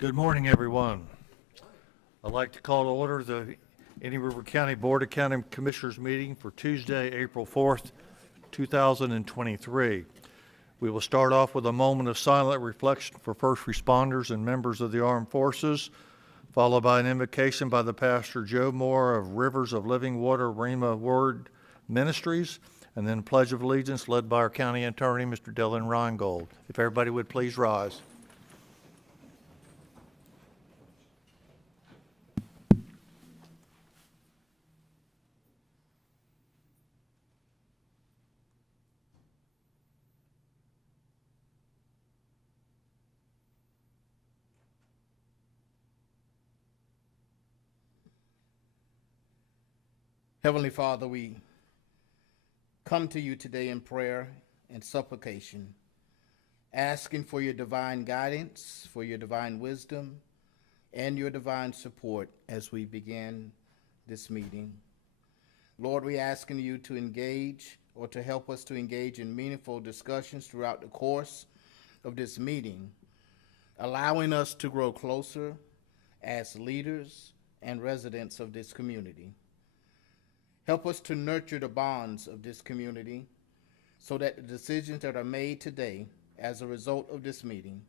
Good morning, everyone. I'd like to call to order the Indian River County Board of County Commissioners meeting for Tuesday, April 4th, 2023. We will start off with a moment of silent reflection for first responders and members of the armed forces, followed by an invocation by the pastor Joe Moore of Rivers of Living Water Rhema Word Ministries, and then Pledge of Allegiance led by our county attorney, Mr. Dylan Reingold. If everybody would please rise. Heavenly Father, we come to you today in prayer and supplication, asking for your divine guidance, for your divine wisdom, and your divine support as we begin this meeting. Lord, we're asking you to engage or to help us to engage in meaningful discussions throughout the course of this meeting, allowing us to grow closer as leaders and residents of this community. Help us to nurture the bonds of this community so that the decisions that are made today as a result of this meeting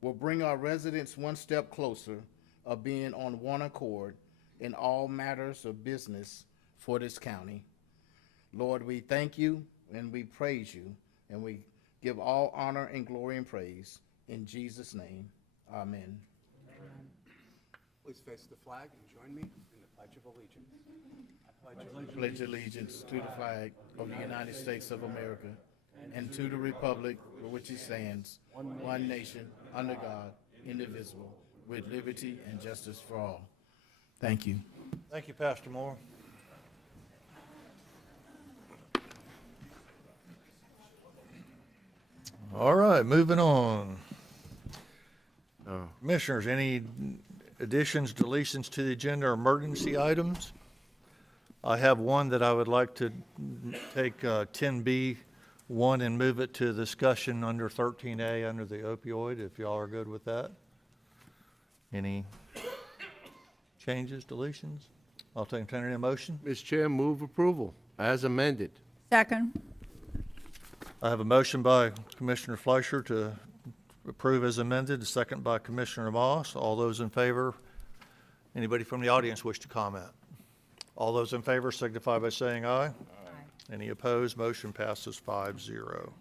will bring our residents one step closer of being on one accord in all matters of business for this county. Lord, we thank you and we praise you, and we give all honor and glory and praise in Jesus' name. Amen. Please face the flag and join me in the Pledge of Allegiance. I pledge allegiance to the flag of the United States of America and to the republic for which it stands, one nation, under God, indivisible, with liberty and justice for all. Thank you. Thank you, Pastor Moore. All right, moving on. Commissioners, any additions, deletions to the agenda or emergency items? I have one that I would like to take 10B1 and move it to discussion under 13A under the opioid, if y'all are good with that. Any changes, deletions? I'll entertain a motion. Mr. Chair, move approval as amended. Second. I have a motion by Commissioner Fleischer to approve as amended, a second by Commissioner Moss. All those in favor? Anybody from the audience wish to comment? All those in favor signify by saying aye. Aye. Any opposed? Motion passes 5-0.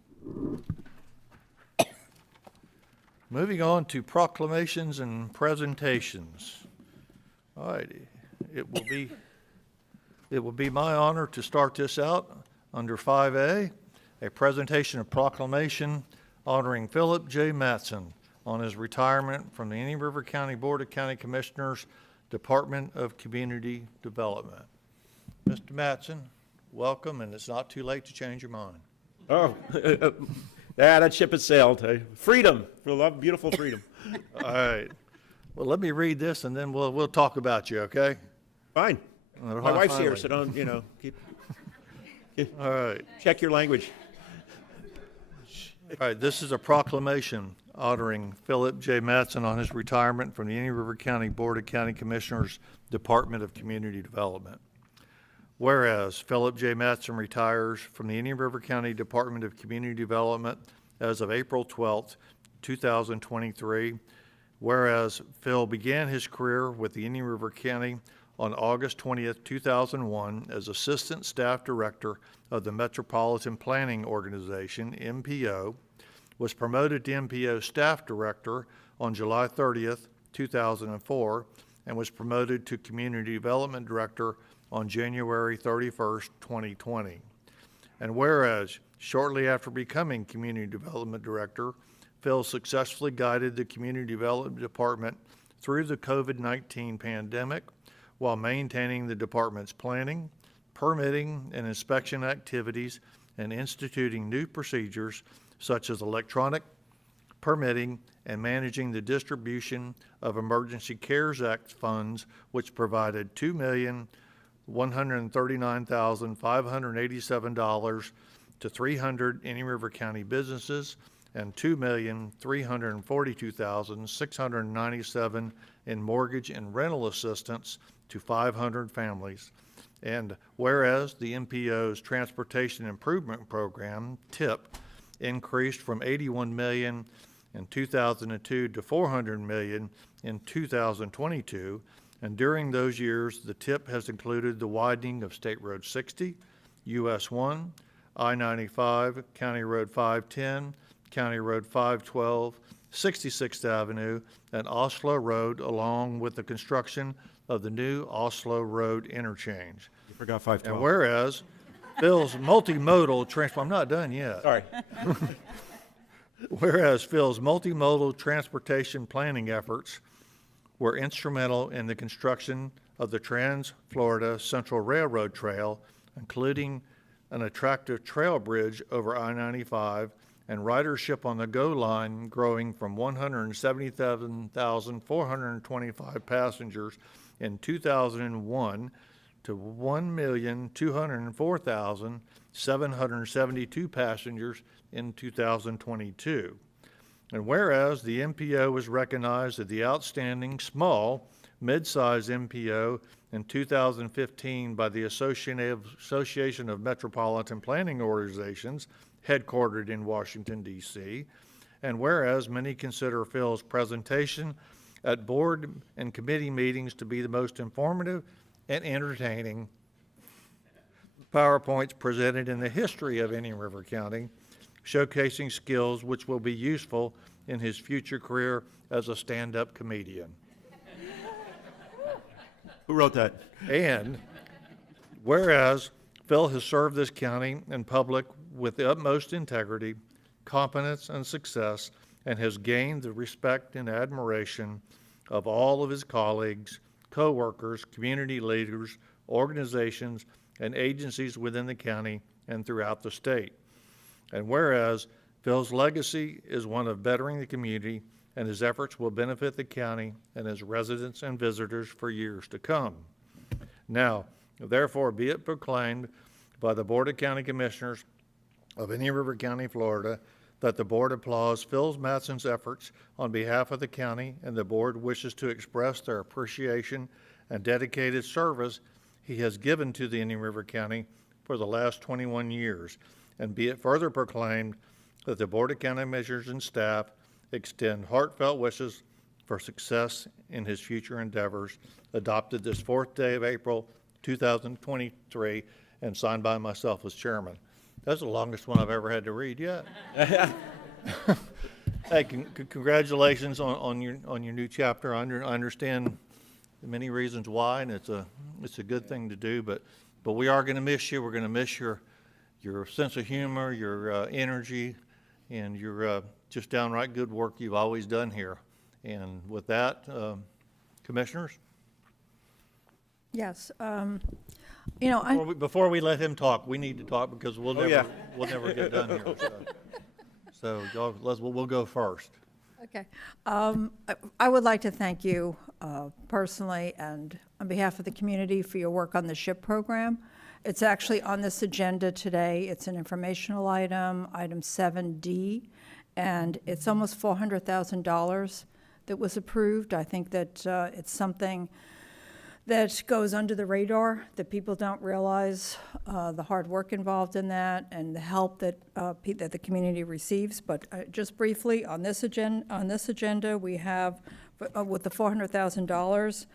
Moving on to proclamations and presentations. All righty. It will be my honor to start this out under 5A, a presentation of proclamation honoring Philip J. Matson on his retirement from the Indian River County Board of County Commissioners, Department of Community Development. Mr. Matson, welcome, and it's not too late to change your mind. Oh, that ship has sailed. Freedom, for love, beautiful freedom. All right. Well, let me read this, and then we'll talk about you, okay? Fine. All right, My wife's finally. here, so don't, keep All right. check your language. All right, this is a proclamation honoring Philip J. Matson on his retirement from the Indian River County Board of County Commissioners, Department of Community Development. Whereas Philip J. Matson retires from the Indian River County Department of Community Development as of April 12th, 2023. Whereas Phil began his career with the Indian River County on August 20th, 2001 as Assistant Staff Director of the Metropolitan Planning Organization, MPO, was promoted to MPO Staff Director on July 30th, 2004, and was promoted to Community Development Director on January 31st, 2020. And whereas shortly after becoming Community Development Director, Phil successfully guided the Community Development Department through the COVID-19 pandemic while maintaining the department's planning, permitting, and inspection activities and instituting new procedures such as electronic permitting and managing the distribution of Emergency CARES Act funds, which provided $2,139,587 to 300 Indian River County businesses and $2,342,697 in mortgage and rental assistance to 500 families. And whereas the MPO's Transportation Improvement Program, TIP, increased from 81 million in 2002 to 400 million in 2022, and during those years, the TIP has included the widening of State Road 60, US 1, I-95, County Road 510, County Road 512, 66th Avenue, and Oslo Road, along with the construction of the new Oslo Road interchange. You forgot And 512. whereas Phil's multimodal transport, I'm not done yet. Sorry. Whereas Phil's multimodal transportation planning efforts were instrumental in the construction of the Trans-Florida Central Railroad Trail, including an attractive trail bridge over I-95 and ridership on the GO line growing from 177,425 passengers in 2001 to 1,204,772 passengers in 2022. And whereas the MPO was recognized as the outstanding small, mid-size MPO in 2015 by the Association of Metropolitan Planning Organizations, headquartered in Washington, D.C., and whereas many consider Phil's presentation at board and committee meetings to be the most informative and entertaining PowerPoints presented in the history of Indian River County, showcasing skills which will be useful in his future career as a stand-up comedian. Who wrote that? And whereas Phil has served this county and public with the utmost integrity, competence, and success, and has gained the respect and admiration of all of his colleagues, co-workers, community leaders, organizations, and agencies within the county and throughout the state. And whereas Phil's legacy is one of bettering the community, and his efforts will benefit the county and its residents and visitors for years to come. Now, therefore, be it proclaimed by the Board of County Commissioners of Indian River County, Florida, that the board applauds Phil Matson's efforts on behalf of the county, and the board wishes to express their appreciation and dedicated service he has given to the Indian River County for the last 21 years. And be it further proclaimed that the Board of County Commissioners and staff extend heartfelt wishes for success in his future endeavors, adopted this 4th day of April, 2023, and signed by myself as chairman. That's the longest one I've ever had to read yet. Hey, congratulations on your new chapter. I understand the many reasons why, and it's a good thing to do. But we are going to miss you. We're going to miss your sense of humor, your energy, and your just downright good work you've always done here. And with that, commissioners, Yes, you know, before we let him talk, we need to talk because we'll never yeah. we'll never get done here. So y'all, we'll go first. okay. I would like to thank you personally and on behalf of the community for your work on the SHIP program. It's actually on this agenda today. It's an informational item, item 7D, and it's almost $400,000 that was approved. I think that it's something that goes under the radar, that people don't realize the hard work involved in that and the help that that the community receives. But just briefly, on this agenda, we have with the $400,000.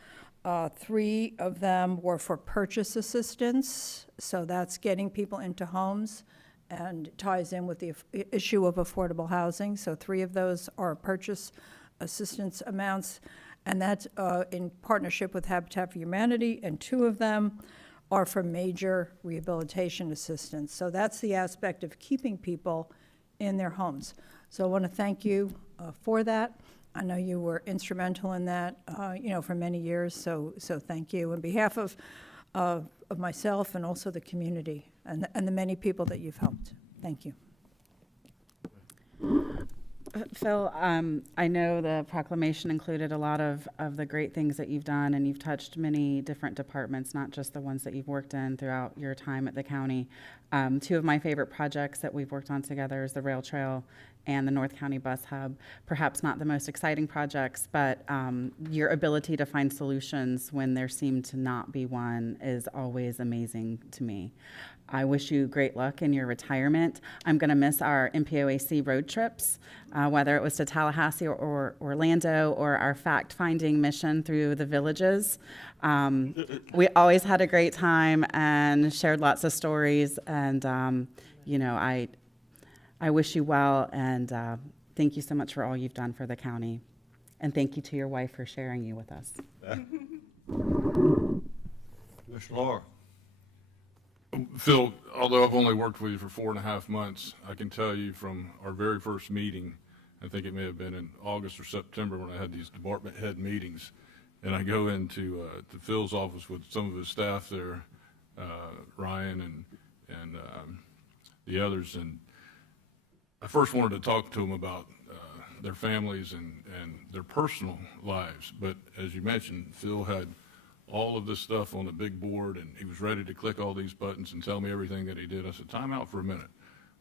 3 of them were for purchase assistance, so that's getting people into homes and ties in with the issue of affordable housing. So 3 of those are purchase assistance amounts, and that's in partnership with Habitat for Humanity, and 2 of them are for major rehabilitation assistance. So that's the aspect of keeping people in their homes. So I want to thank you for that. I know you were instrumental in that, for many years, so thank you. On behalf of myself and also the community and the many people that you've helped, thank you. Phil, I know the proclamation included a lot of the great things that you've done, and you've touched many different departments, not just the ones that you've worked in throughout your time at the county. Two of my favorite projects that we've worked on together is the rail trail and the North County Bus Hub. Perhaps not the most exciting projects, but your ability to find solutions when there seemed to not be one is always amazing to me. I wish you great luck in your retirement. I'm going to miss our MPOAC road trips, whether it was to Tallahassee or Orlando, or our fact-finding mission through the villages. We always had a great time and shared lots of stories, and I wish you well, and thank you so much for all you've done for the county. And thank you to your wife for sharing you with us. Commissioner Laura. Phil, although I've only worked with you for 4.5 months, I can tell you from our very first meeting, I think it may have been in August or September when I had these department head meetings, and I go into to Phil's office with some of his staff there, Ryan and the others, and I first wanted to talk to them about their families and their personal lives. But as you mentioned, Phil had all of this stuff on a big board, and he was ready to click all these buttons and tell me everything that he did. I said, time out for a minute.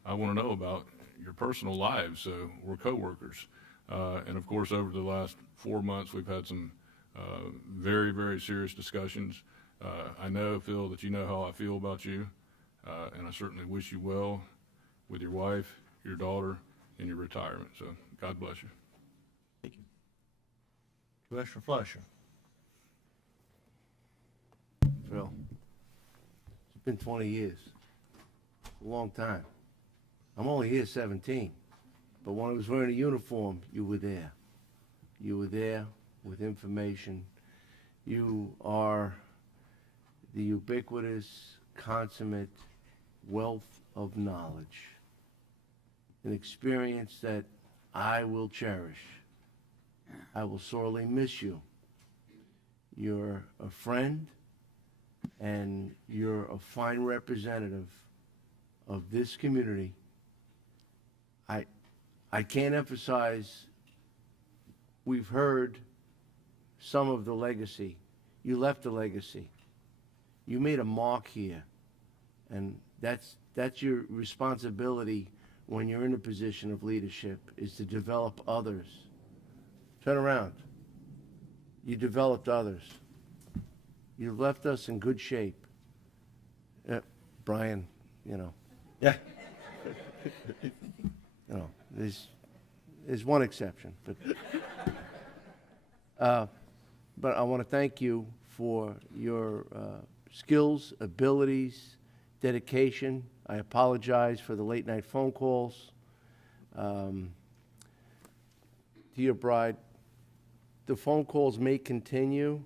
I want to know about your personal lives. We're coworkers. And of course, over the last 4 months, we've had some very, very serious discussions. I know, Phil, that you know how I feel about you, and I certainly wish you well with your wife, your daughter, and your retirement. So God bless you. Thank you. Commissioner Fleischer. Phil, it's been 20 years. A long time. I'm only here 17. But when I was wearing a uniform, you were there. You were there with information. You are the ubiquitous, consummate wealth of knowledge. An experience that I will cherish. I will sorely miss you. You're a friend, and you're a fine representative of this community. I can't emphasize, we've heard some of the legacy. You left a legacy. You made a mark here, and that's your responsibility when you're in a position of leadership, is to develop others. Turn around. You developed others. You left us in good shape. Brian, Yeah. there's one exception, but I want to thank you for your skills, abilities, dedication. I apologize for the late night phone calls. Dear bride, the phone calls may continue.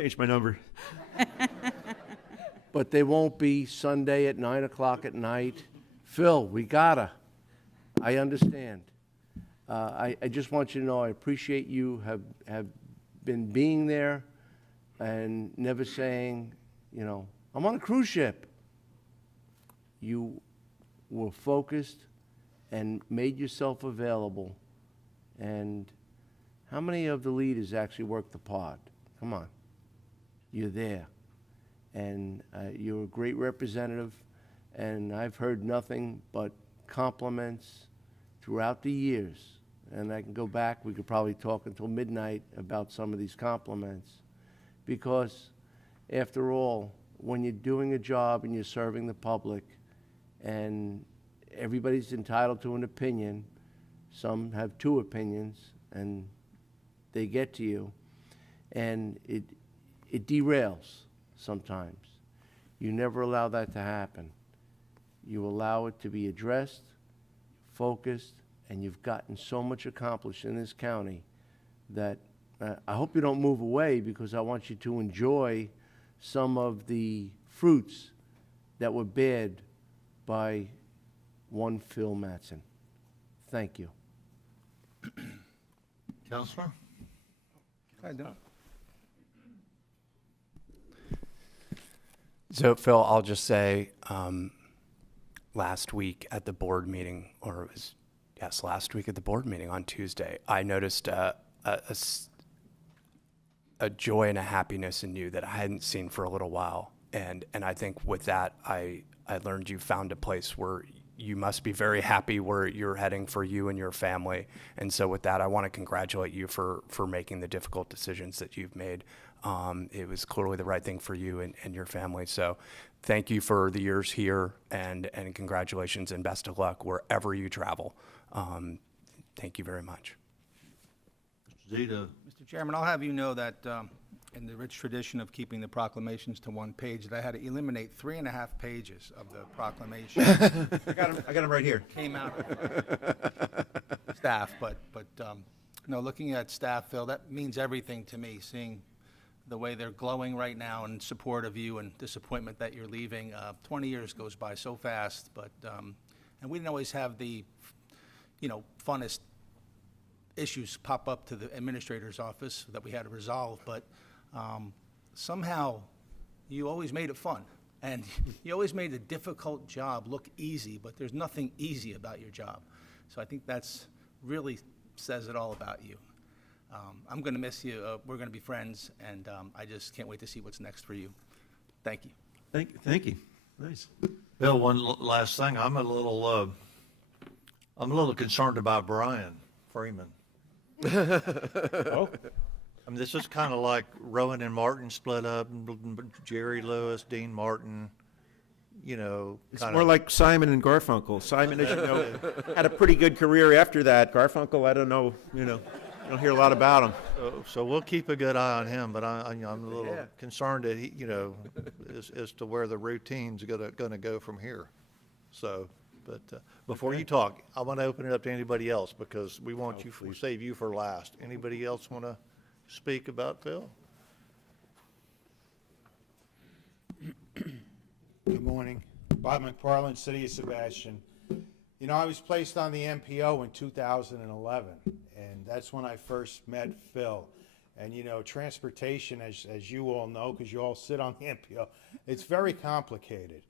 Change my number. But they won't be Sunday at 9 o'clock at night. Phil, we gotta. I understand. I just want you to know I appreciate you have been being there and never saying, I'm on a cruise ship. You were focused and made yourself available. And how many of the leaders actually work the pod? Come on. You're there. And you're a great representative, and I've heard nothing but compliments throughout the years. And I can go back, we could probably talk until midnight about some of these compliments. Because after all, when you're doing a job and you're serving the public, and everybody's entitled to an opinion, some have two opinions, and they get to you, and it derails sometimes. You never allow that to happen. You allow it to be addressed, focused, and you've gotten so much accomplished in this county that I hope you don't move away, because I want you to enjoy some of the fruits that were bared by one Phil Mattson. Thank you. Counselor? So, Phil, I'll just say, last week at the board meeting, or it was Yes, last week at the board meeting on Tuesday, I noticed a joy and a happiness in you that I hadn't seen for a little while. And I think with that, I learned you found a place where you must be very happy where you're heading for you and your family. And so with that, I want to congratulate you for making the difficult decisions that you've made. It was clearly the right thing for you and your family. So thank you for the years here, and congratulations and best of luck wherever you travel. Thank you very much. Zito. Mr. Chairman, I'll have you know that in the rich tradition of keeping the proclamations to one page, that I had to eliminate 3.5 pages of the proclamation. I got him right here. Came out of staff, but no, looking at staff, Phil, that means everything to me, seeing the way they're glowing right now in support of you and disappointment that you're leaving. 20 years goes by so fast, but, and we didn't always have the, funnest issues pop up to the administrator's office that we had to resolve, but somehow you always made it fun. And you always made a difficult job look easy, but there's nothing easy about your job. So I think that's really says it all about you. I'm going to miss you. We're going to be friends, and I just can't wait to see what's next for you. Thank you. Thank you. Nice. Bill, one last thing. I'm a little concerned about Brian Freeman. Oh, I mean, this is kind of like Rowan and Martin split up, Jerry Lewis, Dean Martin, it's kind more of. like Simon and Garfunkel. Simon, as you know, had a pretty good career after that. Garfunkel, I don't know, don't hear a lot about him. So we'll keep a good eye on him, but I'm a little Yeah. concerned that he, as to where the routine's gonna go from here. So, but before you talk, I want to open it up to anybody else because we want we save you for last. Anybody else want to speak about Phil? Good morning. Bob McFarland, City of Sebastian. I was placed on the MPO in 2011, and that's when I first met Phil. And, transportation, as you all know, because you all sit on the MPO, it's very complicated.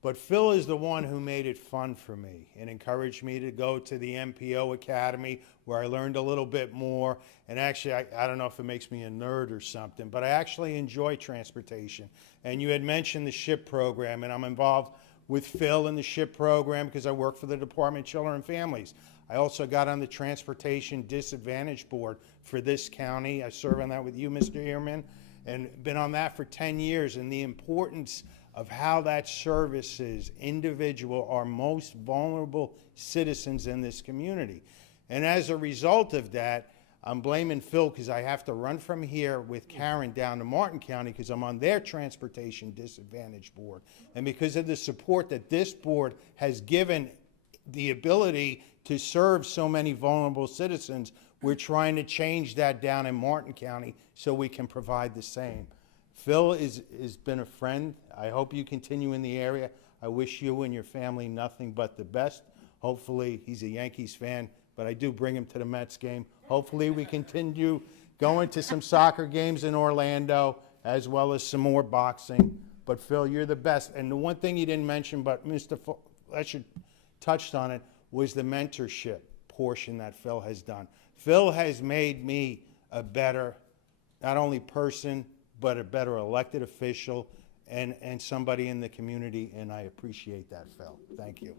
But Phil is the one who made it fun for me and encouraged me to go to the MPO Academy, where I learned a little bit more. And actually, I don't know if it makes me a nerd or something, but I actually enjoy transportation. And you had mentioned the SHIP program, and I'm involved with Phil in the SHIP program because I work for the Department of Children and Families. I also got on the Transportation Disadvantage Board for this county. I serve on that with you, Mr. Ehrman, and been on that for 10 years. And the importance of how that services individual our most vulnerable citizens in this community. And as a result of that, I'm blaming Phil because I have to run from here with Karen down to Martin County because I'm on their Transportation Disadvantage Board. And because of the support that this board has given the ability to serve so many vulnerable citizens, we're trying to change that down in Martin County so we can provide the same. Phil has been a friend. I hope you continue in the area. I wish you and your family nothing but the best. Hopefully, he's a Yankees fan, but I do bring him to the Mets game. Hopefully, we continue going to some soccer games in Orlando, as well as some more boxing. But Phil, you're the best. And the one thing you didn't mention, but Mr. Fletcher touched on it, was the mentorship portion that Phil has done. Phil has made me a better, not only person, but a better elected official and somebody in the community, and I appreciate that, Phil. Thank you.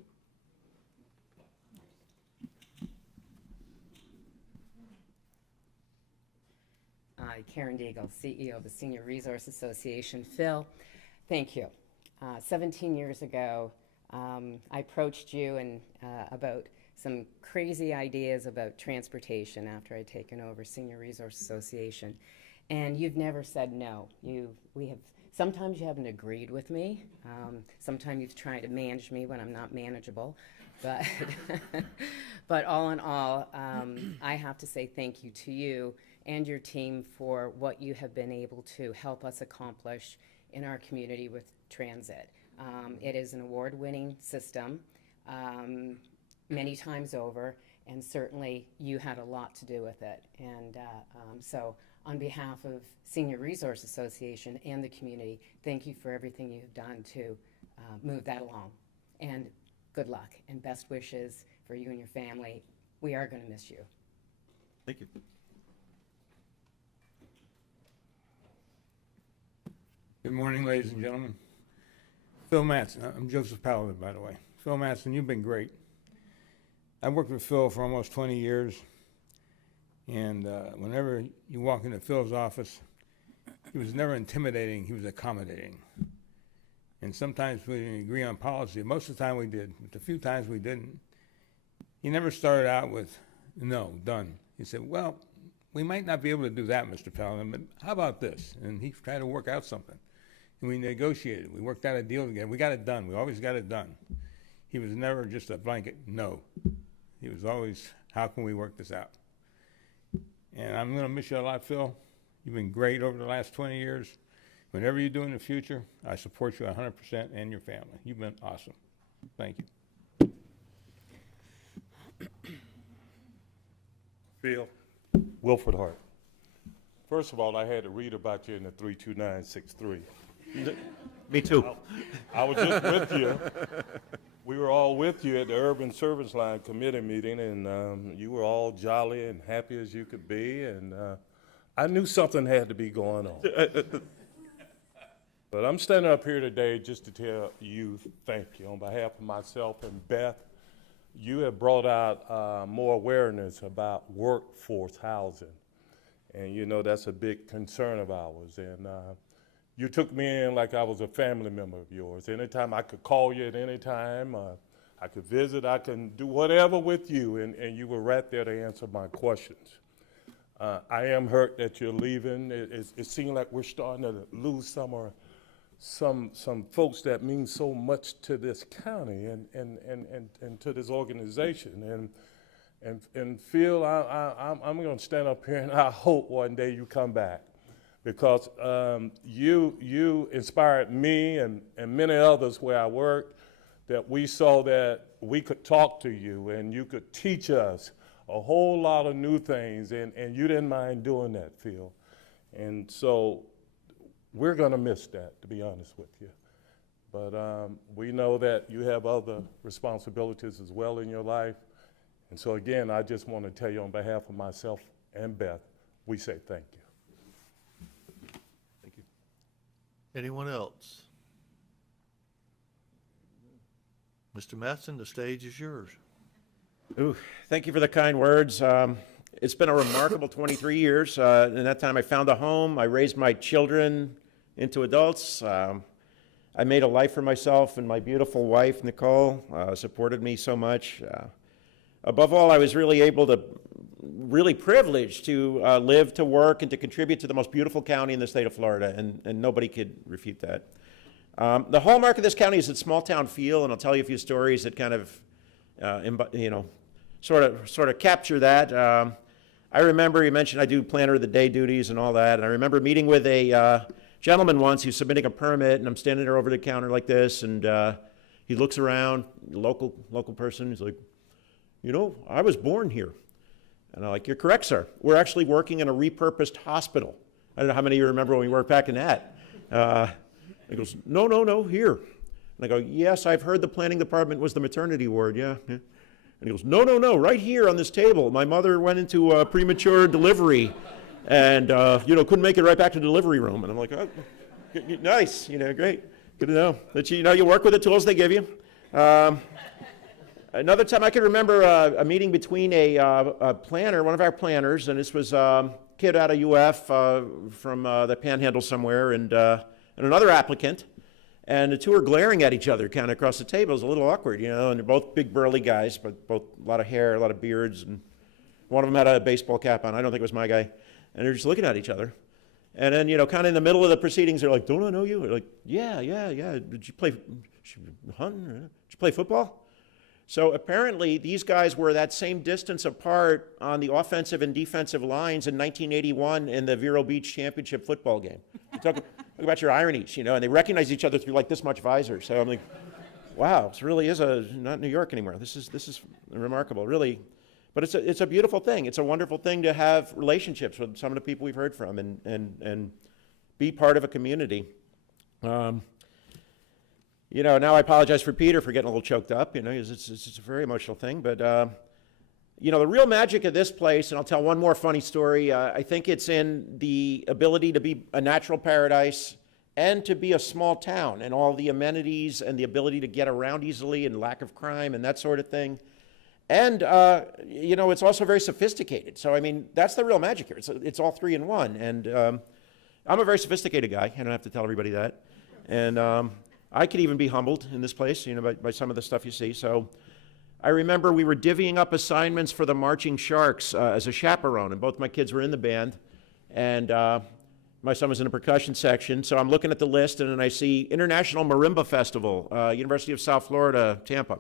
Karen Deagle, CEO of the Senior Resource Association. Phil, thank you. 17 years ago, I approached you and about some crazy ideas about transportation after I'd taken over Senior Resource Association. And you've never said no. Sometimes you haven't agreed with me. Sometimes you've tried to manage me when I'm not manageable. But, but all in all, I have to say thank you to you and your team for what you have been able to help us accomplish in our community with transit. It is an award-winning system many times over, and certainly you had a lot to do with it. And so on behalf of Senior Resource Association and the community, thank you for everything you've done to move that along. And good luck and best wishes for you and your family. We are going to miss you. Thank you. Good morning, ladies and gentlemen. Phil Matson, I'm Joseph Paladin, by the way. Phil Matson, you've been great. I've worked with Phil for almost 20 years, and whenever you walk into Phil's office, he was never intimidating, he was accommodating. And sometimes we didn't agree on policy. Most of the time we did, but the few times we didn't, he never started out with, no, done. He said, well, we might not be able to do that, Mr. Paladin, but how about this? And he tried to work out something. And we negotiated. We worked out a deal together. We got it done. We always got it done. He was never just a blanket no. He was always, how can we work this out? And I'm going to miss you a lot, Phil. You've been great over the last 20 years. Whatever you do in the future, I support you 100% and your family. You've been awesome. Thank you. Phil, Wilfred Hart. First of all, I had to read about you in the 32963. Me too. I was just with you. We were all with you at the Urban Service Line Committee meeting, and you were all jolly and happy as you could be, and I knew something had to be going on. But I'm standing up here today just to tell you thank you. On behalf of myself and Beth, you have brought out more awareness about workforce housing. And you know, that's a big concern of ours. And you took me in like I was a family member of yours. Anytime I could call you at any time, I could visit, I can do whatever with you, and you were right there to answer my questions. I am hurt that you're leaving. It seems like we're starting to lose some folks that mean so much to this county and to this organization. And Phil, I'm going to stand up here and I hope one day you come back, because you inspired me and many others where I worked, that we saw that we could talk to you and you could teach us a whole lot of new things, and you didn't mind doing that, Phil. And so we're going to miss that, to be honest with you. But we know that you have other responsibilities as well in your life. And so again, I just want to tell you on behalf of myself and Beth, we say thank you. Thank you. Anyone else? Mr. Matson, the stage is yours. Ooh, thank you for the kind words. It's been a remarkable 23 years. In that time, I found a home. I raised my children into adults. I made a life for myself, and my beautiful wife, Nicole, supported me so much. Above all, I was really privileged to live, to work, and to contribute to the most beautiful county in the state of Florida, and nobody could refute that. The hallmark of this county is its small town feel, and I'll tell you a few stories that kind of sort of capture that. I remember you mentioned I do planner of the day duties and all that, and I remember meeting with a gentleman once who's submitting a permit, and I'm standing there over the counter like this, and he looks around, local person, he's like, you know, I was born here. And I'm like, you're correct, sir. We're actually working in a repurposed hospital. I don't know how many of you remember when we worked back in that. He goes, no, here. And I go, yes, I've heard the planning department was the maternity ward, yeah. And he goes, no, right here on this table. My mother went into a premature delivery and, couldn't make it right back to the delivery room. And I'm like, oh, nice, great. Good to know that you work with the tools they give you. Another time I can remember a meeting between a planner, one of our planners, and this was a kid out of UF from the Panhandle somewhere, and another applicant. And the two are glaring at each other kind of across the table. It was a little awkward, and they're both big burly guys, but both a lot of hair, a lot of beards, and one of them had a baseball cap on. I don't think it was my guy. And they're just looking at each other. And then, kind of in the middle of the proceedings, they're like, don't I know you? They're like, yeah. Did you play football? So apparently these guys were that same distance apart on the offensive and defensive lines in 1981 in the Vero Beach Championship football game. Talk about your ironies, and they recognize each other through like this much visor. So I'm like, wow, this really is not New York anymore. This is remarkable, really. But it's a beautiful thing. It's a wonderful thing to have relationships with some of the people we've heard from and be part of a community. you know, now I apologize for Peter for getting a little choked up, you know, 'cause it's a very emotional thing. But, you know, the real magic of this place, and I'll tell one more funny story, I think it's in the ability to be a natural paradise and to be a small town and all the amenities and the ability to get around easily and lack of crime and that sort of thing. And, you know, it's also very sophisticated. So, I mean, that's the real magic here. It's all three in one. And I'm a very sophisticated guy. I don't have to tell everybody that. And I could even be humbled in this place, you know, by some of the stuff you see. So I remember we were divvying up assignments for the Marching Sharks as a chaperone, and both my kids were in the band. And my son was in the percussion section. So I'm looking at the list, and then I see International Marimba Festival, University of South Florida, Tampa.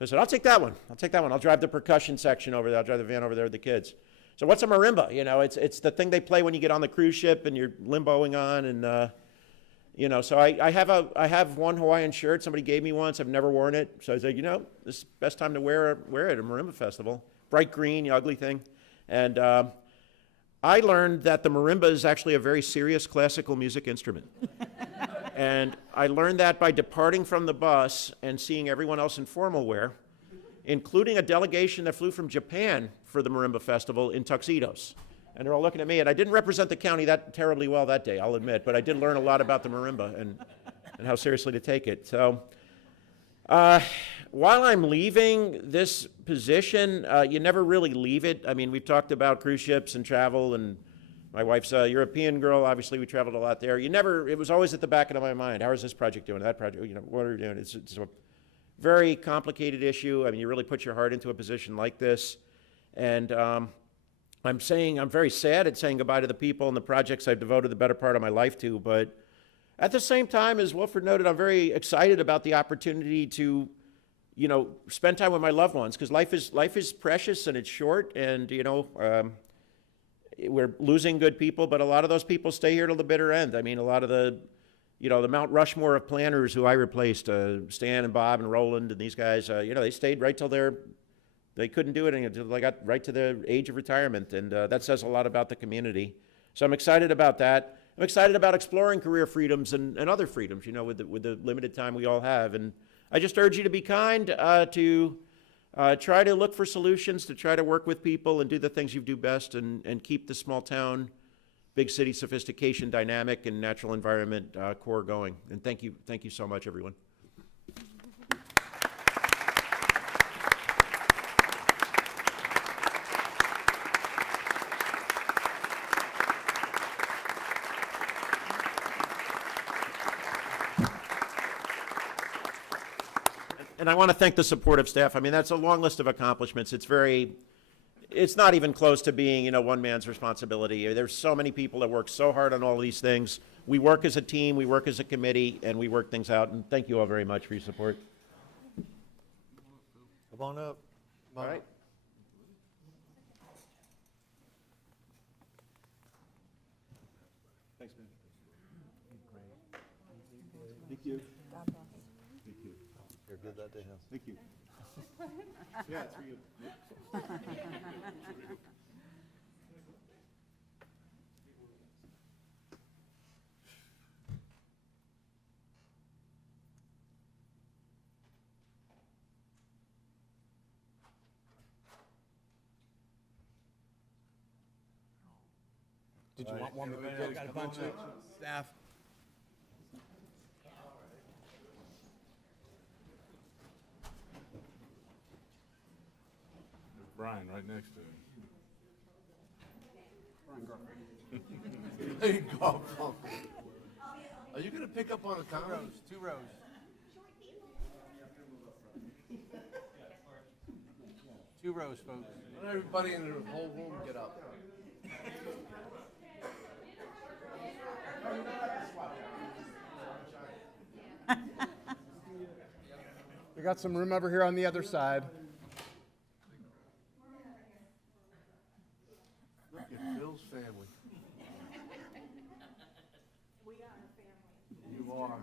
I said, I'll take that one. I'll drive the percussion section over there. I'll drive the van over there with the kids. So what's a marimba? You know, it's the thing they play when you get on the cruise ship and you're limboing on. And, you know, so I have one Hawaiian shirt. Somebody gave me once. I've never worn it. So I was like, you know, this is the best time to wear it at a marimba festival. Bright green, the ugly thing. And I learned that the marimba is actually a very serious classical music instrument. And I learned that by departing from the bus and seeing everyone else in formal wear, including a delegation that flew from Japan for the Marimba Festival in tuxedos. And they're all looking at me, and I didn't represent the county that terribly well that day, I'll admit, but I did learn a lot about the marimba and how seriously to take it. So while I'm leaving this position, you never really leave it. I mean, we've talked about cruise ships and travel, and my wife's a European girl. Obviously, we traveled a lot there. It was always at the back of my mind. How is this project doing? That project, you know, what are we doing? It's a very complicated issue. I mean, you really put your heart into a position like this. And I'm very sad at saying goodbye to the people and the projects I've devoted the better part of my life to. But at the same time, as Wilfred noted, I'm very excited about the opportunity to, you know, spend time with my loved ones, because life is precious and it's short. And, you know, we're losing good people, but a lot of those people stay here till the bitter end. I mean, a lot of the, you know, the Mount Rushmore of planners who I replaced, Stan and Bob and Roland and these guys, you know, they stayed right till they couldn't do it until they got right to the age of retirement. And that says a lot about the community. So I'm excited about that. I'm excited about exploring career freedoms and other freedoms, you know, with the limited time we all have. And I just urge you to be kind, to try to look for solutions, to try to work with people and do the things you do best, and keep the small town, big city sophistication dynamic and natural environment core going. And thank you so much, everyone. And I want to thank the supportive staff. I mean, that's a long list of accomplishments. It's not even close to being, you know, one man's responsibility. There's so many people that work so hard on all these things. We work as a team, we work as a committee, and we work things out. And thank you all very much for your support. Come on up. All right. Thanks, man. Thank you. Here, give that to him. Thank you. Yeah, it's for you. Did you want one? Got a bunch of staff. Brian right next to him. There you go, folks. Are you gonna pick up on the comment? Two rows. Two rows, folks. Let everybody in the whole room get up. We got some room over here on the other side. Look at Bill's family. We are a family. You are.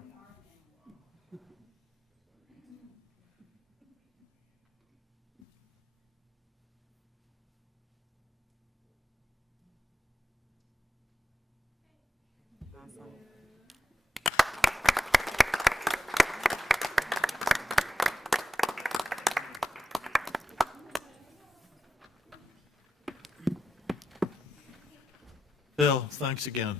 Phil, thanks again.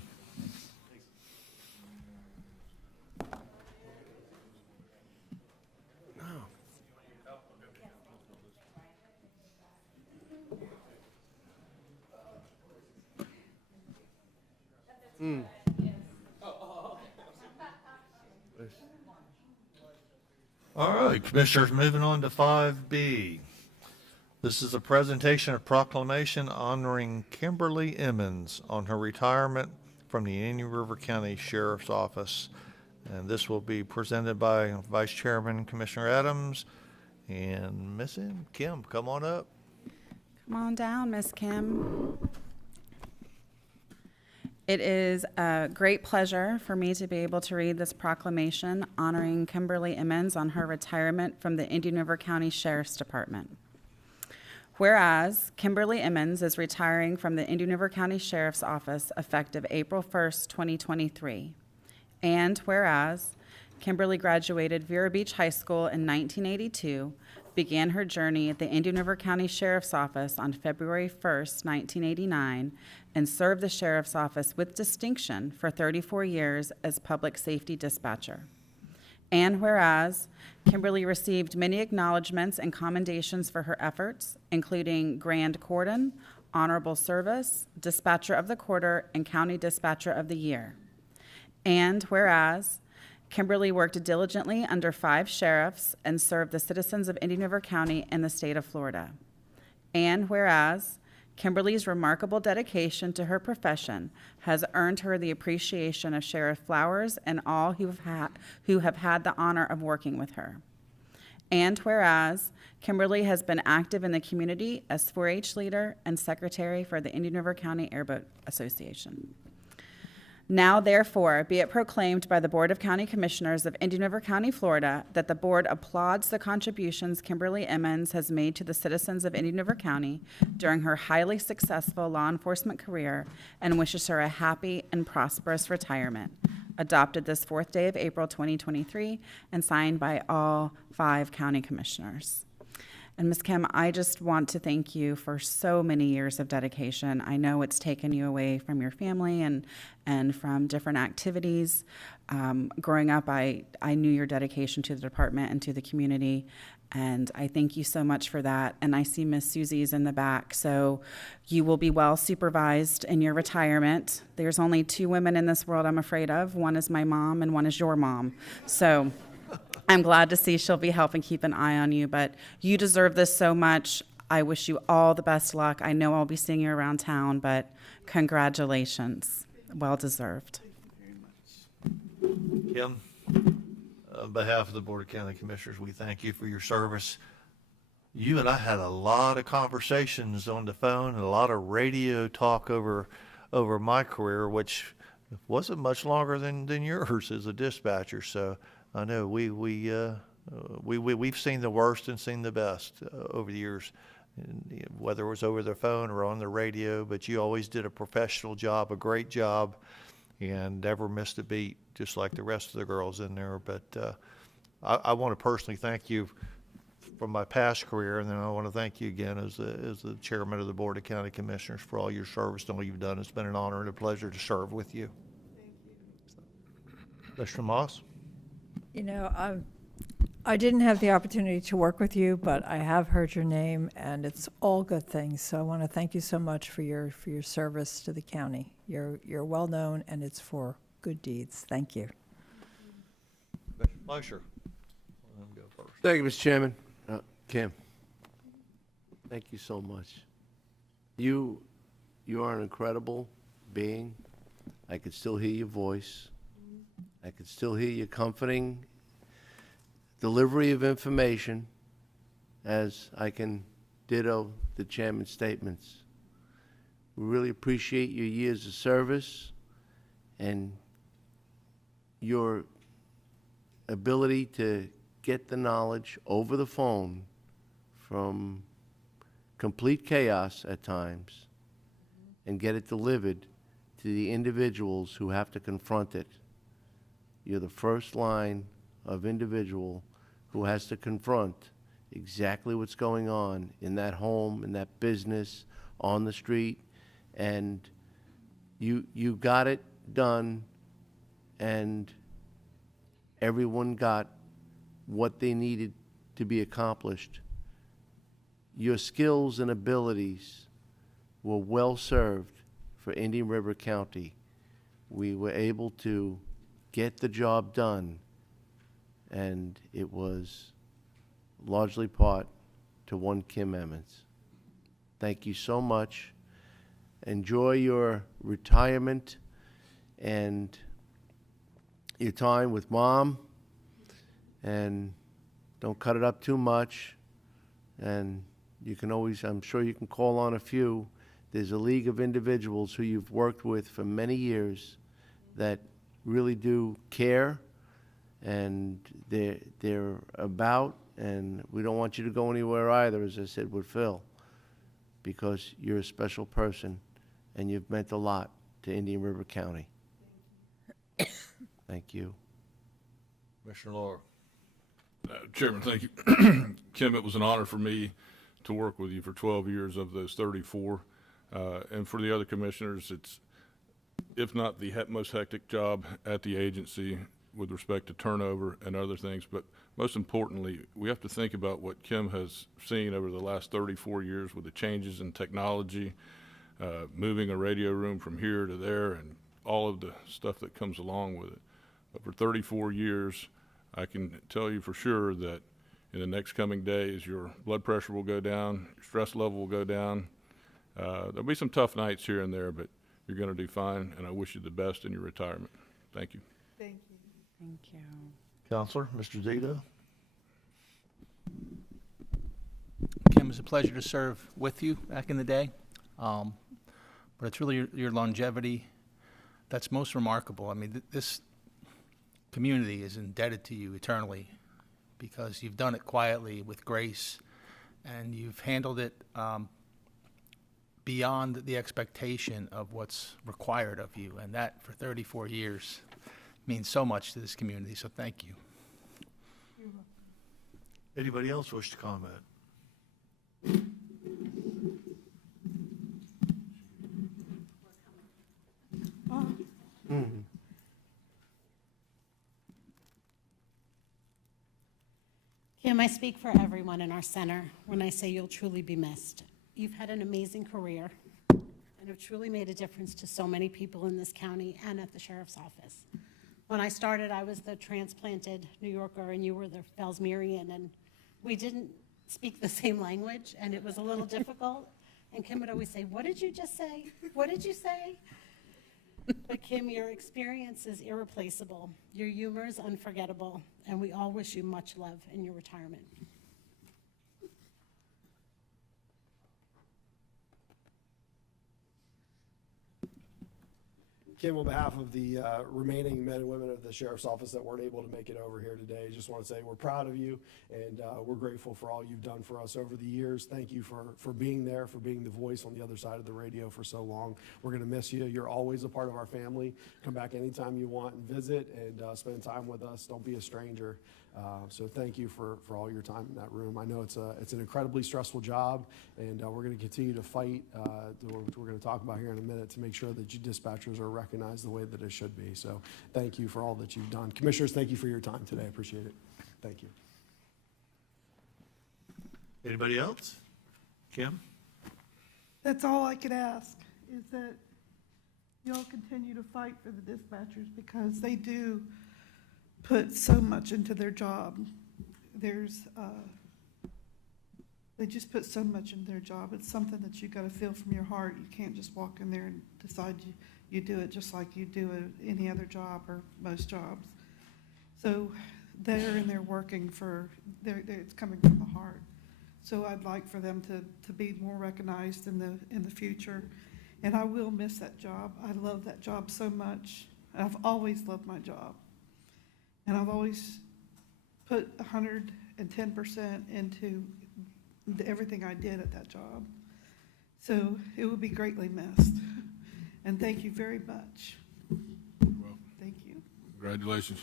All right, Commissioners, moving on to 5B. This is a presentation of proclamation honoring Kimberly Emmons on her retirement from the Indian River County Sheriff's Office. And this will be presented by Vice Chairman Commissioner Adams and Miss Kim. Come on up. Come on down, Miss Kim. It is a great pleasure for me to be able to read this proclamation honoring Kimberly Emmons on her retirement from the Indian River County Sheriff's Department. Whereas Kimberly Emmons is retiring from the Indian River County Sheriff's Office effective April 1st, 2023. And whereas Kimberly graduated Vero Beach High School in 1982, began her journey at the Indian River County Sheriff's Office on February 1st, 1989, and served the Sheriff's Office with distinction for 34 years as public safety dispatcher. And whereas Kimberly received many acknowledgments and commendations for her efforts, including Grand Cordon, Honorable Service, Dispatcher of the Quarter, and County Dispatcher of the Year. And whereas Kimberly worked diligently under 5 sheriffs and served the citizens of Indian River County and the state of Florida. And whereas Kimberly's remarkable dedication to her profession has earned her the appreciation of Sheriff Flowers and all who have had the honor of working with her. And whereas Kimberly has been active in the community as 4-H leader and secretary for the Indian River County Airboat Association. Now, therefore, be it proclaimed by the Board of County Commissioners of Indian River County, Florida, that the board applauds the contributions Kimberly Emmons has made to the citizens of Indian River County during her highly successful law enforcement career and wishes her a happy and prosperous retirement. Adopted this 4th day of April 2023 and signed by all 5 county commissioners. And Ms. Kim, I just want to thank you for so many years of dedication. I know it's taken you away from your family and from different activities. Growing up, I knew your dedication to the department and to the community, and I thank you so much for that. And I see Miss Susie's in the back, so you will be well supervised in your retirement. There's only 2 women in this world I'm afraid of. One is my mom and one is your mom. So I'm glad to see she'll be helping keep an eye on you, but you deserve this so much. I wish you all the best luck. I know I'll be seeing you around town, but congratulations. Well deserved. Kim, on behalf of the Board of County Commissioners, we thank you for your service. You and I had a lot of conversations on the phone and a lot of radio talk over my career, which wasn't much longer than yours as a dispatcher. So I know we've seen the worst and seen the best over the years, whether it was over the phone or on the radio, but you always did a professional job, a great job, and never missed a beat, just like the rest of the girls in there. But I want to personally thank you from my past career, and then I want to thank you again as the chairman of the Board of County Commissioners for all your service and all you've done. It's been an honor and a pleasure to serve with you. Thank you. Mr. Moss? You know, I didn't have the opportunity to work with you, but I have heard your name, and it's all good things. So I want to thank you so much for your service to the county. You're well known, and it's for good deeds. Thank you. Mr. Fleischer. Let him go first. Thank you, Mr. Chairman. Kim, thank you so much. You are an incredible being. I could still hear your voice. I could still hear your comforting delivery of information, as I can ditto the chairman's statements. We really appreciate your years of service and your ability to get the knowledge over the phone from complete chaos at times and get it delivered to the individuals who have to confront it. You're the first line of individual who has to confront exactly what's going on in that home, in that business, on the street, and You got it done, and everyone got what they needed to be accomplished. Your skills and abilities were well served for Indian River County. We were able to get the job done, and it was largely part to one Kim Emmons. Thank you so much. Enjoy your retirement and your time with Mom, and don't cut it up too much. And you can always, I'm sure you can call on a few. There's a league of individuals who you've worked with for many years that really do care, and they're about, and we don't want you to go anywhere either, as I said with Phil, because you're a special person and you've meant a lot to Indian River County. Thank you. Commissioner Laura. Chairman, thank you. Kim, it was an honor for me to work with you for 12 years of those 34. And for the other commissioners, it's, if not the most hectic job at the agency with respect to turnover and other things, but most importantly, we have to think about what Kim has seen over the last 34 years with the changes in technology, moving a radio room from here to there, and all of the stuff that comes along with it. But for 34 years, I can tell you for sure that in the next coming days, your blood pressure will go down, your stress level will go down. There'll be some tough nights here and there, but you're going to do fine, and I wish you the best in your retirement. Thank you. Thank you. Counselor, Mr. Zito. Kim, it was a pleasure to serve with you back in the day. But it's really your longevity that's most remarkable. I mean, this community is indebted to you eternally because you've done it quietly with grace, and you've handled it beyond the expectation of what's required of you. And that, for 34 years, means so much to this community. So thank you. Anybody else wish to comment? Kim, I speak for everyone in our center when I say you'll truly be missed. You've had an amazing career and have truly made a difference to so many people in this county and at the sheriff's office. When I started, I was the transplanted New Yorker and you were the Fellsmerian, and we didn't speak the same language, and it was a little difficult. And Kim would always say, "What did you just say? What did you say?" But Kim, your experience is irreplaceable. Your humor is unforgettable, and we all wish you much love in your retirement. Kim, on behalf of the remaining men and women of the Sheriff's Office that weren't able to make it over here today, just want to say we're proud of you, and we're grateful for all you've done for us over the years. Thank you for being there, for being the voice on the other side of the radio for so long. We're going to miss you. You're always a part of our family. Come back anytime you want and visit and spend time with us. Don't be a stranger. So thank you for all your time in that room. I know it's an incredibly stressful job, and we're going to continue to fight, which we're going to talk about here in a minute, to make sure that you dispatchers are recognized the way that it should be. So thank you for all that you've done. Commissioners, thank you for your time today. I appreciate it. Thank you. Anybody else? Kim? That's all I could ask, is that y'all continue to fight for the dispatchers, because they do put so much into their job. They just put so much into their job. It's something that you gotta feel from your heart. You can't just walk in there and decide you do it just like you do any other job or most jobs. So they're in there working it's coming from the heart. So I'd like for them to be more recognized in the future. And I will miss that job. I love that job so much. I've always loved my job. And I've always put 110% into everything I did at that job. So it will be greatly missed. And thank you very much. Well, thank you. Congratulations.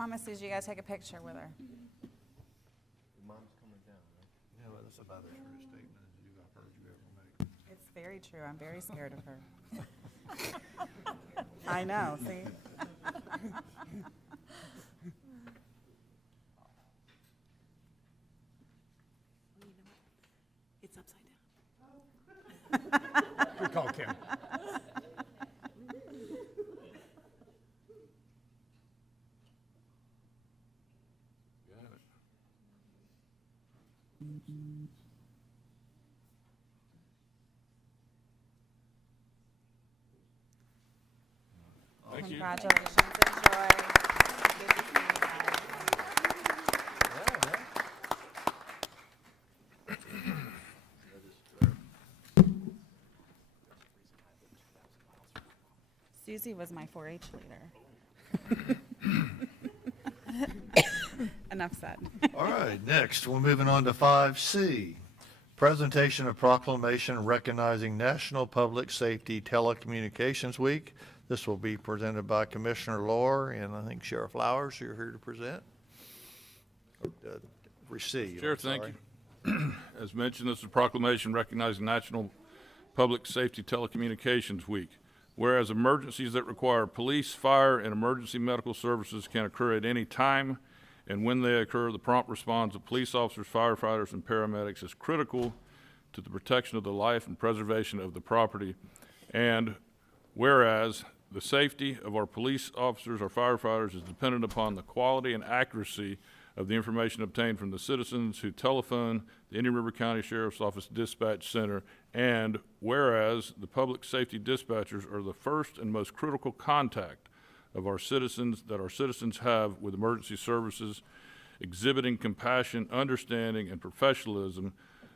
Mama Susie, you gotta take a picture with her. Mom's coming down, right? Yeah, well, that's about as true a statement as I've heard you ever make. It's very true. I'm very scared of her. I know, see? It's upside down. Good call, Kim. Thank you. Congratulations, enjoy. Good to see you guys. Susie was my 4-H leader. Enough said. All right, next, we're moving on to 5C. Presentation of proclamation recognizing National Public Safety Telecommunications Week. This will be presented by Commissioner Lohr and I think Sheriff Flowers, you're here to present. Or, receive. Chair, I'm thank sorry. you. As mentioned, this is a proclamation recognizing National Public Safety Telecommunications Week. Whereas emergencies that require police, fire, and emergency medical services can occur at any time, and when they occur, the prompt response of police officers, firefighters, and paramedics is critical to the protection of the life and preservation of the property. And whereas the safety of our police officers, our firefighters, is dependent upon the quality and accuracy of the information obtained from the citizens who telephone the Indian River County Sheriff's Office Dispatch Center, and whereas the public safety dispatchers are the first and most critical contact of our citizens that our citizens have with emergency services, exhibiting compassion, understanding, and professionalism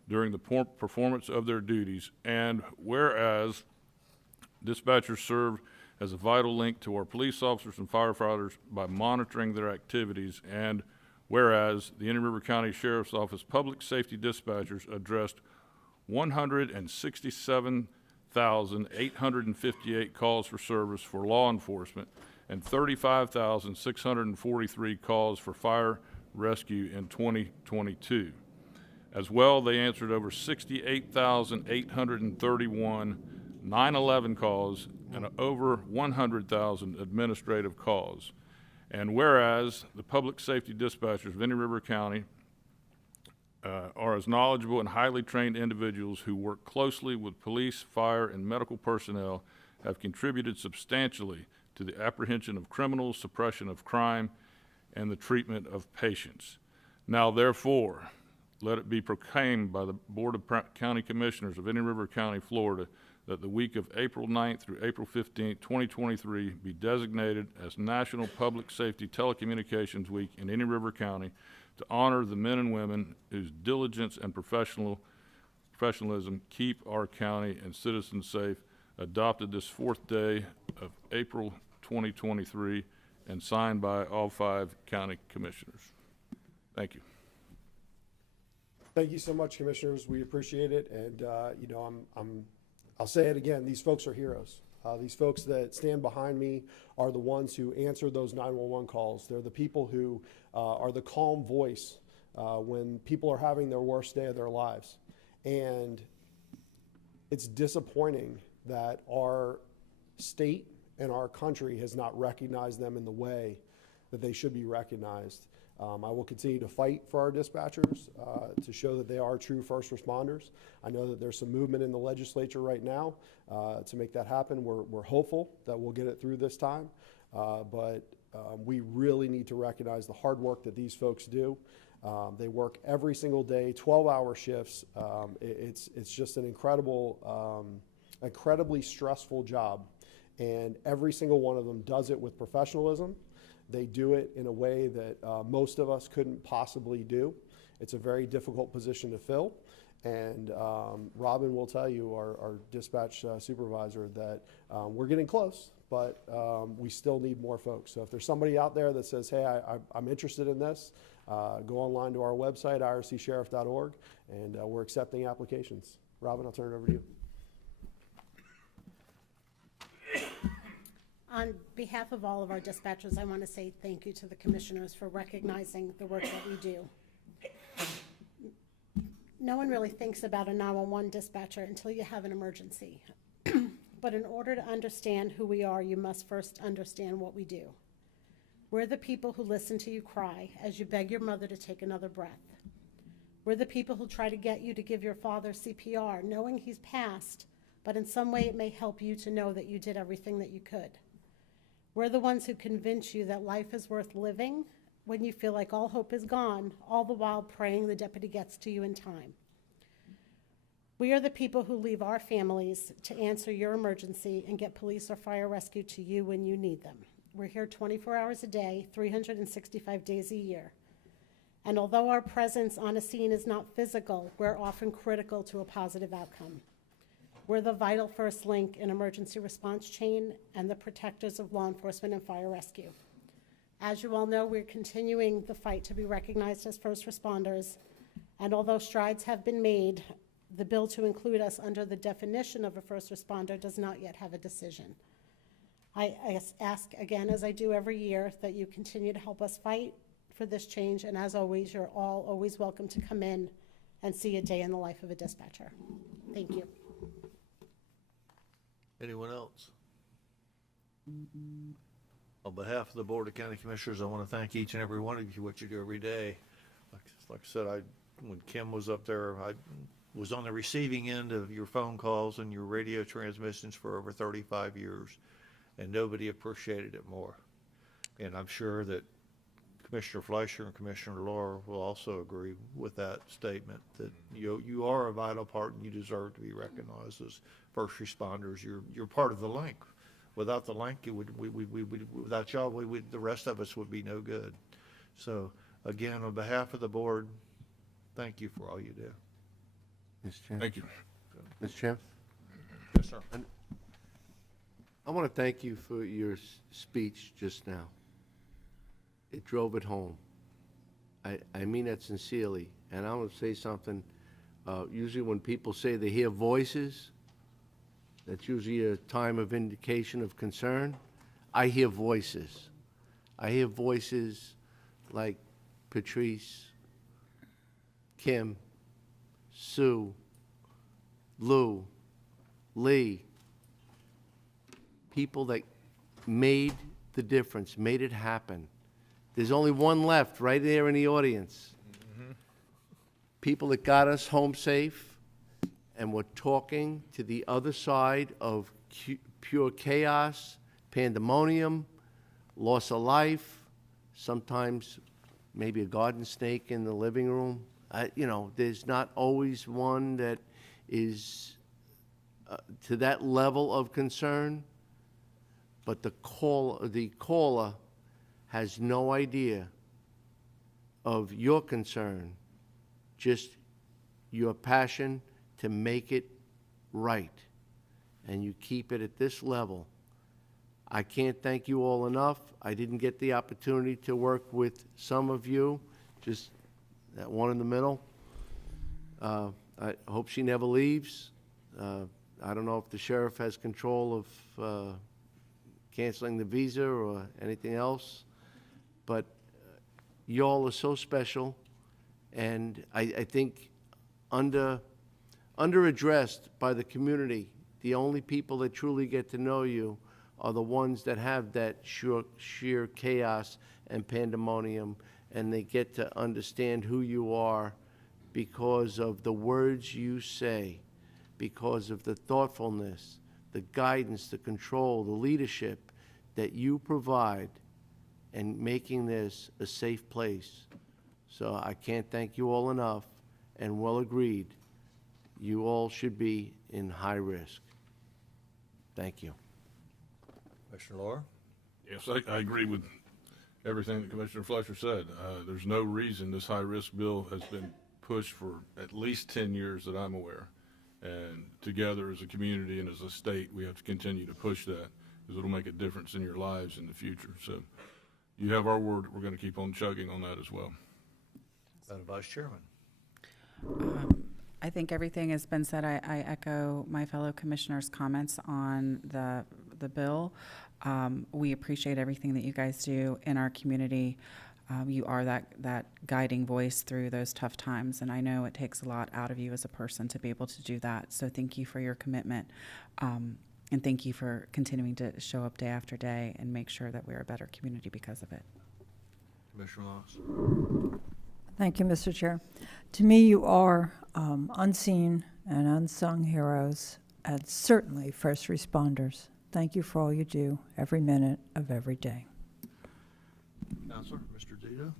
during the performance of their duties, and whereas dispatchers serve as a vital link to our police officers and firefighters by monitoring their activities, and whereas the Indian River County Sheriff's Office public safety dispatchers addressed 167,858 calls for service for law enforcement and 35,643 calls for fire rescue in 2022. As well, they answered over 68,831 911 calls and over 100,000 administrative calls. And whereas the public safety dispatchers of Indian River County are as knowledgeable and highly trained individuals who work closely with police, fire, and medical personnel, have contributed substantially to the apprehension of criminals, suppression of crime, and the treatment of patients. Now therefore, let it be proclaimed by the Board of County Commissioners of Indian River County, Florida, that the week of April 9th through April 15th, 2023 be designated as National Public Safety Telecommunications Week in Indian River County to honor the men and women whose diligence and professionalism keep our county and citizens safe, adopted this 4th day of April 2023 and signed by all 5 county commissioners. Thank you. Thank you so much, commissioners. We appreciate it. And, you know, I'll say it again, these folks are heroes. These folks that stand behind me are the ones who answer those 911 calls. They're the people who are the calm voice when people are having their worst day of their lives. And it's disappointing that our state and our country has not recognized them in the way that they should be recognized. I will continue to fight for our dispatchers to show that they are true first responders. I know that there's some movement in the legislature right now to make that happen. We're hopeful that we'll get it through this time, but we really need to recognize the hard work that these folks do. They work every single day, 12-hour shifts. It's just an incredibly stressful job, and every single one of them does it with professionalism. They do it in a way that most of us couldn't possibly do. It's a very difficult position to fill. And Robin will tell you, our dispatch supervisor, that we're getting close, but we still need more folks. So if there's somebody out there that says, hey, I'm interested in this, go online to our website, ircsheriff.org, and we're accepting applications. Robin, I'll turn it over to you. On behalf of all of our dispatchers, I want to say thank you to the commissioners for recognizing the work that we do. No one really thinks about a 911 dispatcher until you have an emergency. But in order to understand who we are, you must first understand what we do. We're the people who listen to you cry as you beg your mother to take another breath. We're the people who try to get you to give your father CPR, knowing he's passed, but in some way it may help you to know that you did everything that you could. We're the ones who convince you that life is worth living when you feel like all hope is gone, all the while praying the deputy gets to you in time. We are the people who leave our families to answer your emergency and get police or fire rescue to you when you need them. We're here 24 hours a day, 365 days a year. And although our presence on a scene is not physical, we're often critical to a positive outcome. We're the vital first link in emergency response chain and the protectors of law enforcement and fire rescue. As you all know, we're continuing the fight to be recognized as first responders, and although strides have been made, the bill to include us under the definition of a first responder does not yet have a decision. I ask again, as I do every year, that you continue to help us fight for this change, and as always, you're all always welcome to come in and see a day in the life of a dispatcher. Thank you. Anyone else? On behalf of the Board of County Commissioners, I want to thank each and every one of you for what you do every day. Like I said, when Kim was up there, I was on the receiving end of your phone calls and your radio transmissions for over 35 years, and nobody appreciated it more. And I'm sure that Commissioner Fleischer and Commissioner Laura will also agree with that statement, that you are a vital part and you deserve to be recognized as first responders. You're part of the link. Without the link, without y'all, the rest of us would be no good. So again, on behalf of the board, thank you for all you do. Mr. Chairman. Thank you. Mr. Chairman? Yes, sir. I want to thank you for your speech just now. It drove it home. I mean that sincerely. And I want to say something. Usually when people say they hear voices, that's usually a time of indication of concern. I hear voices. I hear voices like Patrice, Kim, Sue, Lou, Lee, people that made the difference, made it happen. There's only one left right there in the audience. People that got us home safe, and we're talking to the other side of pure chaos, pandemonium, loss of life, sometimes maybe a garden snake in the living room. There's not always one that is to that level of concern, but the caller has no idea of your concern, just your passion to make it right, and you keep it at this level. I can't thank you all enough. I didn't get the opportunity to work with some of you, just that one in the middle. I hope she never leaves. I don't know if the sheriff has control of canceling the visa or anything else, but y'all are so special, and I think under-addressed by the community. The only people that truly get to know you are the ones that have that sheer chaos and pandemonium, and they get to understand who you are because of the words you say, because of the thoughtfulness, the guidance, the control, the leadership that you provide in making this a safe place. So I can't thank you all enough, and well agreed. You all should be in high risk. Thank you. Commissioner Laura? Yes, I agree with everything that Commissioner Fletcher said. There's no reason this high-risk bill has been pushed for at least 10 years that I'm aware. And together as a community and as a state, we have to continue to push that because it'll make a difference in your lives in the future. So you have our word. We're going to keep on chugging on that as well. Madam Vice Chairman. I think everything has been said. I echo my fellow commissioners' comments on the the bill. We appreciate everything that you guys do in our community. You are that guiding voice through those tough times, and I know it takes a lot out of you as a person to be able to do that. So thank you for your commitment, and thank you for continuing to show up day after day and make sure that we're a better community because of it. Commissioner Moss. Thank you, Mr. Chair. To me, you are unseen and unsung heroes, and certainly first responders. Thank you for all you do every minute of every day. Counselor, Mr. Zito.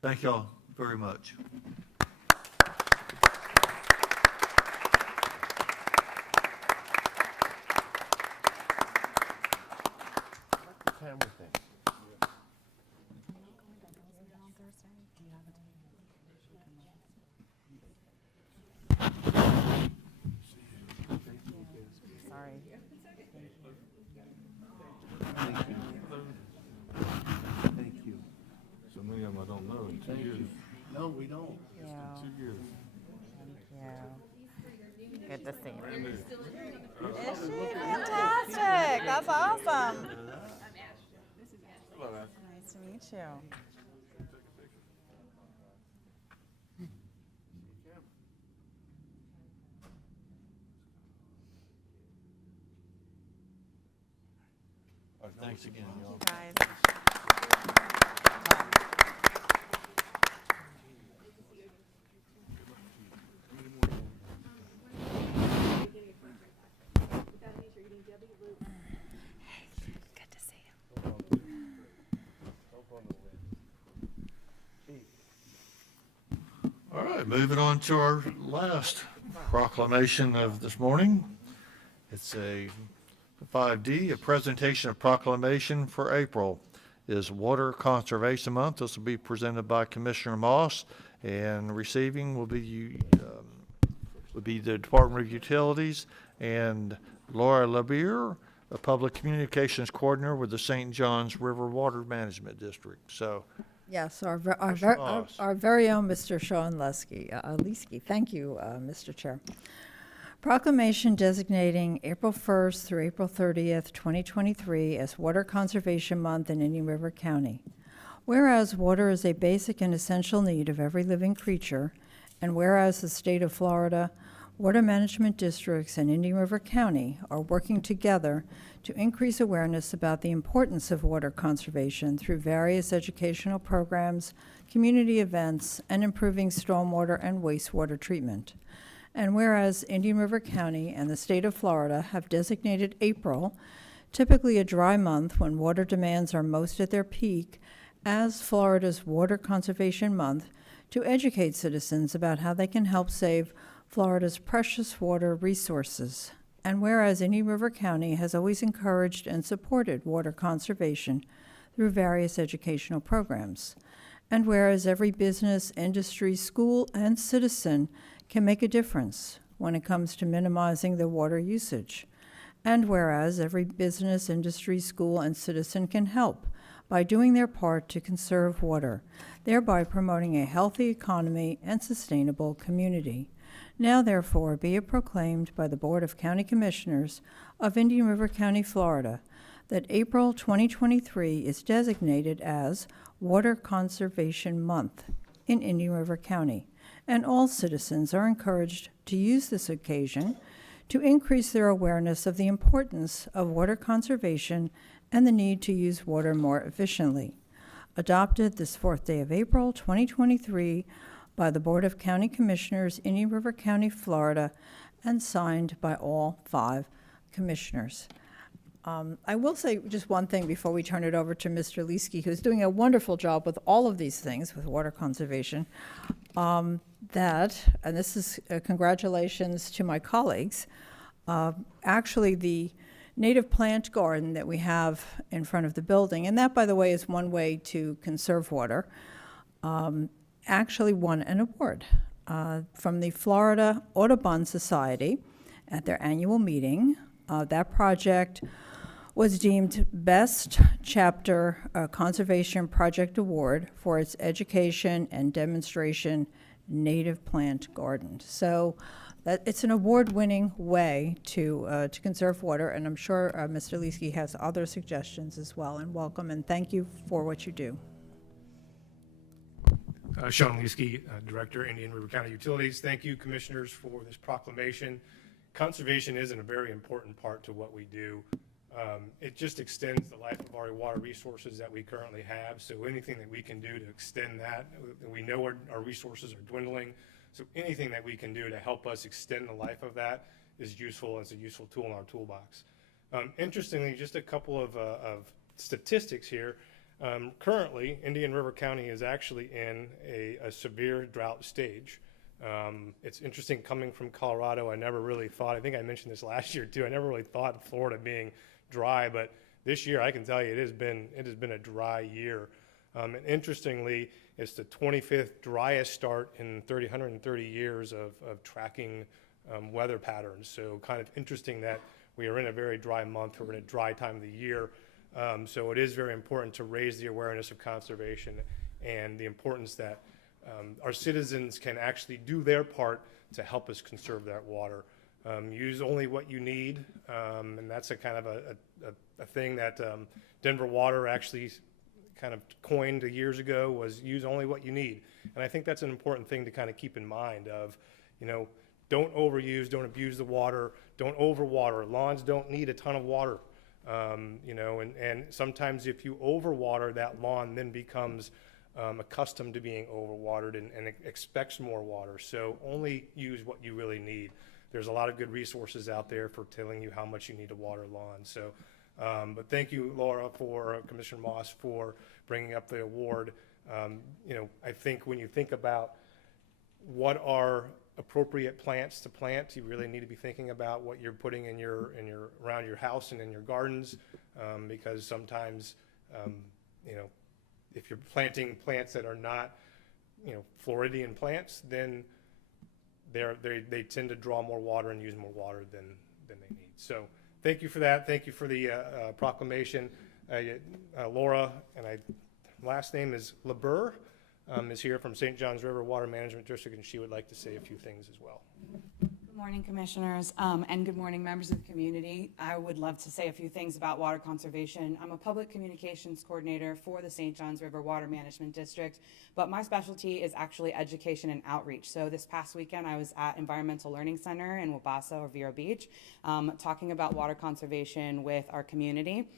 Thank y'all very much. Camera thing. Sorry. Thank you. So many of them I don't know in 2 Thank years. you. No, we don't. Yeah. 2 years. Good to see you. Brand new. Is she fantastic? That's awesome. Hello, man. Nice to meet you. Thanks again, y'all. Guys. Good to see you. All right, moving on to our last proclamation of this morning. It's a 5D, a presentation of proclamation for April is Water Conservation Month. This will be presented by Commissioner Moss, and receiving will be the Department of Utilities, and Laura LeBeer, a Public Communications Coordinator with the St. Johns River Water Management District. So, Yes, our Moss. very own Mr. Sean Leski. Thank you, Mr. Chair. Proclamation designating April 1st through April 30th, 2023 as Water Conservation Month in Indian River County. Whereas water is a basic and essential need of every living creature, and whereas the state of Florida, water management districts, and Indian River County are working together to increase awareness about the importance of water conservation through various educational programs, community events, and improving stormwater and wastewater treatment. And whereas Indian River County and the state of Florida have designated April, typically a dry month when water demands are most at their peak, as Florida's Water Conservation Month to educate citizens about how they can help save Florida's precious water resources. And whereas Indian River County has always encouraged and supported water conservation through various educational programs. And whereas every business, industry, school, and citizen can make a difference when it comes to minimizing their water usage. And whereas every business, industry, school, and citizen can help by doing their part to conserve water, thereby promoting a healthy economy and sustainable community. Now therefore be it proclaimed by the Board of County Commissioners of Indian River County, Florida, that April 2023 is designated as Water Conservation Month in Indian River County, and all citizens are encouraged to use this occasion to increase their awareness of the importance of water conservation and the need to use water more efficiently. Adopted this 4th day of April 2023 by the Board of County Commissioners, Indian River County, Florida, and signed by all 5 commissioners. I will say just one thing before we turn it over to Mr. Leski, who's doing a wonderful job with all of these things with water conservation, and this is congratulations to my colleagues, actually the native plant garden that we have in front of the building, and that, by the way, is one way to conserve water, actually won an award from the Florida Audubon Society at their annual meeting. That project was deemed Best Chapter Conservation Project Award for its education and demonstration native plant garden. So that it's an award-winning way to conserve water, and I'm sure Mr. Leesky has other suggestions as well, and welcome, and thank you for what you do. Sean Leesky, Director, Indian River County Utilities. Thank you, Commissioners, for this proclamation. Conservation is a very important part to what we do. It just extends the life of our water resources that we currently have, so anything that we can do to extend that, we know our resources are dwindling, so anything that we can do to help us extend the life of that is useful. It's a useful tool in our toolbox. Interestingly, just a couple of statistics here. Currently, Indian River County is actually in a severe drought stage. It's interesting coming from Colorado. I never really thought, I think I mentioned this last year too, I never really thought of Florida being dry, but this year I can tell you it has been a dry year. And interestingly, it's the 25th driest start in 130 years of tracking weather patterns. So kind of interesting that we are in a very dry month. We're in a dry time of the year. So it is very important to raise the awareness of conservation and the importance that our citizens can actually do their part to help us conserve that water. Use only what you need, and that's a kind of a thing that Denver Water actually kind of coined years ago, was use only what you need. And I think that's an important thing to kind of keep in mind of, don't overuse, don't abuse the water, don't overwater. Lawns don't need a ton of water. And sometimes if you overwater, that lawn then becomes accustomed to being overwatered and expects more water. So only use what you really need. There's a lot of good resources out there for telling you how much you need to water lawns. So, but thank you, Laura, Commissioner Moss, for bringing up the award. I think when you think about what are appropriate plants to plant, you really need to be thinking about what you're putting in your around your house and in your gardens, because sometimes if you're planting plants that are not Floridian plants, then they tend to draw more water and use more water than they need. So thank you for that. Thank you for the proclamation. Laura, and last name is LeBur, is here from St. Johns River Water Management District, and she would like to say a few things as well. Good morning, Commissioners, and good morning, members of the community. I would love to say a few things about water conservation. I'm a public communications coordinator for the St. Johns River Water Management District, but my specialty is actually education and outreach. So this past weekend, I was at Environmental Learning Center in Wabasa or Vero Beach, talking about water conservation with our community.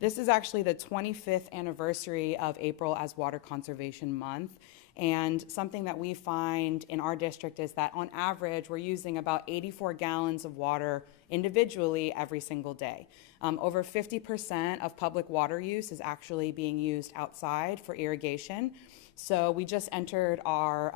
This is actually the 25th anniversary of April as Water Conservation Month. And something that we find in our district is that on average, we're using about 84 gallons of water individually every single day. Over 50% of public water use is actually being used outside for irrigation. So we just entered our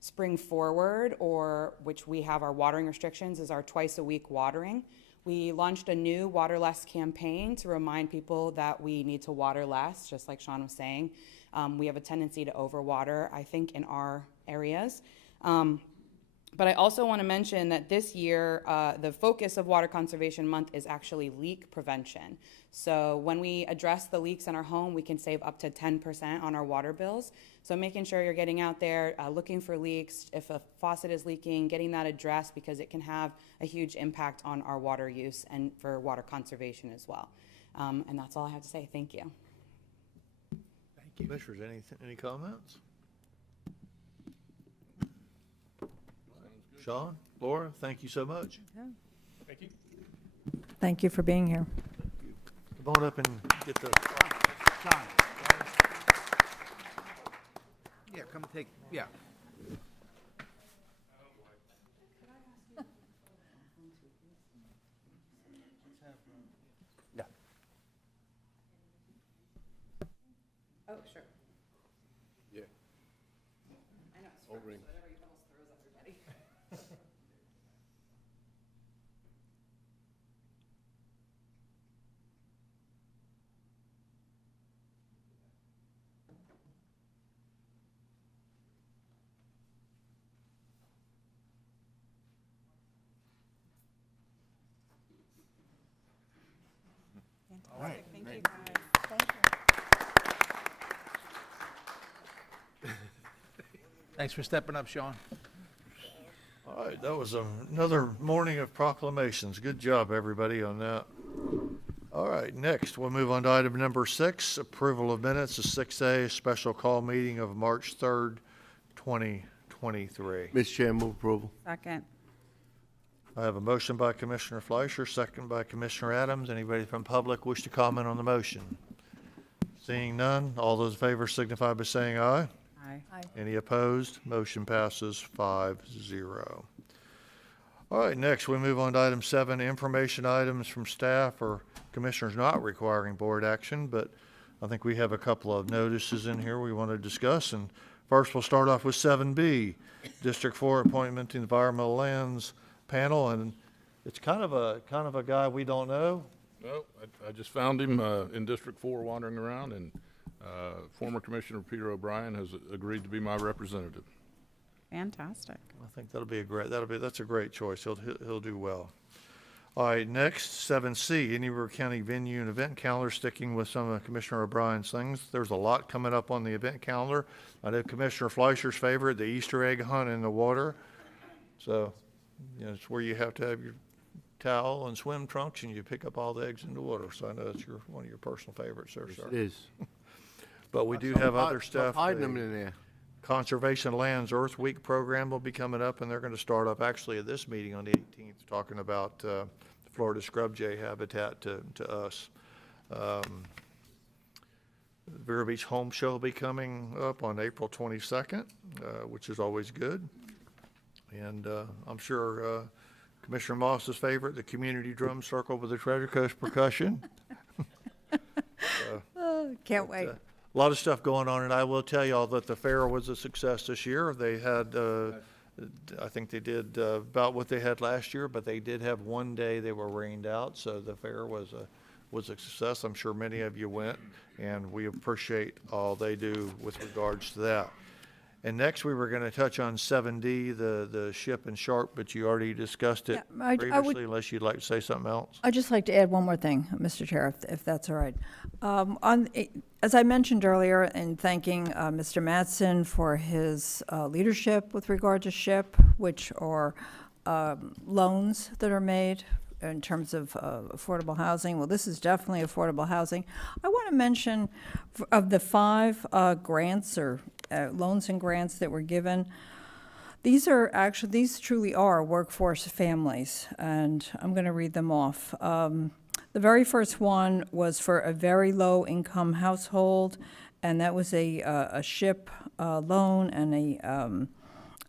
Spring Forward, or which we have our watering restrictions, is our twice a week watering. We launched a new Water Less campaign to remind people that we need to water less, just like Sean was saying. We have a tendency to overwater, I think, in our areas. But I also want to mention that this year, the focus of Water Conservation Month is actually leak prevention. So when we address the leaks in our home, we can save up to 10% on our water bills. So making sure you're getting out there, looking for leaks. If a faucet is leaking, getting that addressed, because it can have a huge impact on our water use and for water conservation as well. And that's all I have to say. Thank you. Thank you. Commissioners, any comments? Sean, Laura, thank you so much. Thank you. Thank you for being here. Come on up and get the... John. Yeah, come take, yeah. Yeah. Oh, sure. Yeah. I know, it's Over in- whatever, it almost throws everybody. All right. Thank Great. you, guys. Thanks for stepping up, Sean. All All right, that was another morning of proclamations. Good job, everybody, on that. All right, next, we'll move on to item number 6, approval of minutes, the 6A special call meeting of March 3rd, 2023. Mr. Chair, move approval. Second. I have a motion by Commissioner Fleischer, second by Commissioner Adams. Anybody from public wish to comment on the motion? Seeing none, all those in favor signify by saying aye. Aye. Any opposed? Motion passes 5-0. All right, next we move on to item 7, information items from staff or commissioners not requiring board action, but I think we have a couple of notices in here we want to discuss. And first, we'll start off with 7B, District 4 appointment to Environmental Lands Panel, and it's kind of a guy we don't know. No, I just found him in District 4 wandering around, and former Commissioner Peter O'Brien has agreed to be my representative. Fantastic. I think that's a great choice. He'll do well. All right, next, 7C, Indian River County venue and event calendar, sticking with some of Commissioner O'Brien's things. There's a lot coming up on the event calendar. I know Commissioner Fleischer's favorite, the Easter egg hunt in the water. So, it's where you have to have your towel and swim trunks and you pick up all the eggs in the water. So I know it's one of your personal favorites, sir. It is. But we do have other stuff. Hiding them in there. Conservation Lands Earth Week program will be coming up, and they're going to start up actually at this meeting on the 18th, talking about Florida scrub jay habitat to us. Vero Beach Home Show will be coming up on April 22nd, which is always good. And I'm sure Commissioner Moss's favorite, the Community Drum Circle with the Treasure Coast percussion. Can't wait. A lot of stuff going on, and I will tell y'all that the fair was a success this year. They had, I think they did about what they had last year, but they did have one day they were rained out, so the fair was a success. I'm sure many of you went, and we appreciate all they do with regards to that. And next, we were going to touch on 7D, the ship and shark, but you already discussed it Yeah, I would- previously, unless you'd like to say something else. I'd just like to add one more thing, Mr. Chair, if that's all right. As I mentioned earlier, in thanking Mr. Mattson for his leadership with regard to SHIP, which are loans that are made in terms of affordable housing. Well, this is definitely affordable housing. I want to mention of the 5 grants or loans and grants that were given, these truly are workforce families, and I'm going to read them off. The very first one was for a very low-income household, and that was a SHIP loan and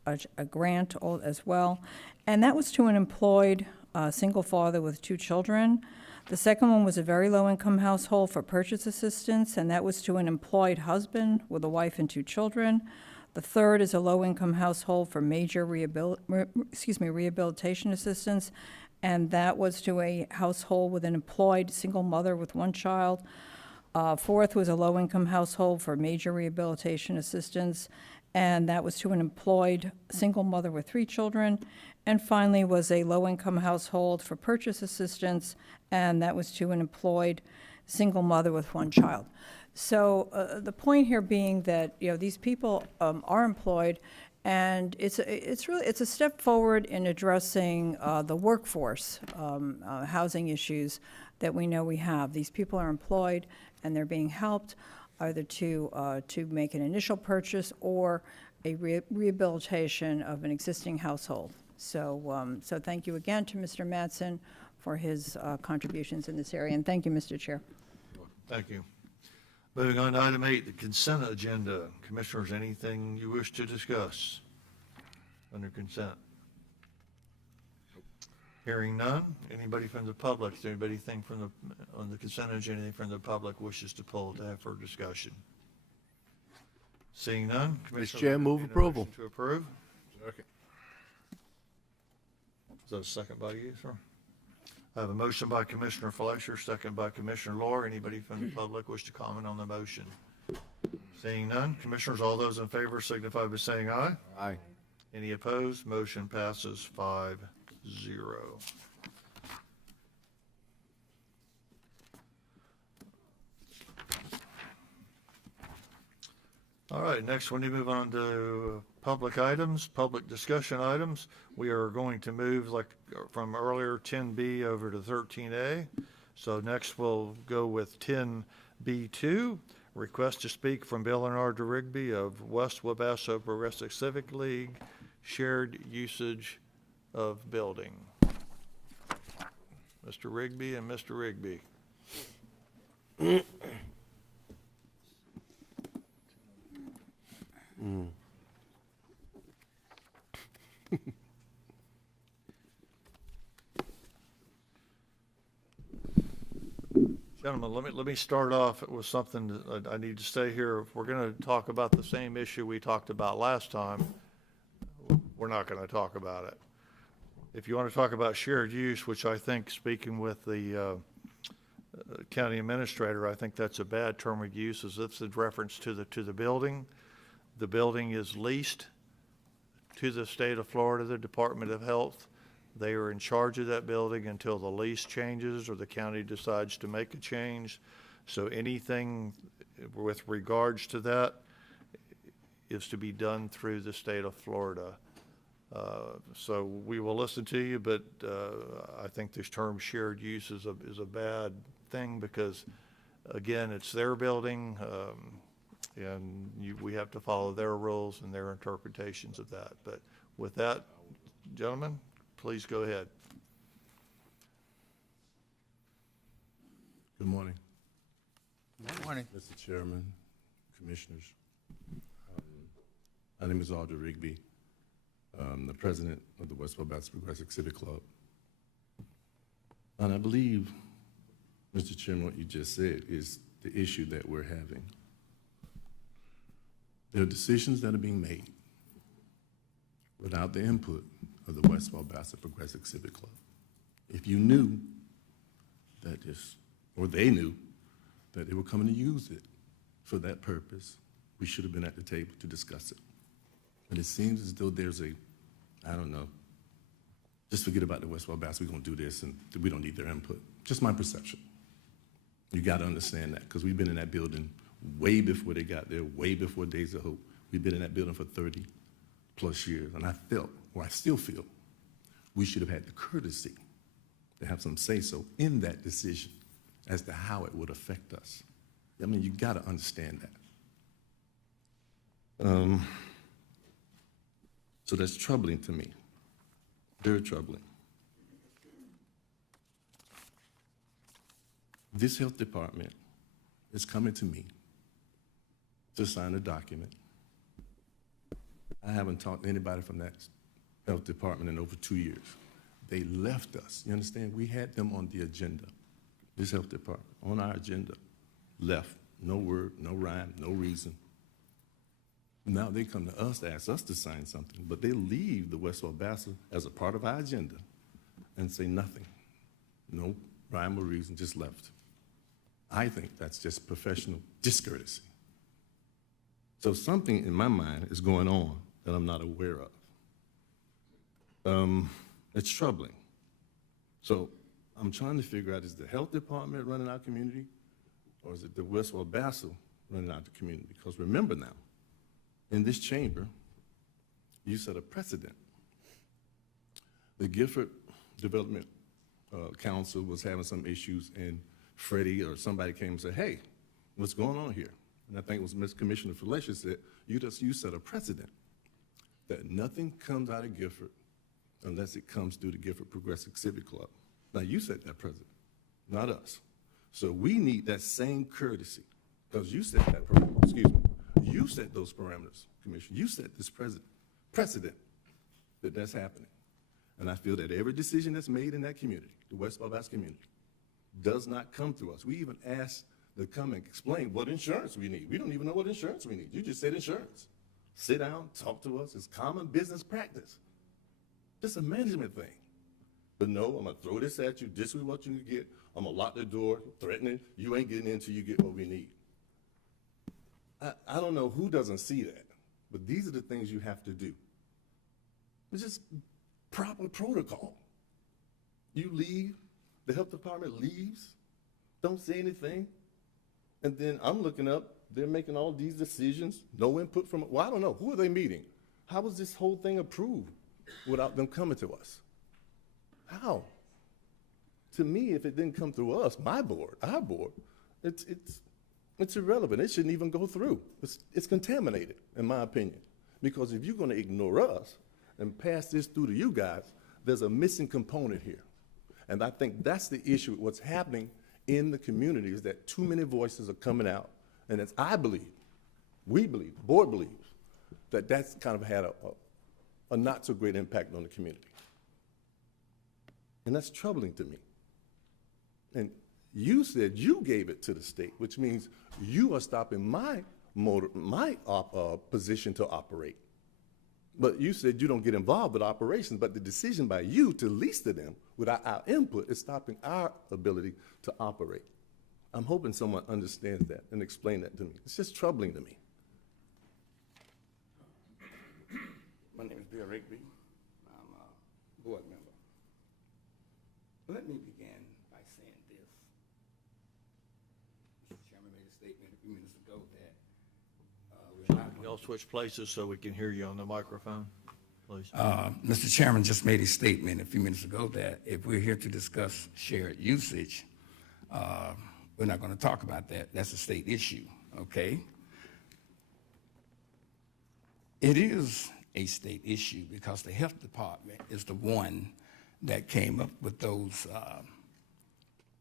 a grant as well, and that was to an employed single father with 2 children. The second one was a very low-income household for purchase assistance, and that was to an employed husband with a wife and 2 children. The third is a low-income household for major rehabilitation assistance, and that was to a household with an employed single mother with 1 child. Fourth was a low-income household for major rehabilitation assistance, and that was to an employed single mother with 3 children. And finally was a low-income household for purchase assistance, and that was to an employed single mother with 1 child. So the point here being that these people are employed, and it's a step forward in addressing the workforce housing issues that we know we have. These people are employed, and they're being helped either to make an initial purchase or a rehabilitation of an existing household. So thank you again to Mr. Mattson for his contributions in this area, and thank you, Mr. Chair. Thank you. Moving on to item 8, the consent agenda. Commissioners, anything you wish to discuss under consent? Hearing none. Anybody from the public, is there anything on the consent agenda, anything from the public wishes to pull to have for discussion? Seeing none. Mr. Chair, move approval. To approve. Second. Is that a second by you, sir? I have a motion by Commissioner Fleischer, second by Commissioner Lohr. Anybody from the public wish to comment on the motion? Seeing none. Commissioners, all those in favor signify by saying aye. Aye. Any opposed? Motion passes 5-0. All right, next we need to move on to public items, public discussion items. We are going to move like from earlier 10B over to 13A. So next we'll go with 10B2, request to speak from Bill and Ardra Rigby of West Wabasso Progressive Civic League, shared usage of building. Mr. Rigby and Mr. Rigby. Gentlemen, let me start off with something that I need to say here. If we're going to talk about the same issue we talked about last time, we're not going to talk about it. If you want to talk about shared use, which I think, speaking with the county administrator, I think that's a bad term of use, as it's a reference to the building. The building is leased to the state of Florida, the Department of Health. They are in charge of that building until the lease changes or the county decides to make a change. So anything with regards to that is to be done through the state of Florida. So we will listen to you, but I think this term shared use is a bad thing because, again, it's their building, and we have to follow their rules and their interpretations of that. But with that, gentlemen, please go ahead. Good morning. Good morning. Mr. Chairman, Commissioners. My name is Ardra Rigby. I'm the president of the West Wabasso Progressive Civic Club. And I believe, Mr. Chairman, what you just said is the issue that we're having. There are decisions that are being made without the input of the West Wabasso Progressive Civic Club. If you knew that or they knew that they were coming to use it for that purpose, we should have been at the table to discuss it. But it seems as though there's I don't know, just forget about the West Wabasso, we're gonna do this and we don't need their input. Just my perception. You gotta understand that, because we've been in that building way before they got there, way before Days of Hope. We've been in that building for 30 plus years, and I felt, or I still feel, we should have had the courtesy to have some say-so in that decision as to how it would affect us. I mean, you gotta understand that. So that's troubling to me, very troubling. This health department is coming to me to sign a document. I haven't talked to anybody from that health department in over 2 years. They left us, you understand? We had them on the agenda, this health department, on our agenda, left, no word, no rhyme, no reason. Now they come to us to ask us to sign something, but they leave the West Wabasso as a part of our agenda and say nothing. No rhyme or reason, just left. I think that's just professional discourtesy. So something in my mind is going on that I'm not aware of. It's troubling. So I'm trying to figure out, is the health department running our community, or is it the West Wabasso running out the community? Because remember now, in this chamber, you set a precedent. The Gifford Development Council was having some issues, and Freddie or somebody came and said, hey, what's going on here? And I think it was Ms. Commissioner Felicia said, you set a precedent that nothing comes out of Gifford unless it comes through the Gifford Progressive Civic Club. Now, you set that precedent, not us. So we need that same courtesy, because you set that, you set those parameters, Commissioner. You set this precedent that that's happening. And I feel that every decision that's made in that community, the West Wabasso community, does not come through us. We even asked to come and explain what insurance we need. We don't even know what insurance we need. You just said insurance. Sit down, talk to us. It's common business practice. Just a management thing. But no, I'm gonna throw this at you. This is what you get. I'm gonna lock the door, threatening. You ain't getting in until you get what we need. I don't know who doesn't see that, but these are the things you have to do. It's just proper protocol. You leave, the health department leaves, don't say anything, and then I'm looking up they're making all these decisions, no input from, well, I don't know, who are they meeting? How was this whole thing approved without them coming to us? How? To me, if it didn't come through us, my board, our board, it's irrelevant. It shouldn't even go through. It's contaminated, in my opinion. Because if you're gonna ignore us and pass this through to you guys, there's a missing component here. And I think that's the issue. What's happening in the community is that too many voices are coming out. And as I believe, we believe, the board believes, that that's kind of had a not so great impact on the community. And that's troubling to me. And you said you gave it to the state, which means you are stopping my position to operate. But you said you don't get involved with operations, but the decision by you to lease to them without our input is stopping our ability to operate. I'm hoping someone understands that and explain that to me. It's just troubling to me. My name is Bill Rigby. I'm a board member. Let me begin by saying this. Mr. Chairman made a statement a few minutes ago that we're not Y'all switch places so we can hear you on the microphone, please. Mr. Chairman just made a statement a few minutes ago that if we're here to discuss shared usage, we're not going to talk about that. That's a state issue, okay? It is a state issue because the health department is the one that came up with those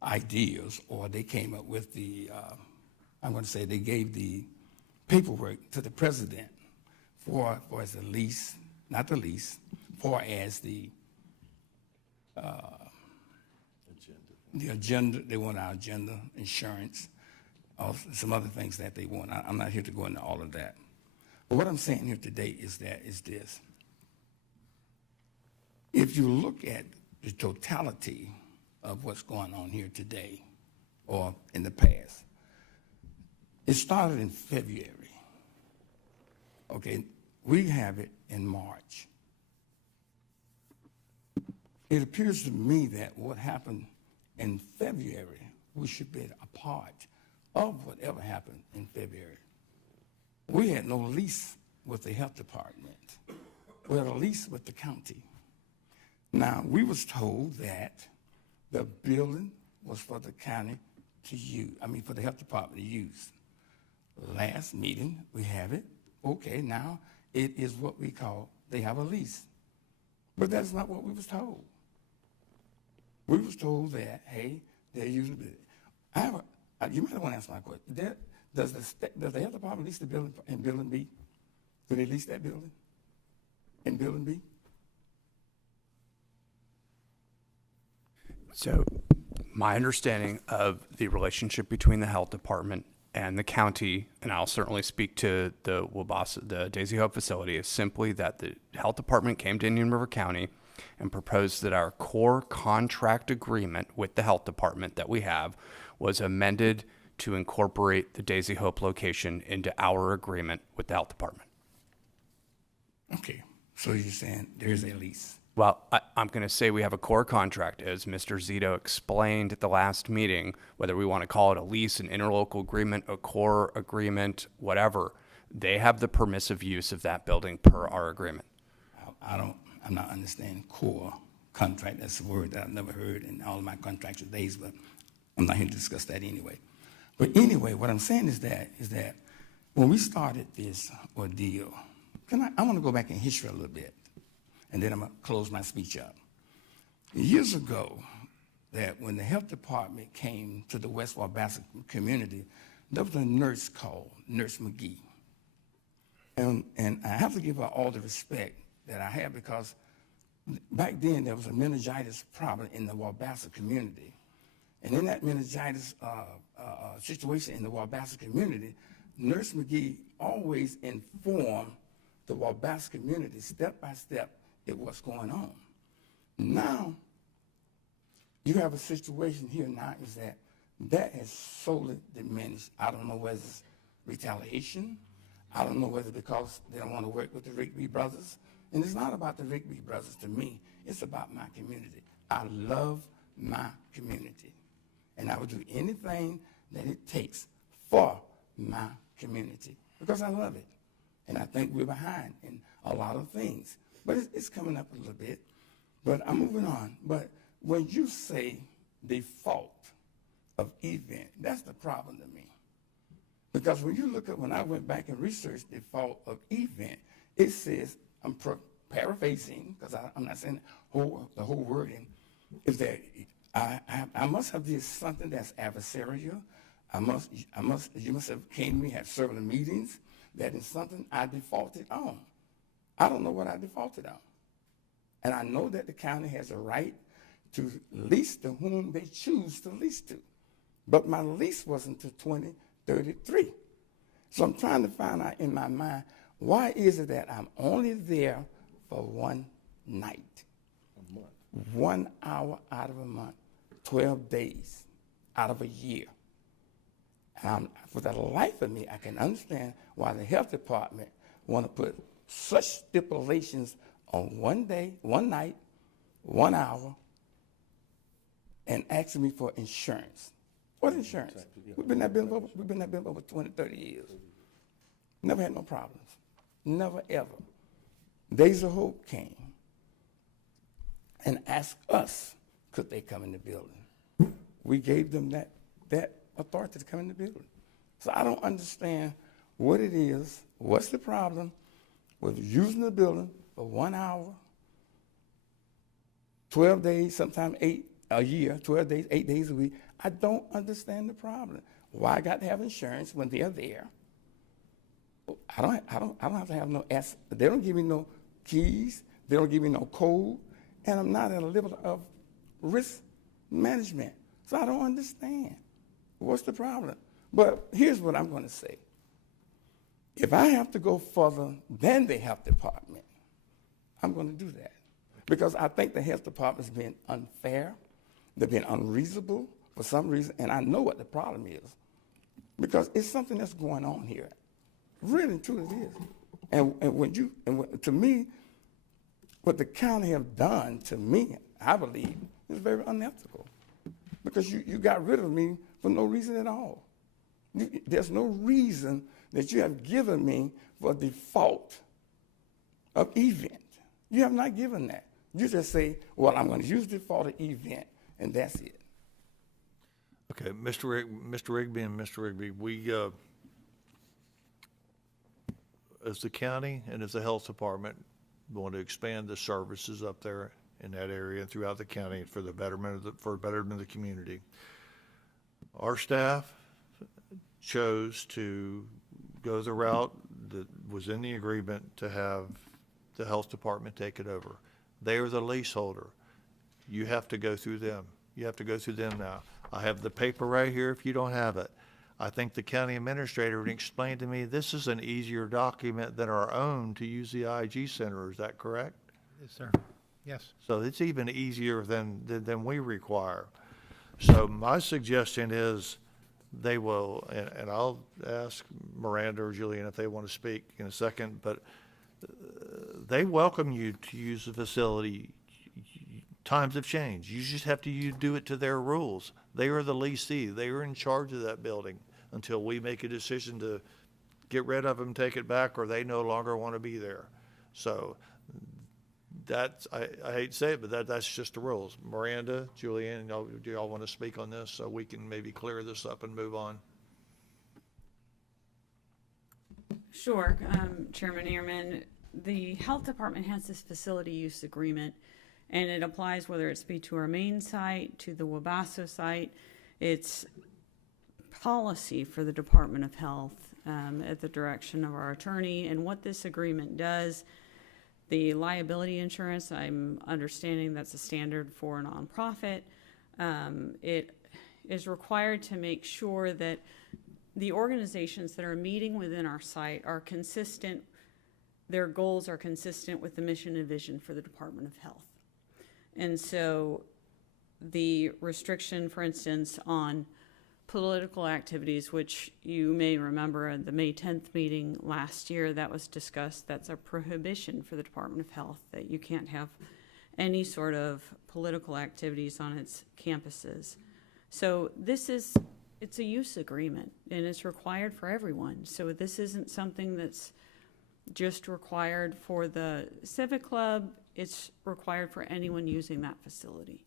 ideas, or they came up with the, I'm going to say they gave the paperwork to the president for as the lease, not the lease, for as the agenda, they want our agenda, insurance, some other things that they want. I'm not here to go into all of that. But what I'm saying here today is this. If you look at the totality of what's going on here today or in the past, it started in February. Okay, we have it in March. It appears to me that what happened in February, we should be a part of whatever happened in February. We had no lease with the health department. We had a lease with the county. Now, we was told that the building was for the county to use, for the health department to use. Last meeting, we have it. Okay, now it is what we call, they have a lease. But that's not what we was told. We was told that, hey, they're using it. You might want to answer my question. Does the health department lease the building in Building B? Do they lease that building in Building B? So my understanding of the relationship between the health department and the county, and I'll certainly speak to the Daisy Hope facility, is simply that the health department came to Indian River County and proposed that our core contract agreement with the health department that we have was amended to incorporate the Daisy Hope location into our agreement with the health department. Okay, so you're saying there's a lease. Well, I'm going to say we have a core contract, as Mr. Zito explained at the last meeting, whether we want to call it a lease, an interlocal agreement, a core agreement, whatever. They have the permissive use of that building per our agreement. I'm not understanding core contract. That's a word that I've never heard in all of my contractual days, but I'm not here to discuss that anyway. But anyway, what I'm saying is that when we started this ordeal, I want to go back in history a little bit, and then I'm going to close my speech up. Years ago, that when the health department came to the West Wabasca community, there was a nurse called Nurse McGee. And I have to give her all the respect that I have, because back then there was a meningitis problem in the Wabasca community. And in that meningitis situation in the Wabasca community, Nurse McGee always informed the Wabasca community step by step what's going on. Now, you have a situation here now is that has solely diminished. I don't know whether it's retaliation. I don't know whether because they don't want to work with the Rigby brothers. And it's not about the Rigby brothers to me. It's about my community. I love my community. And I would do anything that it takes for my community because I love it. And I think we're behind in a lot of things. But it's coming up a little bit. But I'm moving on. But when you say default of event, that's the problem to me. Because when you look at, when I went back and researched default of event, it says, I'm paraphrasing, because I'm not saying the whole wording, is that I must have did something that's adversarial. You must have came to me, had several meetings, that is something I defaulted on. I don't know what I defaulted on. And I know that the county has a right to lease to whom they choose to lease to. But my lease wasn't until 2033. So I'm trying to find out in my mind, why is it that I'm only there for one night? 1 hour out of a month, 12 days out of a year. And for the life of me, I can understand why the health department want to put such stipulations on 1 day, 1 night, 1 hour, and asking me for insurance. What insurance? We've been in that building over 20, 30 years. Never had no problems. Never, ever. Days of Hope came and asked us, could they come in the building? We gave them that authority to come in the building. So I don't understand what it is, what's the problem with using the building for 1 hour, 12 days, sometimes 8 a year, 12 days, 8 days a week. I don't understand the problem. Why I got to have insurance when they're there? I don't have to have no they don't give me no keys, they don't give me no code, and I'm not at a level of risk management. So I don't understand. What's the problem? But here's what I'm going to say. If I have to go further than the health department, I'm going to do that. Because I think the health department's been unfair. They've been unreasonable for some reason, and I know what the problem is. Because it's something that's going on here. Really and truly it is. And to me, what the county have done to me, I believe, is very unethical. Because you got rid of me for no reason at all. There's no reason that you have given me for default of event. You have not given that. You just say, well, I'm going to use default of event, and that's it. Okay, Mr. Rigby and Mr. Rigby, we, as the county and as the health department, want to expand the services up there in that area and throughout the county for the betterment of the community. Our staff chose to go the route that was in the agreement to have the health department take it over. They are the leaseholder. You have to go through them. You have to go through them now. I have the paper right here if you don't have it. I think the county administrator would explain to me this is an easier document than our own to use the IG Center. Is that correct? Yes, sir. Yes. So it's even easier than we require. So my suggestion is they will, and I'll ask Miranda or Julian if they want to speak in a second, but they welcome you to use the facility. Times have changed. You just have to do it to their rules. They are the leasee. They are in charge of that building until we make a decision to get rid of them, take it back, or they no longer want to be there. So that's, I hate to say it, but that's just the rules. Miranda, Julianne, do y'all want to speak on this so we can maybe clear this up and move on? Sure, Chairman Ehrman. The health department has this facility use agreement, and it applies whether it's be to our main site, to the Wabasso site. It's policy for the Department of Health at the direction of our attorney. And what this agreement does, the liability insurance, I'm understanding that's a standard for a nonprofit. It is required to make sure that the organizations that are meeting within our site are consistent, their goals are consistent with the mission and vision for the Department of Health. And so the restriction, for instance, on political activities, which you may remember at the May 10th meeting last year, that was discussed, that's a prohibition for the Department of Health, that you can't have any sort of political activities on its campuses. So this is it's a use agreement, and it's required for everyone. So this isn't something that's just required for the Civic Club. It's required for anyone using that facility.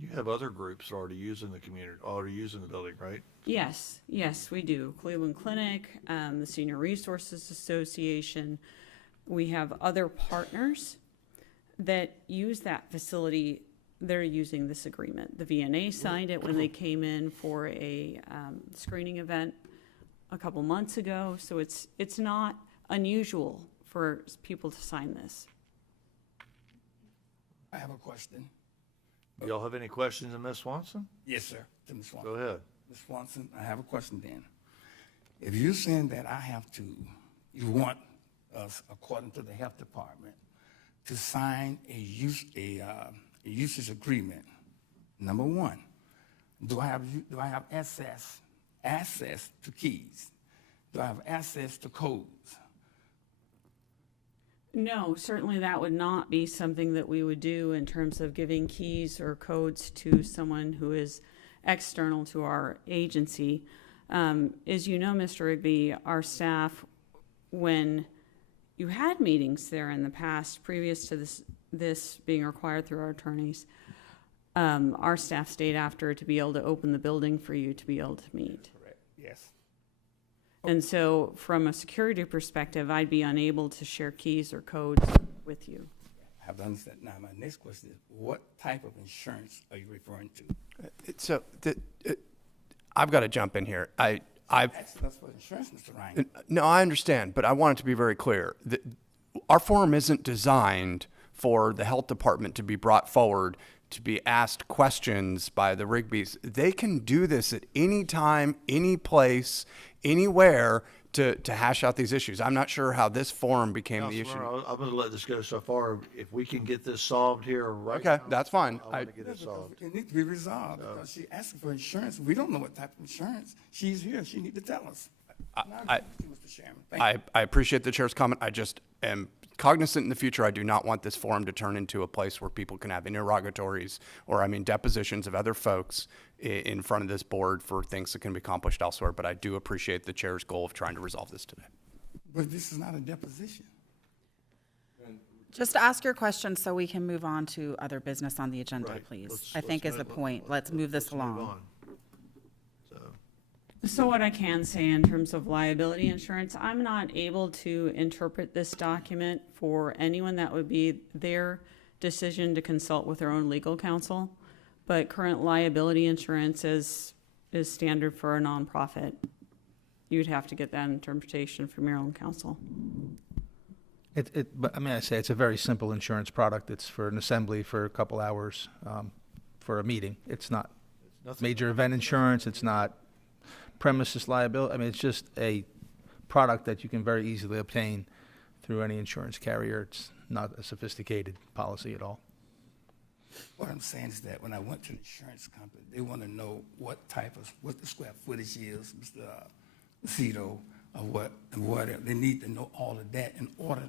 You have other groups already using the community, already using the building, right? Yes, yes, we do. Cleveland Clinic, the Senior Resources Association. We have other partners that use that facility. They're using this agreement. The VNA signed it when they came in for a screening event a couple months ago. So it's not unusual for people to sign this. I have a question. Y'all have any questions of Ms. Swanson? Yes, sir. To Ms. Swanson. Go ahead. Ms. Swanson, I have a question then. If you're saying that you want us, according to the health department, to sign a usage agreement, number one, do I have access to keys? Do I have access to codes? No, certainly that would not be something that we would do in terms of giving keys or codes to someone who is external to our agency. As you know, Mr. Rigby, our staff, when you had meetings there in the past, previous to this being required through our attorneys, our staff stayed after to be able to open the building for you to be able to meet. Correct, yes. And so from a security perspective, I'd be unable to share keys or codes with you. I have to understand. Now, my next question is, what type of insurance are you referring to? So I've got to jump in here. That's for insurance, Mr. Ryan. No, I understand, but I want it to be very clear. Our forum isn't designed for the health department to be brought forward to be asked questions by the Rigbys. They can do this at any time, any place, anywhere to hash out these issues. I'm not sure how this forum became the issue. Councilman, I'm going to let this go so far. If we can get this solved here right Okay, now, that's fine. I want to get it solved. It needs to be resolved because she's asking for insurance. We don't know what type of insurance. She's here. She needs to tell us. Mr. Chairman. Thank you. I appreciate the chair's comment. I just am cognizant in the future, I do not want this forum to turn into a place where people can have interrogatories or, depositions of other folks in front of this board for things that can be accomplished elsewhere. But I do appreciate the chair's goal of trying to resolve this today. But this is not a deposition. Just ask your question so we can move on to other business on the agenda, Right. please. I think is the point. Let's move this Move along. on. So what I can say in terms of liability insurance, I'm not able to interpret this document for anyone. That would be their decision to consult with their own legal counsel. But current liability insurance is standard for a nonprofit. You'd have to get that interpretation from your own counsel. But I say it's a very simple insurance product. It's for an assembly for a couple hours, for a meeting. It's not major event insurance. It's not premises liability. It's just a product that you can very easily obtain through any insurance carrier. It's not a sophisticated policy at all. What I'm saying is that when I went to the insurance company, they want to know what the square footage is, Mr. Cito, or whatever. They need to know all of that in order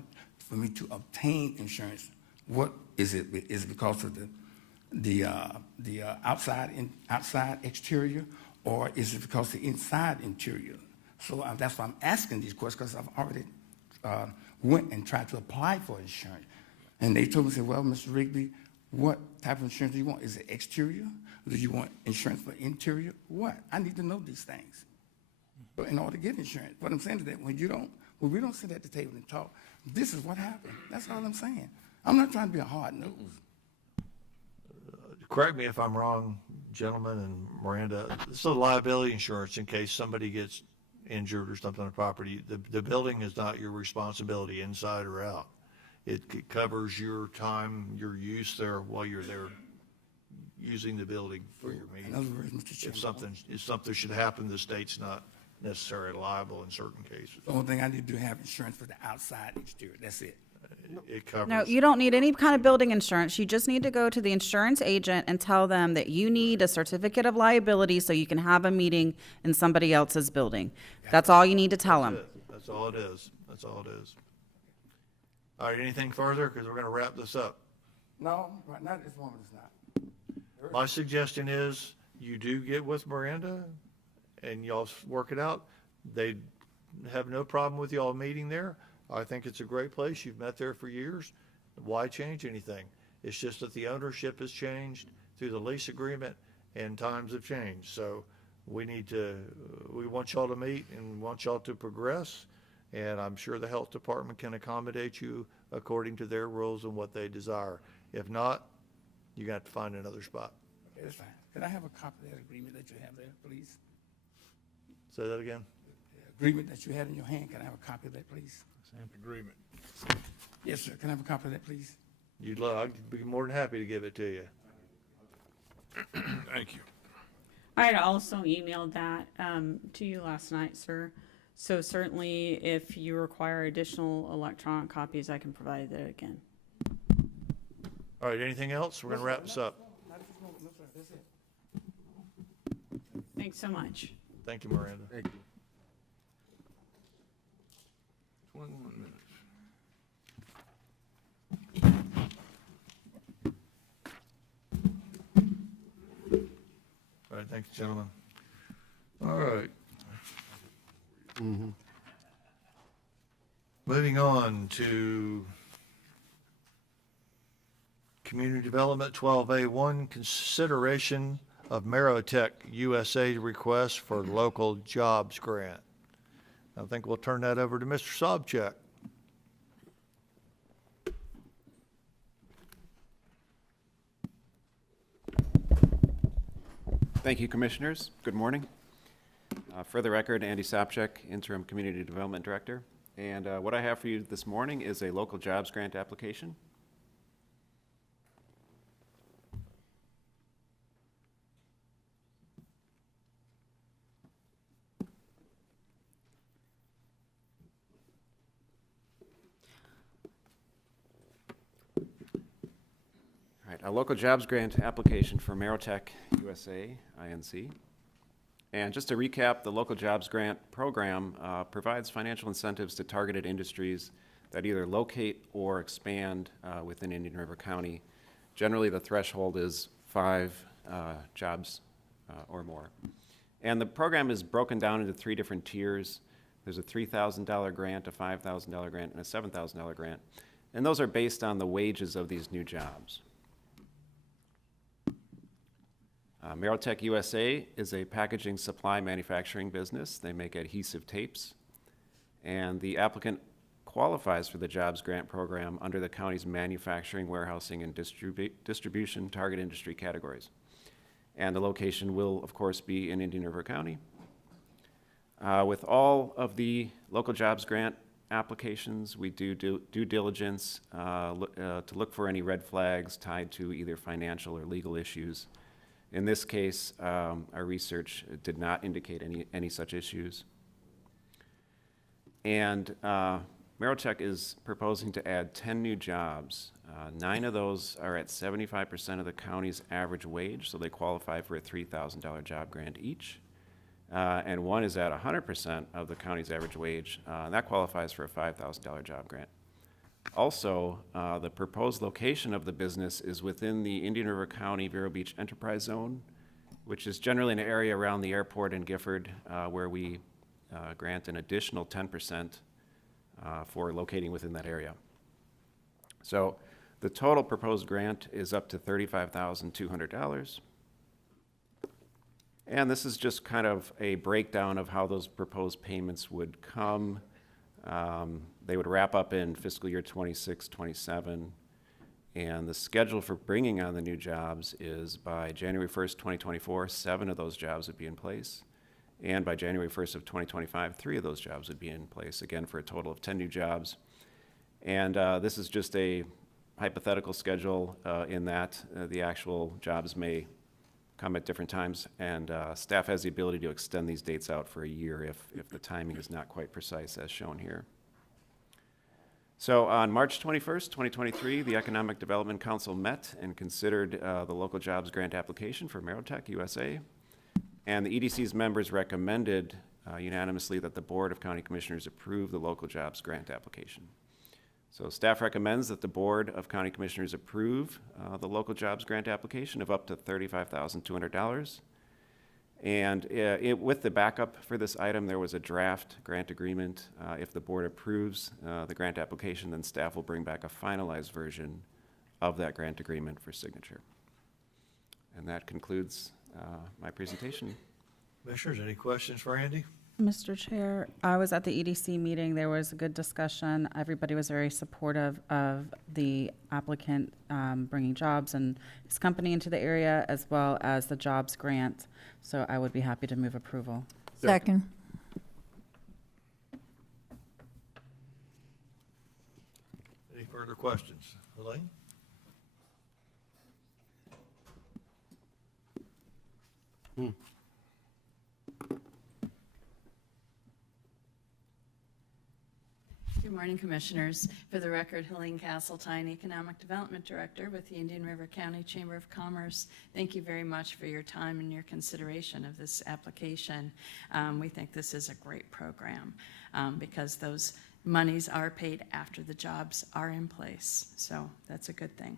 for me to obtain insurance. What is it? Is it because of the outside exterior, or is it because of the inside interior? So that's why I'm asking these questions, because I've already went and tried to apply for insurance. And they told me, well, Mr. Rigby, what type of insurance do you want? Is it exterior? Do you want insurance for interior? What? I need to know these things. But in order to get insurance, what I'm saying is that when we don't sit at the table and talk, this is what happened. That's all I'm saying. I'm not trying to be a hard nose. Correct me if I'm wrong, gentlemen, and Miranda. This is a liability insurance in case somebody gets injured or something on the property. The building is not your responsibility inside or out. It covers your time, your use there while you're there using the building for your meeting. In other words, Mr. Chairman, If something should happen, the state's not necessarily liable in certain cases. the only thing I need to do is have insurance for the outside exterior. That's it. It covers. No, you don't need any kind of building insurance. You just need to go to the insurance agent and tell them that you need a certificate of liability so you can have a meeting in somebody else's building. That's all you need to tell them. That's all it is. That's all it is. All right, anything further? Because we're going to wrap this up. No, right now this woman is not. My suggestion is you do get with Miranda and y'all work it out, they have no problem with y'all meeting there. I think it's a great place. You've met there for years. Why change anything? It's just that the ownership has changed through the lease agreement and times have changed. So we want y'all to meet and want y'all to progress. And I'm sure the health department can accommodate you according to their rules and what they desire. If not, you're gonna have to find another spot. Okay, that's fine. Can I have a copy of that agreement that you have there, please? Say that again? The agreement that you had in your hand, can I have a copy of that, please? Stamp agreement. Yes, sir. Can I have a copy of that, please? I'd be more than happy to give it to you. Thank you. I had also emailed that to you last night, sir. So certainly, if you require additional electronic copies, I can provide that again. All right, anything else? We're gonna wrap this up. Thanks so much. Thank you, Miranda. Thank you. 21 minutes. All right, thank you, gentlemen. All right. Moving on to Community Development 12A1, consideration of Merotech USA request for local jobs grant. I think we'll turn that over to Mr. Sobchak. Thank you, Commissioners. Good morning. For the record, Andy Sobchak, Interim Community Development Director. And what I have for you this morning is a local jobs grant application. All right, a local jobs grant application for Merotech USA, INC. And just to recap, the local jobs grant program provides financial incentives to targeted industries that either locate or expand within Indian River County. Generally, the threshold is 5 jobs or more. And the program is broken down into 3 different tiers. There's a $3,000 grant, a $5,000 grant, and a $7,000 grant. And those are based on the wages of these new jobs. Merotech USA is a packaging supply manufacturing business. They make adhesive tapes. And the applicant qualifies for the jobs grant program under the county's manufacturing, warehousing, and distribution target industry categories. And the location will, of course, be in Indian River County. With all of the local jobs grant applications, we do due diligence to look for any red flags tied to either financial or legal issues. In this case, our research did not indicate any such issues. And Merotech is proposing to add 10 new jobs. 9 of those are at 75% of the county's average wage, so they qualify for a $3,000 job grant each. And 1 is at 100% of the county's average wage, and that qualifies for a $5,000 job grant. Also, the proposed location of the business is within the Indian River County Vero Beach Enterprise Zone, which is generally an area around the airport in Gifford where we grant an additional 10% for locating within that area. So the total proposed grant is up to $35,200. And this is just kind of a breakdown of how those proposed payments would come. They would wrap up in fiscal year 26-27, and the schedule for bringing on the new jobs is by January 1st, 2024, 7 of those jobs would be in place, and by January 1st of 2025, 3 of those jobs would be in place, again for a total of 10 new jobs. And this is just a hypothetical schedule in that the actual jobs may come at different times, and staff has the ability to extend these dates out for a year if the timing is not quite precise as shown here. So on March 21st, 2023, the Economic Development Council met and considered the local jobs grant application for Merotech USA, and the EDC's members recommended unanimously that the Board of County Commissioners approve the local jobs grant application. So staff recommends that the Board of County Commissioners approve the local jobs grant application of up to $35,200. And with the backup for this item, there was a draft grant agreement. If the board approves the grant application, then staff will bring back a finalized version of that grant agreement for signature. And that concludes my presentation. Commissioners, any questions for Andy? Mr. Chair, I was at the EDC meeting. There was a good discussion. Everybody was very supportive of the applicant bringing jobs and his company into the area, as well as the jobs grant. So I would be happy to move approval. Second. Any further questions? Elaine? Good morning, Commissioners. For the record, Helene Castletine, Economic Development Director with the Indian River County Chamber of Commerce. Thank you very much for your time and your consideration of this application. We think this is a great program because those monies are paid after the jobs are in place. So that's a good thing.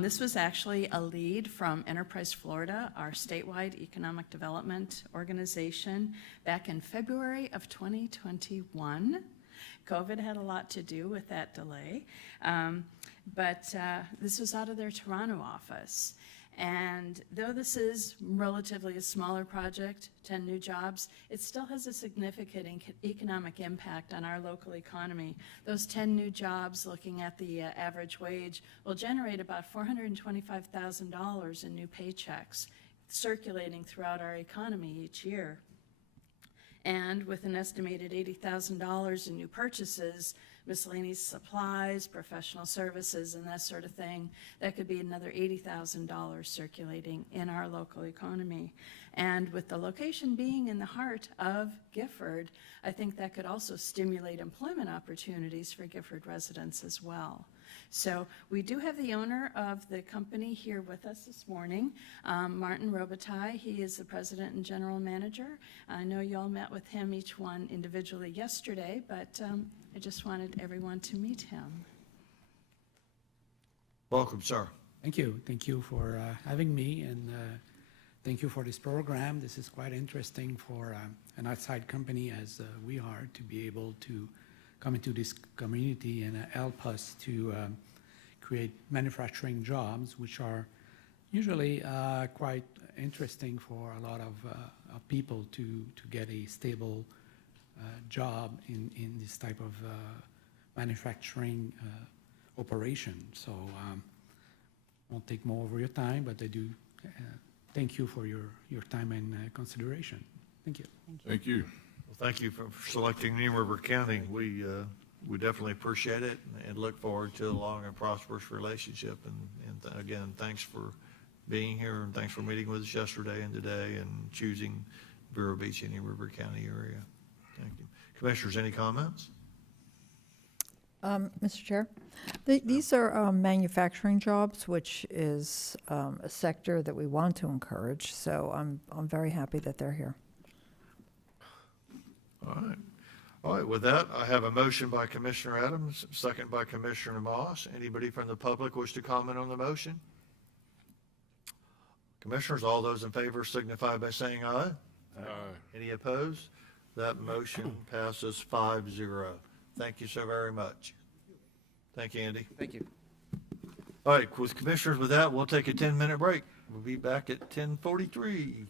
This was actually a lead from Enterprise Florida, our statewide economic development organization, back in February of 2021. COVID had a lot to do with that delay, but this was out of their Toronto office. And though this is relatively a smaller project, 10 new jobs, it still has a significant economic impact on our local economy. Those 10 new jobs, looking at the average wage, will generate about $425,000 in new paychecks circulating throughout our economy each year. And with an estimated $80,000 in new purchases, miscellaneous supplies, professional services, and that sort of thing, that could be another $80,000 circulating in our local economy. And with the location being in the heart of Gifford, I think that could also stimulate employment opportunities for Gifford residents as well. So we do have the owner of the company here with us this morning, Martin Robitaille. He is the president and general manager. I know you all met with him, each one individually yesterday, but I just wanted everyone to meet him. Welcome, sir. Thank you. Thank you for having me, and thank you for this program. This is quite interesting for an outside company as we are to be able to come into this community and help us to create manufacturing jobs, which are usually quite interesting for a lot of people to get a stable job in this type of manufacturing operation. So won't take more of your time, but I do thank you for your time and consideration. Thank you. Thank you. Well, thank you for selecting Indian River County. We definitely appreciate it and look forward to a long and prosperous relationship. And again, thanks for being here, and thanks for meeting with us yesterday and today and choosing Vero Beach, Indian River County area. Thank you. Commissioners, any comments? Mr. Chair, these are manufacturing jobs, which is a sector that we want to encourage. So I'm very happy that they're here. All right. All right, with that, I have a motion by Commissioner Adams, second by Commissioner Moss. Anybody from the public wish to comment on the motion? Commissioners, all those in favor signify by saying aye. Aye. Any opposed? That motion passes 5-0. Thank you so very much. Thank you, Andy. Thank you. All right, with Commissioners, with that, we'll take a 10-minute break. We'll be back at 10:43.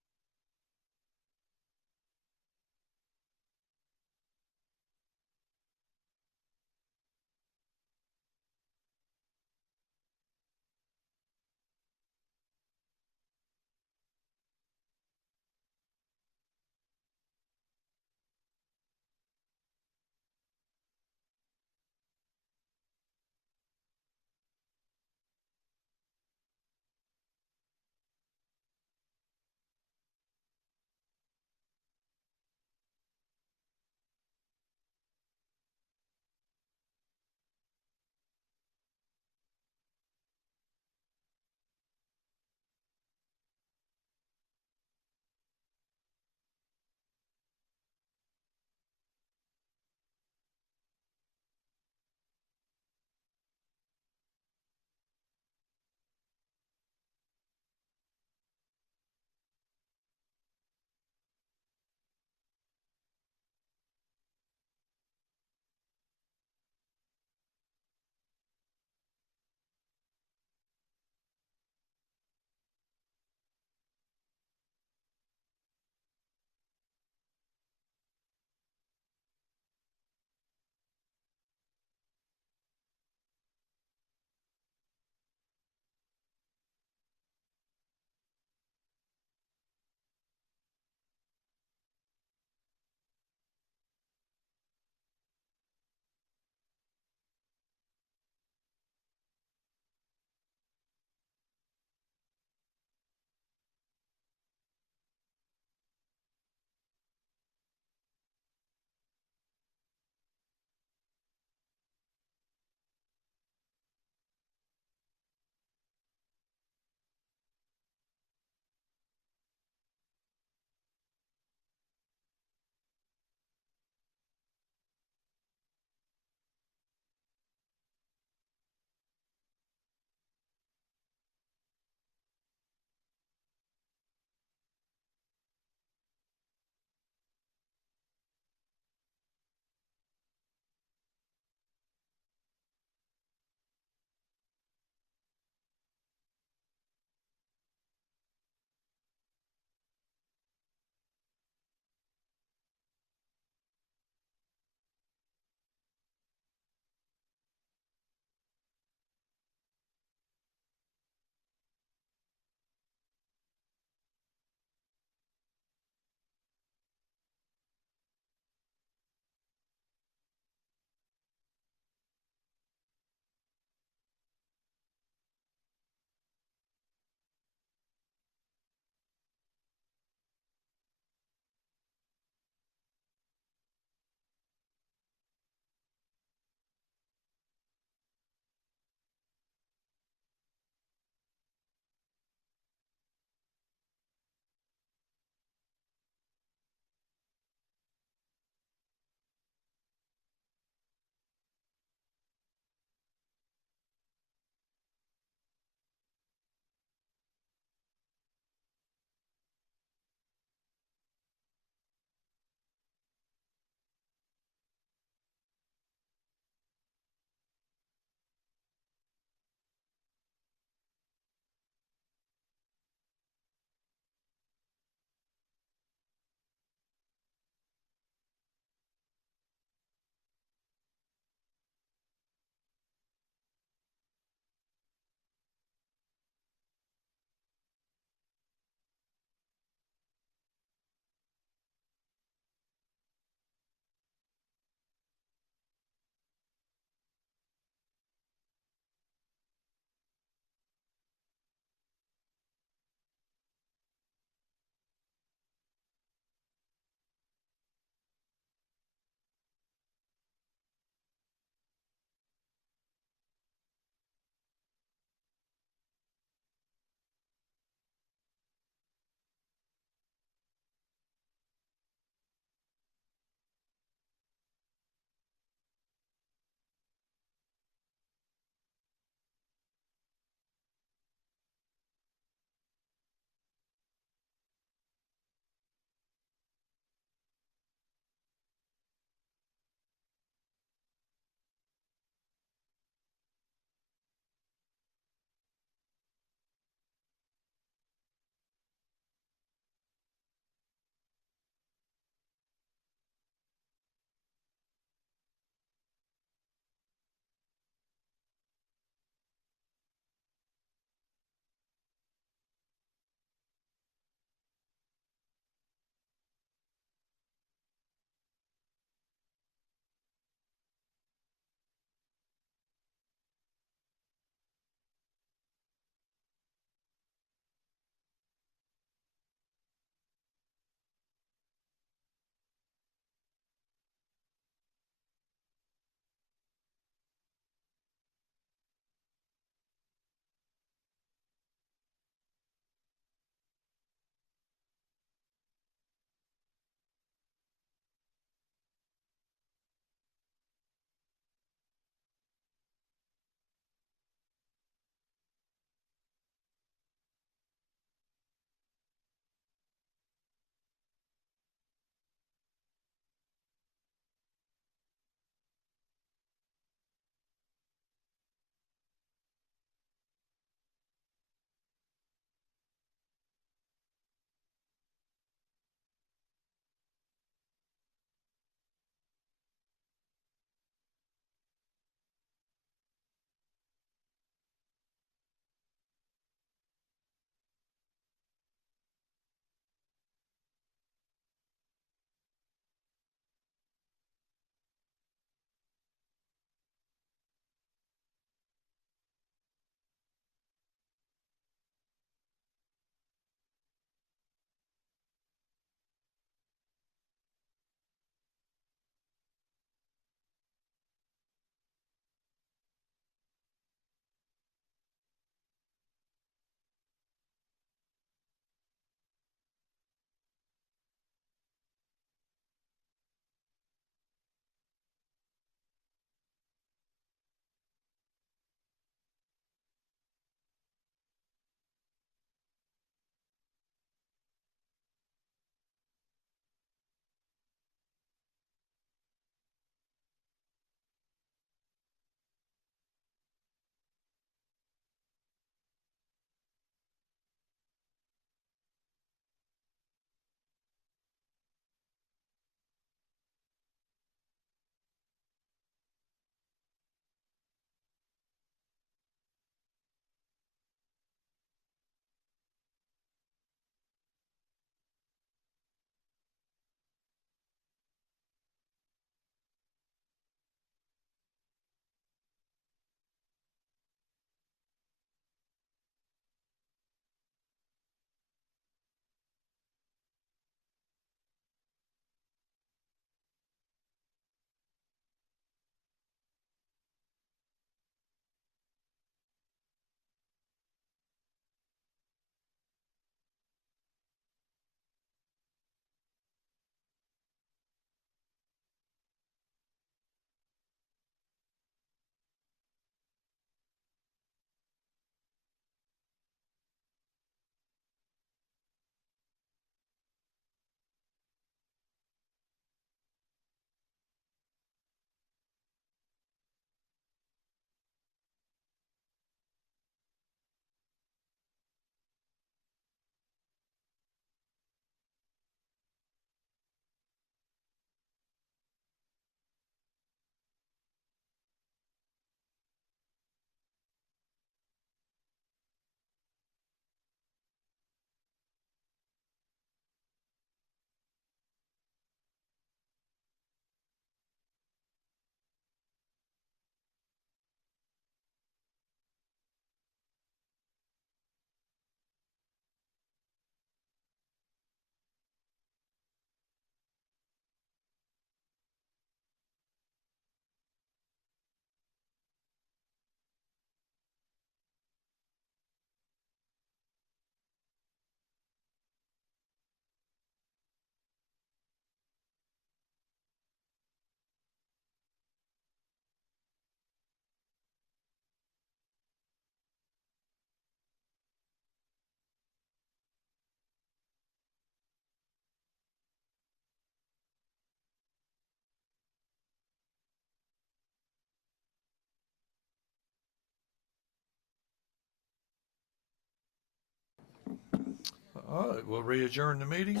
All right, we'll re-adjourn the meeting.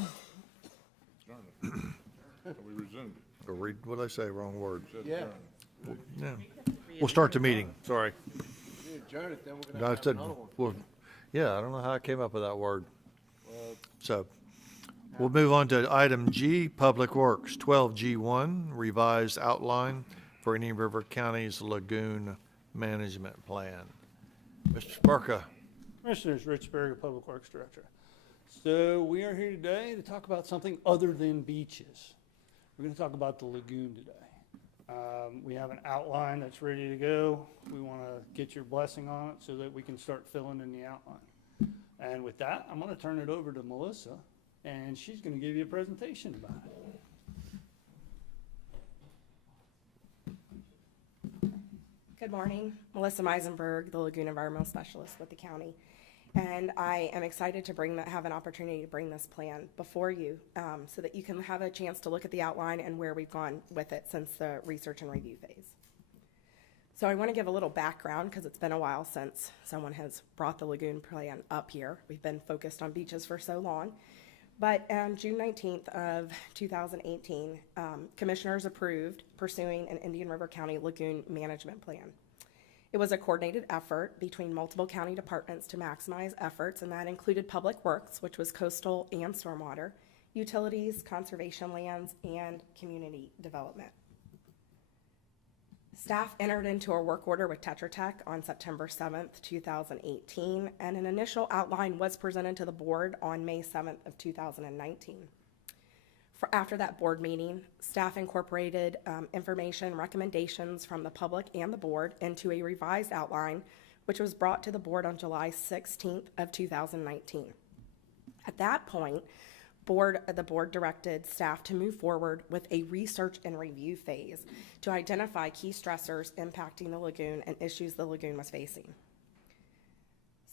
We resumed it. Or read, what'd I say, wrong word? Yeah. Yeah. We'll start the meeting, sorry. We adjourn it, then we're No, I gonna have said, another one. well, yeah, I don't know how I came up with that word. So, we'll move on to item G, Public Works, 12G1, revised outline for Indian River County's lagoon management plan. Mr. Sparka. Commissioners, Rich Berger, Public Works Director. So we are here today to talk about something other than beaches. We're going to talk about the lagoon today. We have an outline that's ready to go. We want to get your blessing on it so that we can start filling in the outline. And with that, I'm going to turn it over to Melissa, and she's going to give you a presentation about it. Good morning. Melissa Meisenberg, the Lagoon Environmental Specialist with the county. And I am excited to have an opportunity to bring this plan before you so that you can have a chance to look at the outline and where we've gone with it since the research and review phase. So I want to give a little background because it's been a while since someone has brought the lagoon plan up here. We've been focused on beaches for so long. But on June 19th of 2018, commissioners approved pursuing an Indian River County lagoon management plan. It was a coordinated effort between multiple county departments to maximize efforts, and that included Public Works, which was coastal and stormwater, utilities, conservation lands, and community development. Staff entered into a work order with Tetra Tech on September 7th, 2018, and an initial outline was presented to the board on May 7th of 2019. After that board meeting, staff incorporated information, recommendations from the public and the board into a revised outline, which was brought to the board on July 16th of 2019. At that point, the board directed staff to move forward with a research and review phase to identify key stressors impacting the lagoon and issues the lagoon was facing.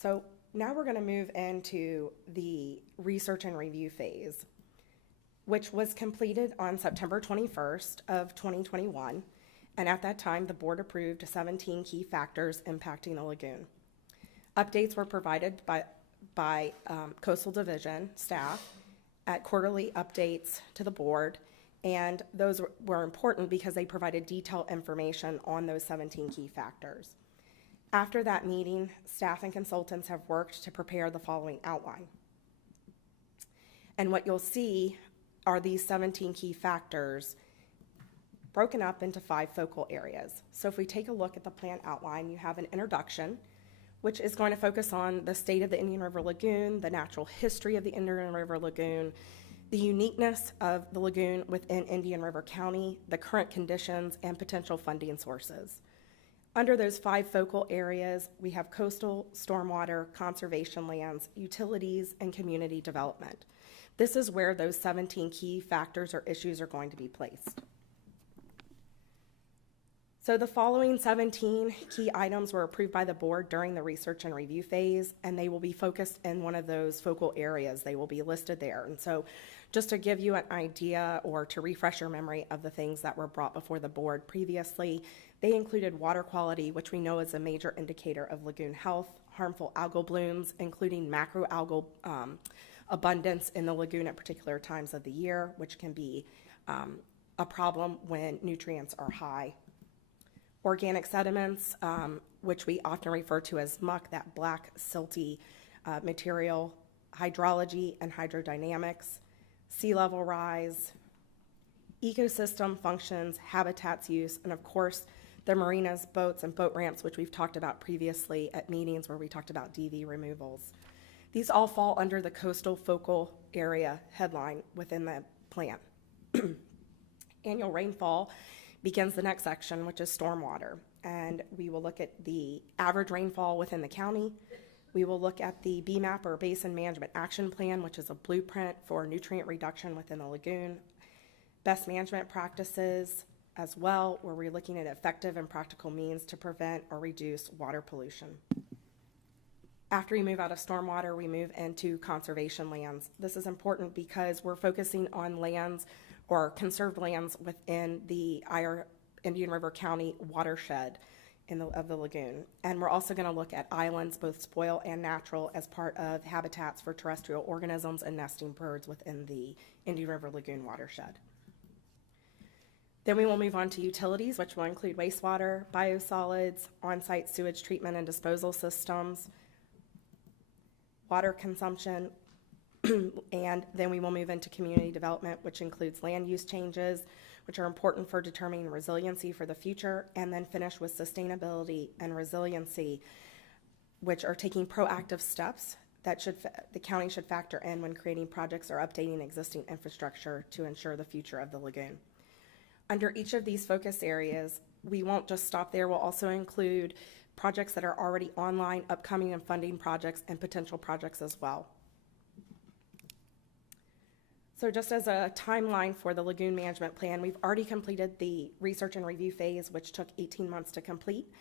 So now we're going to move into the research and review phase, which was completed on September 21st of 2021. And at that time, the board approved 17 key factors impacting the lagoon. Updates were provided by Coastal Division staff at quarterly updates to the board, and those were important because they provided detailed information on those 17 key factors. After that meeting, staff and consultants have worked to prepare the following outline. And what you'll see are these 17 key factors broken up into 5 focal areas. So if we take a look at the plan outline, you have an introduction, which is going to focus on the state of the Indian River Lagoon, the natural history of the Indian River Lagoon, the uniqueness of the lagoon within Indian River County, the current conditions, and potential funding sources. Under those 5 focal areas, we have coastal, stormwater, conservation lands, utilities, and community development. This is where those 17 key factors or issues are going to be placed. So the following 17 key items were approved by the board during the research and review phase, and they will be focused in one of those focal areas. They will be listed there. And so just to give you an idea or to refresh your memory of the things that were brought before the board previously, they included water quality, which we know is a major indicator of lagoon health, harmful algal blooms, including macroalgal abundance in the lagoon at particular times of the year, which can be a problem when nutrients are high. Organic sediments, which we often refer to as muck, that black silty material, hydrology and hydrodynamics, sea level rise, ecosystem functions, habitats use, and of course, the marinas, boats, and boat ramps, which we've talked about previously at meetings where we talked about DV removals. These all fall under the coastal focal area headline within the plan. Annual rainfall begins the next section, which is stormwater. And we will look at the average rainfall within the county. We will look at the BMAP or Basin Management Action Plan, which is a blueprint for nutrient reduction within the lagoon. Best management practices as well, where we're looking at effective and practical means to prevent or reduce water pollution. After we move out of stormwater, we move into conservation lands. This is important because we're focusing on lands or conserved lands within the Indian River County watershed. of the lagoon. And we're also going to look at islands, both spoil and natural, as part of habitats for terrestrial organisms and nesting birds within the Indian River Lagoon watershed. Then we will move on to utilities, which will include wastewater, biosolids, on-site sewage treatment and disposal systems, water consumption, and then we will move into community development, which includes land use changes, which are important for determining resiliency for the future, and then finish with sustainability and resiliency, which are taking proactive steps that the county should factor in when creating projects or updating existing infrastructure to ensure the future of the lagoon. Under each of these focus areas, we won't just stop there. We'll also include projects that are already online, upcoming and funding projects, and potential projects as well. So just as a timeline for the lagoon management plan, we've already completed the research and review phase, which took 18 months to complete,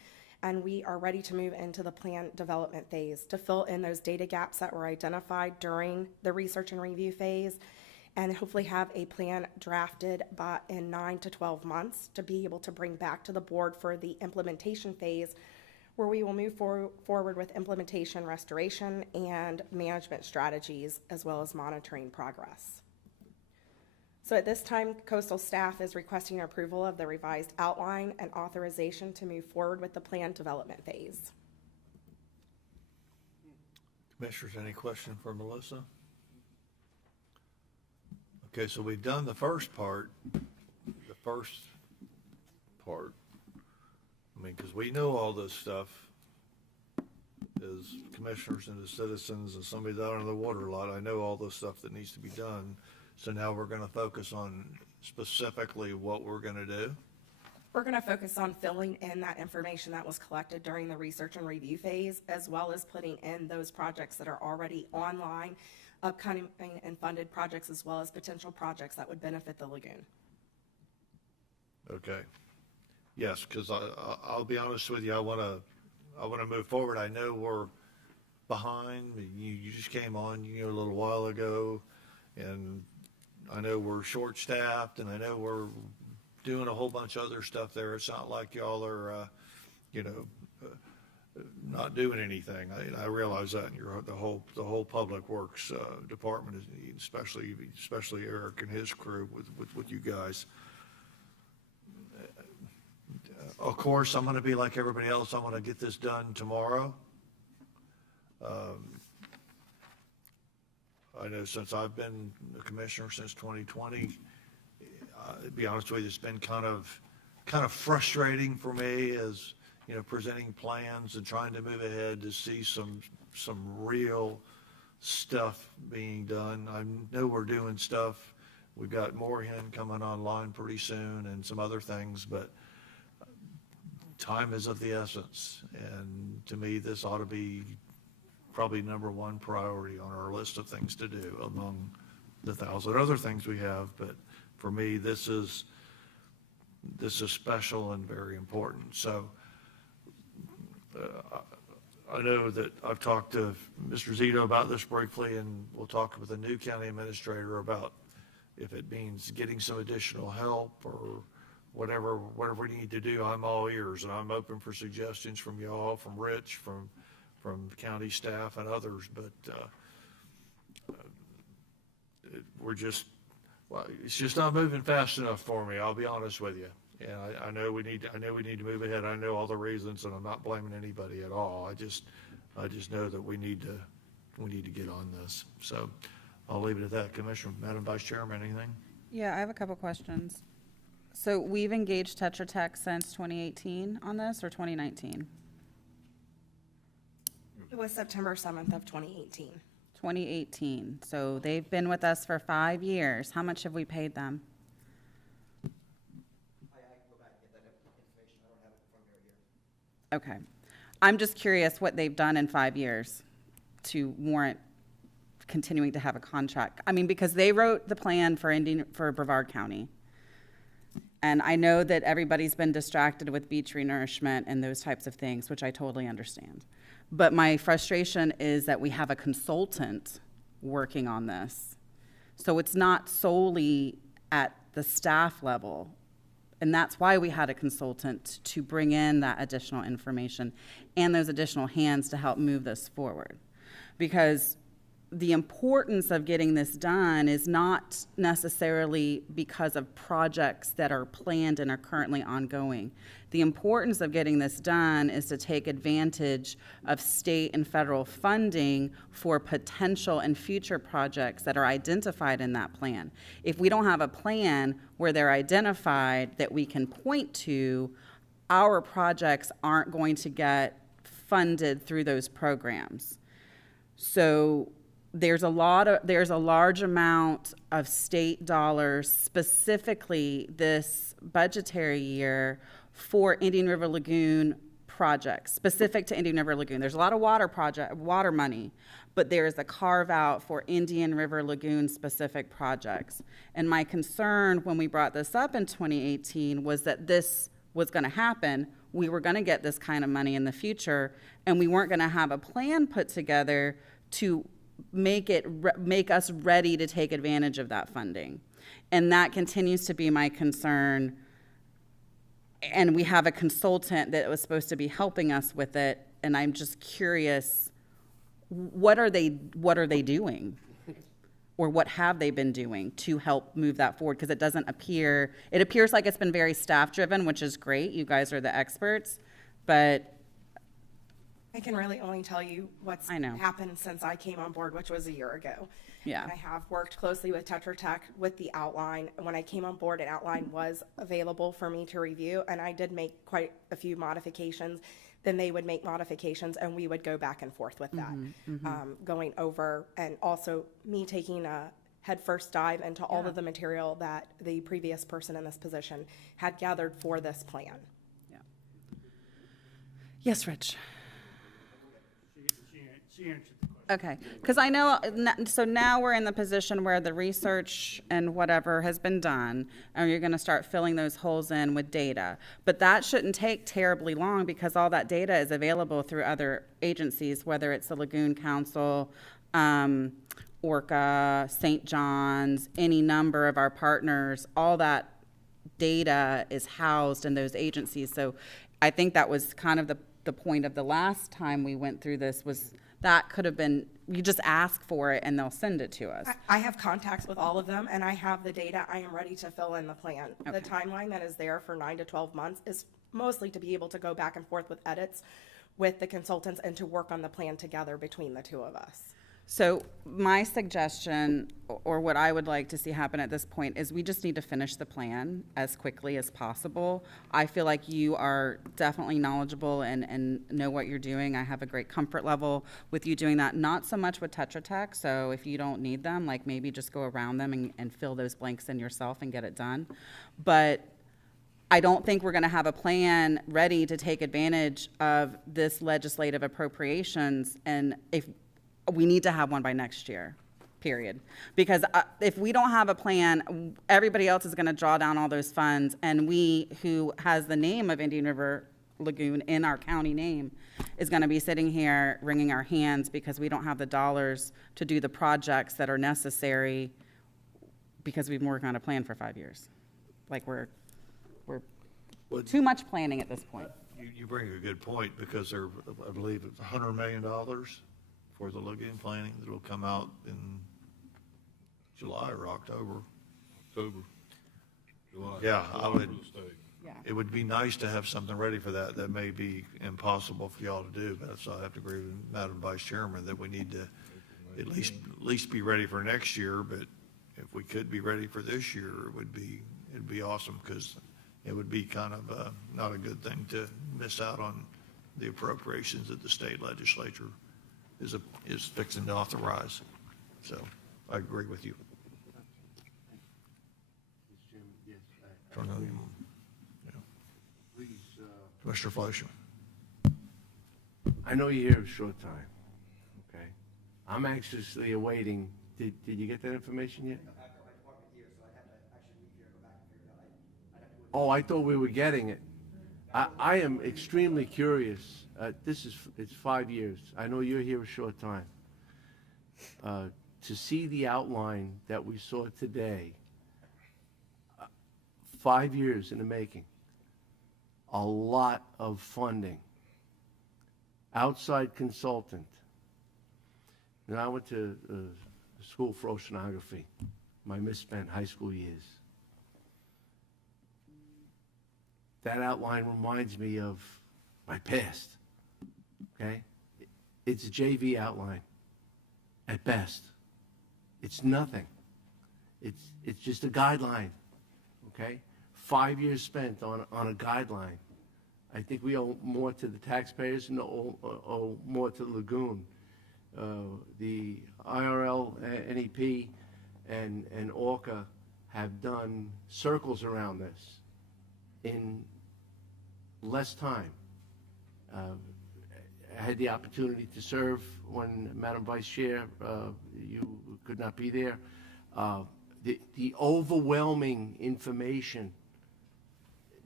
and we are ready to move into the plan development phase to fill in those data gaps that were identified during the research and review phase, and hopefully have a plan drafted in 9 to 12 months to be able to bring back to the board for the implementation phase, where we will move forward with implementation, restoration, and management strategies, as well as monitoring progress. So at this time, coastal staff is requesting approval of the revised outline and authorization to move forward with the plan development phase. Commissioners, any question for Melissa? Okay, so we've done the first part. I mean, because we know all this stuff as commissioners and as citizens and somebody out on the water a lot. I know all the stuff that needs to be done. So now we're going to focus on specifically what we're going to do. We're going to focus on filling in that information that was collected during the research and review phase, as well as putting in those projects that are already online, upcoming and funded projects, as well as potential projects that would benefit the lagoon. Okay. Yes, because I'll be honest with you, I want to move forward. I know we're behind. You just came on, a little while ago, and I know we're short-staffed, and I know we're doing a whole bunch of other stuff there. It's not like y'all are, not doing anything. I realize that, and the whole public works department, especially Eric and his crew with you guys. Of course, I'm going to be like everybody else. I want to get this done tomorrow. I know since I've been the commissioner since 2020, to be honest with you, it's been kind of frustrating for me as, presenting plans and trying to move ahead to see some real stuff being done. I know we're doing stuff. We've got Moorhen coming online pretty soon and some other things, but time is of the essence. And to me, this ought to be probably number one priority on our list of things to do among the 1,000 other things we have. But for me, this is special and very important. So I know that I've talked to Mr. Zito about this briefly, and we'll talk with the new county administrator about if it means getting some additional help or whatever we need to do. I'm all ears, and I'm open for suggestions from y'all, from Rich, from county staff and others, but it's just not moving fast enough for me. I'll be honest with you. And I know we need to move ahead. I know all the reasons, and I'm not blaming anybody at all. I just know that we need to get on this. So I'll leave it at that. Commissioner, Madam Vice Chairman, anything? Yeah, I have a couple questions. So we've engaged Tetra Tech since 2018 on this, or 2019? It was September 7th of 2018. 2018. So they've been with us for 5 years. How much have we paid them? Okay. I'm just curious what they've done in 5 years to warrant continuing to have a contract. I mean, because they wrote the plan for Brevard County. And I know that everybody's been distracted with beach renourishment and those types of things, which I totally understand. But my frustration is that we have a consultant working on this. So it's not solely at the staff level. And that's why we had a consultant to bring in that additional information and those additional hands to help move this forward. Because the importance of getting this done is not necessarily because of projects that are planned and are currently ongoing. The importance of getting this done is to take advantage of state and federal funding for potential and future projects that are identified in that plan. If we don't have a plan where they're identified that we can point to, our projects aren't going to get funded through those programs. So there's a large amount of state dollars specifically this budgetary year for Indian River Lagoon projects, specific to Indian River Lagoon. There's a lot of water money, but there is a carve out for Indian River Lagoon specific projects. And my concern when we brought this up in 2018 was that this was going to happen. We were going to get this kind of money in the future, and we weren't going to have a plan put together to make us ready to take advantage of that funding. And that continues to be my concern. And we have a consultant that was supposed to be helping us with it, and I'm just curious, what are they doing? Or what have they been doing to help move that forward? Because it appears like it's been very staff driven, which is great. You guys are the experts, but I can really only tell you what's happened since I came on board, which was a year ago. Yeah. And I have worked closely with Tetra Tech with the outline. When I came on board, an outline was available for me to review, and I did make quite a few modifications. Then they would make modifications, and we would go back and forth with that, going over, and also me taking a headfirst dive into all of the material that the previous person in this position had gathered for this plan. Yeah. Yes, Rich. She answered the question. Okay, because I know, so now we're in the position where the research and whatever has been done, and you're going to start filling those holes in with data. But that shouldn't take terribly long because all that data is available through other agencies, whether it's the Lagoon Council, Orca, St. John's, any number of our partners. All that data is housed in those agencies. So I think that was kind of the point of the last time we went through this was that could have been, you just ask for it and they'll send it to us. I have contacts with all of them, and I have the data. I am ready to fill in the plan. Okay. The timeline that is there for 9 to 12 months is mostly to be able to go back and forth with edits with the consultants and to work on the plan together between the two of us. So my suggestion, or what I would like to see happen at this point, is we just need to finish the plan as quickly as possible. I feel like you are definitely knowledgeable and know what you're doing. I have a great comfort level with you doing that. Not so much with Tetra Tech, so if you don't need them, like maybe just go around them and fill those blanks in yourself and get it done. But I don't think we're going to have a plan ready to take advantage of this legislative appropriations, and if we need to have one by next year, period. Because if we don't have a plan, everybody else is going to draw down all those funds, and we, who has the name of Indian River Lagoon in our county name, is going to be sitting here wringing our hands because we don't have the dollars to do the projects that are necessary because we've been working on a plan for 5 years. Like we're too much planning at this point. You bring a good point because there, I believe it's $100 million for the lagoon planning that will come out in July or October. October, July. Yeah, I would, For the state. Yeah. it would be nice to have something ready for that. That may be impossible for y'all to do, but so I have to agree with Madam Vice Chairman that we need to at least be ready for next year, but if we could be ready for this year, it'd be awesome because it would be kind of not a good thing to miss out on the appropriations that the state legislature is fixing to authorize. So I agree with you. Turn on your- yeah. Commissioner Fleischer. I know you're here a short time, okay? I'm anxiously awaiting, did you get that information yet? Oh, I thought we were getting it. I am extremely curious. It's 5 years. I know you're here a short time. To see the outline that we saw today, 5 years in the making. A lot of funding. Outside consultant. And I went to school for oceanography, my misspent high school years. That outline reminds me of my past, okay? It's a JV outline, at best. It's nothing. It's just a guideline, okay? 5 years spent on a guideline. I think we owe more to the taxpayers and owe more to the lagoon. The IRL, NEP, and ORCA have done circles around this in less time. I had the opportunity to serve when, Madam Vice Chair, you could not be there. The overwhelming information,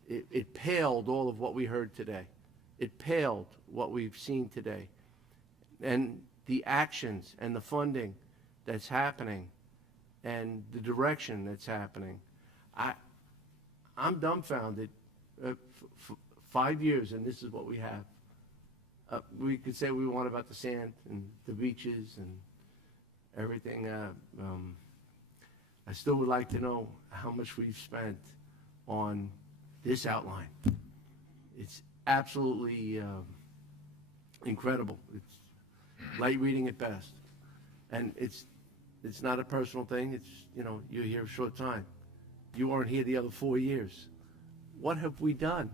it paled all of what we heard today. It paled what we've seen today. And the actions and the funding that's happening and the direction that's happening, I'm dumbfounded. 5 years, and this is what we have. We could say we want about the sand and the beaches and everything. I still would like to know how much we've spent on this outline. It's absolutely incredible. It's light reading at best. And it's not a personal thing. It's, you're here a short time. You weren't here the other 4 years. What have we done?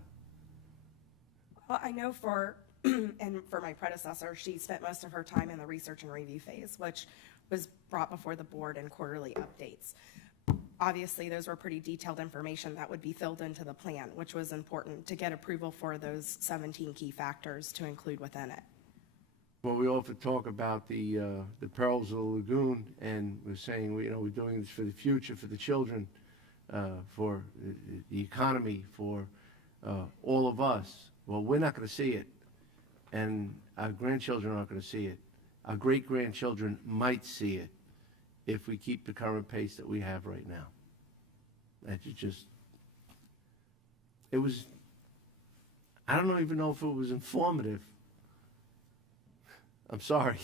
Well, I know for my predecessor, she spent most of her time in the research and review phase, which was brought before the board in quarterly updates. Obviously, those were pretty detailed information that would be filled into the plan, which was important to get approval for those 17 key factors to include within it. Well, we often talk about the perils of the lagoon, and we're saying, we're doing this for the future, for the children, for the economy, for all of us. Well, we're not going to see it, and our grandchildren aren't going to see it. Our great-grandchildren might see it if we keep the current pace that we have right now. I don't even know if it was informative. I'm sorry.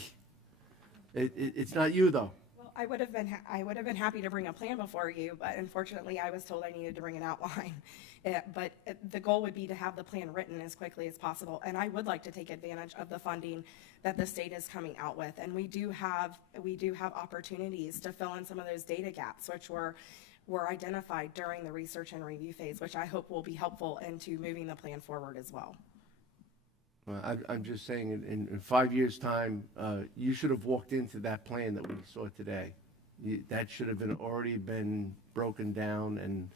It's not you, though. Well, I would have been happy to bring a plan before you, but unfortunately, I was told I needed to bring an outline. But the goal would be to have the plan written as quickly as possible, and I would like to take advantage of the funding that the state is coming out with. And we do have opportunities to fill in some of those data gaps, which were identified during the research and review phase, which I hope will be helpful into moving the plan forward as well. Well, I'm just saying, in 5 years' time, you should have walked into that plan that we saw today. That should have already been broken down and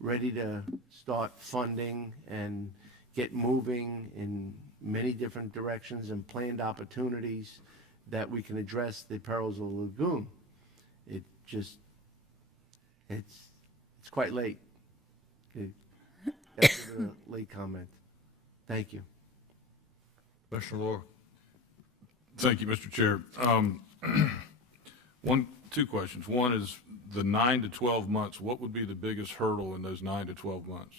ready to start funding and get moving in many different directions and planned opportunities that we can address the perils of the lagoon. It's quite late. That's a late comment. Thank you. Commissioner Laura. Thank you, Mr. Chair. Two questions. One is the 9 to 12 months. What would be the biggest hurdle in those 9 to 12 months?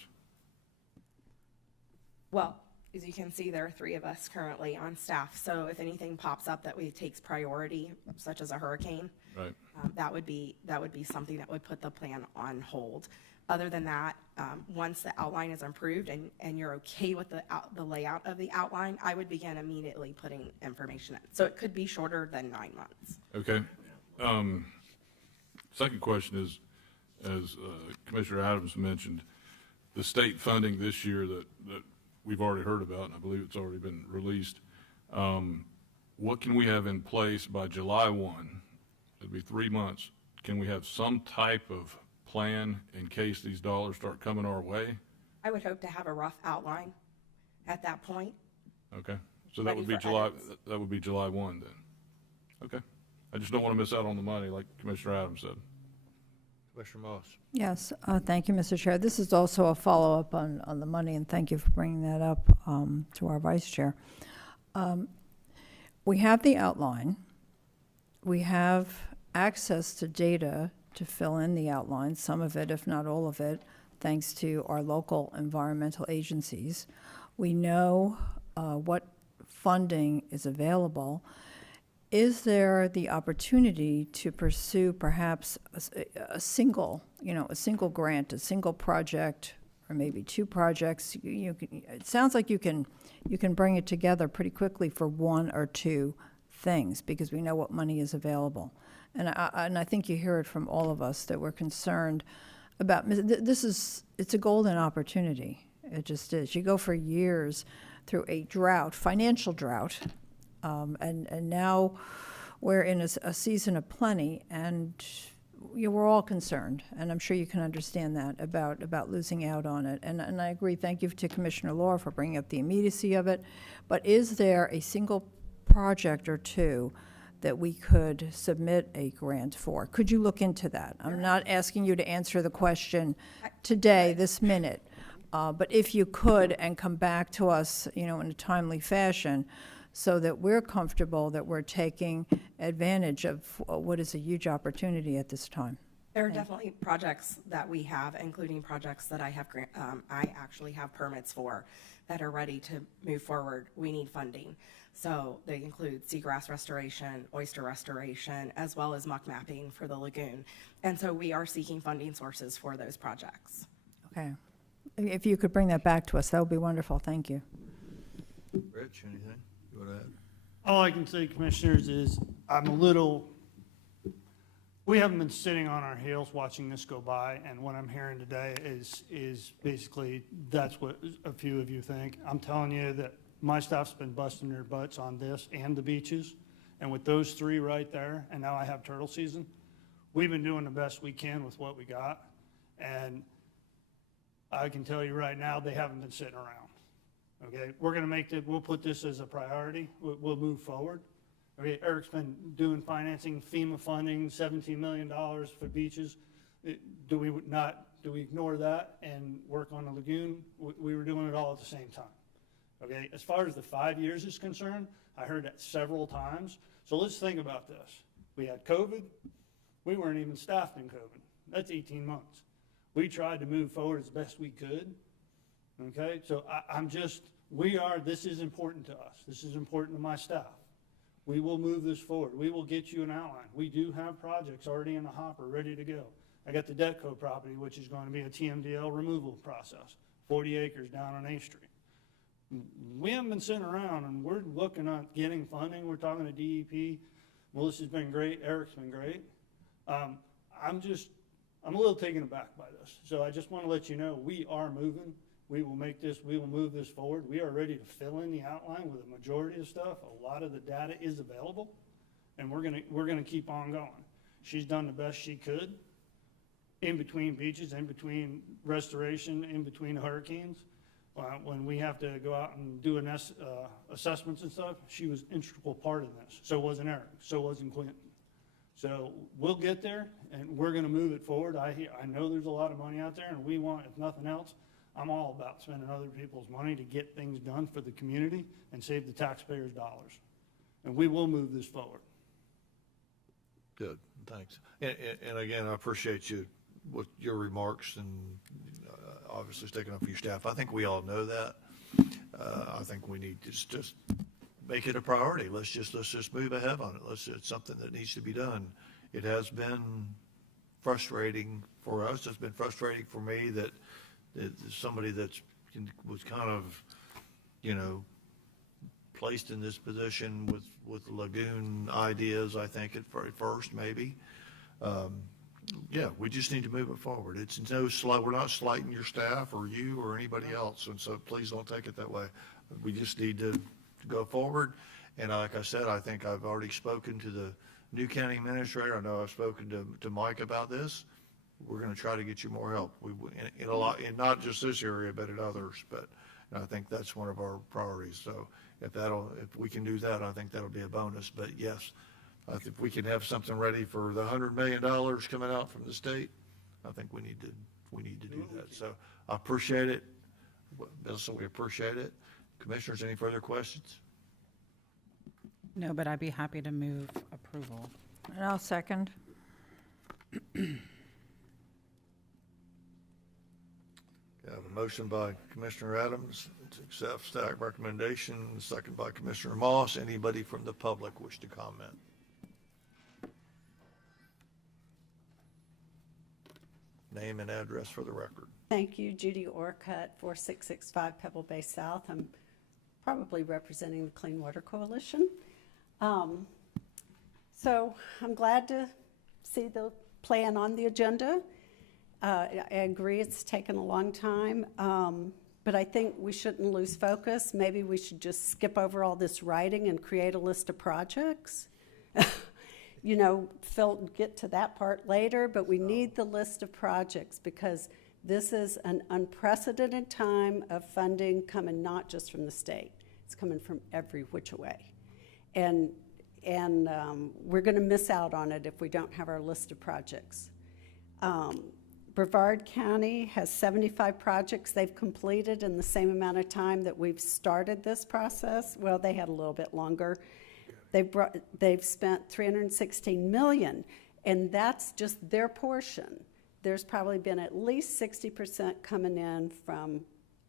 Well, as you can see, there are 3 of us currently on staff. So if anything pops up that takes priority, such as a hurricane, Right. that would be something that would put the plan on hold. Other than that, once the outline is approved and you're okay with the layout of the outline, I would begin immediately putting information in. So it could be shorter than 9 months. Okay. Second question is, as Commissioner Adams mentioned, the state funding this year that we've already heard about, and I believe it's already been released. What can we have in place by July 1? It'd be 3 months. Can we have some type of plan in case these dollars start coming our way? I would hope to have a rough outline at that point. Okay. So that Ready would be for July. edits. That would be July 1 then. Okay. I just don't want to miss out on the money, like Commissioner Adams said. Commissioner Moss. Yes, thank you, Mr. Chair. This is also a follow-up on the money, and thank you for bringing that up to our Vice Chair. We have the outline. We have access to data to fill in the outline, some of it, if not all of it. thanks to our local environmental agencies. We know what funding is available. Is there the opportunity to pursue perhaps a single grant, a single project, or maybe two projects? It sounds like you can bring it together pretty quickly for one or two things because we know what money is available. And I think you hear it from all of us that we're concerned about it's a golden opportunity. It just is. You go for years through a drought, financial drought, and now we're in a season of plenty, and we're all concerned, and I'm sure you can understand that about losing out on it. And I agree. Thank you to Commissioner Laura for bringing up the immediacy of it. But is there a single project or two that we could submit a grant for? Could you look into that? I'm not asking you to answer the question today, this minute, but if you could and come back to us, in a timely fashion, so that we're comfortable that we're taking advantage of what is a huge opportunity at this time. There are definitely projects that we have, including projects that I actually have permits for that are ready to move forward. We need funding. So they include seagrass restoration, oyster restoration, as well as muck mapping for the lagoon. And so we are seeking funding sources for those projects. Okay. If you could bring that back to us, that would be wonderful. Thank you. Rich, anything you want to add? All I can say, commissioners, is we haven't been sitting on our heels watching this go by, and what I'm hearing today is basically that's what a few of you think. I'm telling you that my staff's been busting their butts on this and the beaches, and with those three right there, and now I have turtle season, we've been doing the best we can with what we got, and I can tell you right now, they haven't been sitting around. Okay, we'll put this as a priority. We'll move forward. Okay, Eric's been doing financing, FEMA funding, $17 million for beaches. Do we ignore that and work on the lagoon? We were doing it all at the same time. Okay, as far as the 5 years is concerned, I heard that several times. So let's think about this. We had COVID. We weren't even staffed in COVID. That's 18 months. We tried to move forward as best we could. Okay, so this is important to us. This is important to my staff. We will move this forward. We will get you an outline. We do have projects already in the hopper, ready to go. I got the Detco property, which is going to be a TMDL removal process, 40 acres down on 8th Street. We haven't been sitting around, and we're looking at getting funding. We're talking to DEP. Melissa's been great. Eric's been great. I'm a little taken aback by this. So I just want to let you know we are moving. We will move this forward. We are ready to fill in the outline with a majority of stuff. A lot of the data is available, and we're gonna keep on going. She's done the best she could in between beaches, in between restoration, in between hurricanes. When we have to go out and do assessments and stuff, she was an integral part of this. So wasn't Eric. So wasn't Quentin. So we'll get there, and we're gonna move it forward. I know there's a lot of money out there, and we want, if nothing else, I'm all about spending other people's money to get things done for the community and save the taxpayers' dollars. And we will move this forward. Good, thanks. And again, I appreciate you with your remarks and obviously sticking up for your staff. I think we all know that. I think we need to just make it a priority. Let's just move ahead on it. It's something that needs to be done. It has been frustrating for us. It's been frustrating for me that somebody that was kind of, placed in this position with lagoon ideas, I think at first maybe. Yeah, we just need to move it forward. It's we're not slighting your staff or you or anybody else, and so please don't take it that way. We just need to go forward, and like I said, I think I've already spoken to the new county administrator. I know I've spoken to Mike about this. We're going to try to get you more help. In a lot, in not just this area, but in others. But I think that's one of our priorities. So if we can do that, I think that'll be a bonus. But yes, if we can have something ready for the $100 million coming out from the state, I think we need to do that. So I appreciate it. So we appreciate it. Commissioners, any further questions? No, but I'd be happy to move approval. And I'll second. I have a motion by Commissioner Adams to accept staff recommendation, second by Commissioner Moss. Anybody from the public wish to comment? Name and address for the record. Thank you, Judy Orcutt, 4665 Pebble Bay South. I'm probably representing the Clean Water Coalition. So I'm glad to see the plan on the agenda. I agree it's taken a long time, but I think we shouldn't lose focus. Maybe we should just skip over all this writing and create a list of projects. You know, get to that part later, but we need the list of projects because this is an unprecedented time of funding coming not just from the state. It's coming from every which way. And we're going to miss out on it if we don't have our list of projects. Brevard County has 75 projects they've completed in the same amount of time that we've started this process. Well, they had a little bit longer. They've spent $316 million, and that's just their portion. There's probably been at least 60% coming in from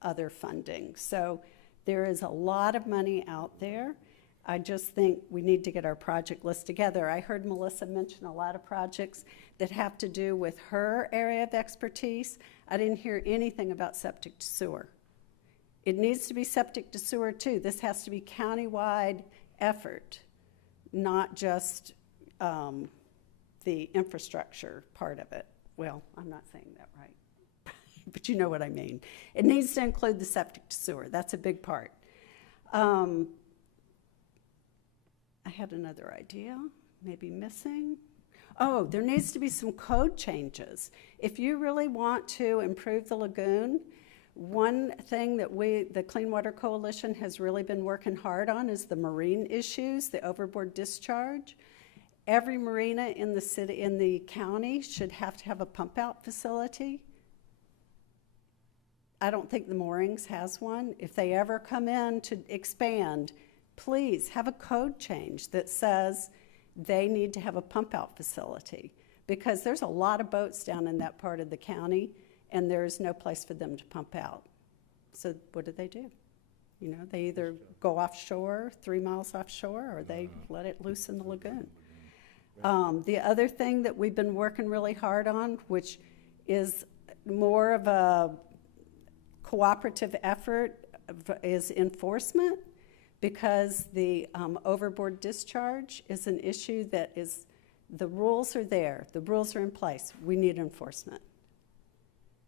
other funding. So there is a lot of money out there. I just think we need to get our project list together. I heard Melissa mention a lot of projects that have to do with her area of expertise. I didn't hear anything about septic to sewer. It needs to be septic to sewer too. This has to be countywide effort, not just the infrastructure part of it. Well, I'm not saying that right, but you know what I mean. It needs to include the septic to sewer. That's a big part. I had another idea, maybe missing. Oh, there needs to be some code changes. If you really want to improve the lagoon, one thing that the Clean Water Coalition has really been working hard on is the marine issues, the overboard discharge. Every marina in the county should have to have a pump out facility. I don't think the moorings has one. If they ever come in to expand, please have a code change that says they need to have a pump out facility because there's a lot of boats down in that part of the county and there's no place for them to pump out. So what do? You know, they either go offshore, 3 miles offshore, or they let it loose in the lagoon. The other thing that we've been working really hard on, which is more of a cooperative effort, is enforcement, because the overboard discharge is an issue that is, the rules are there, the rules are in place, we need enforcement.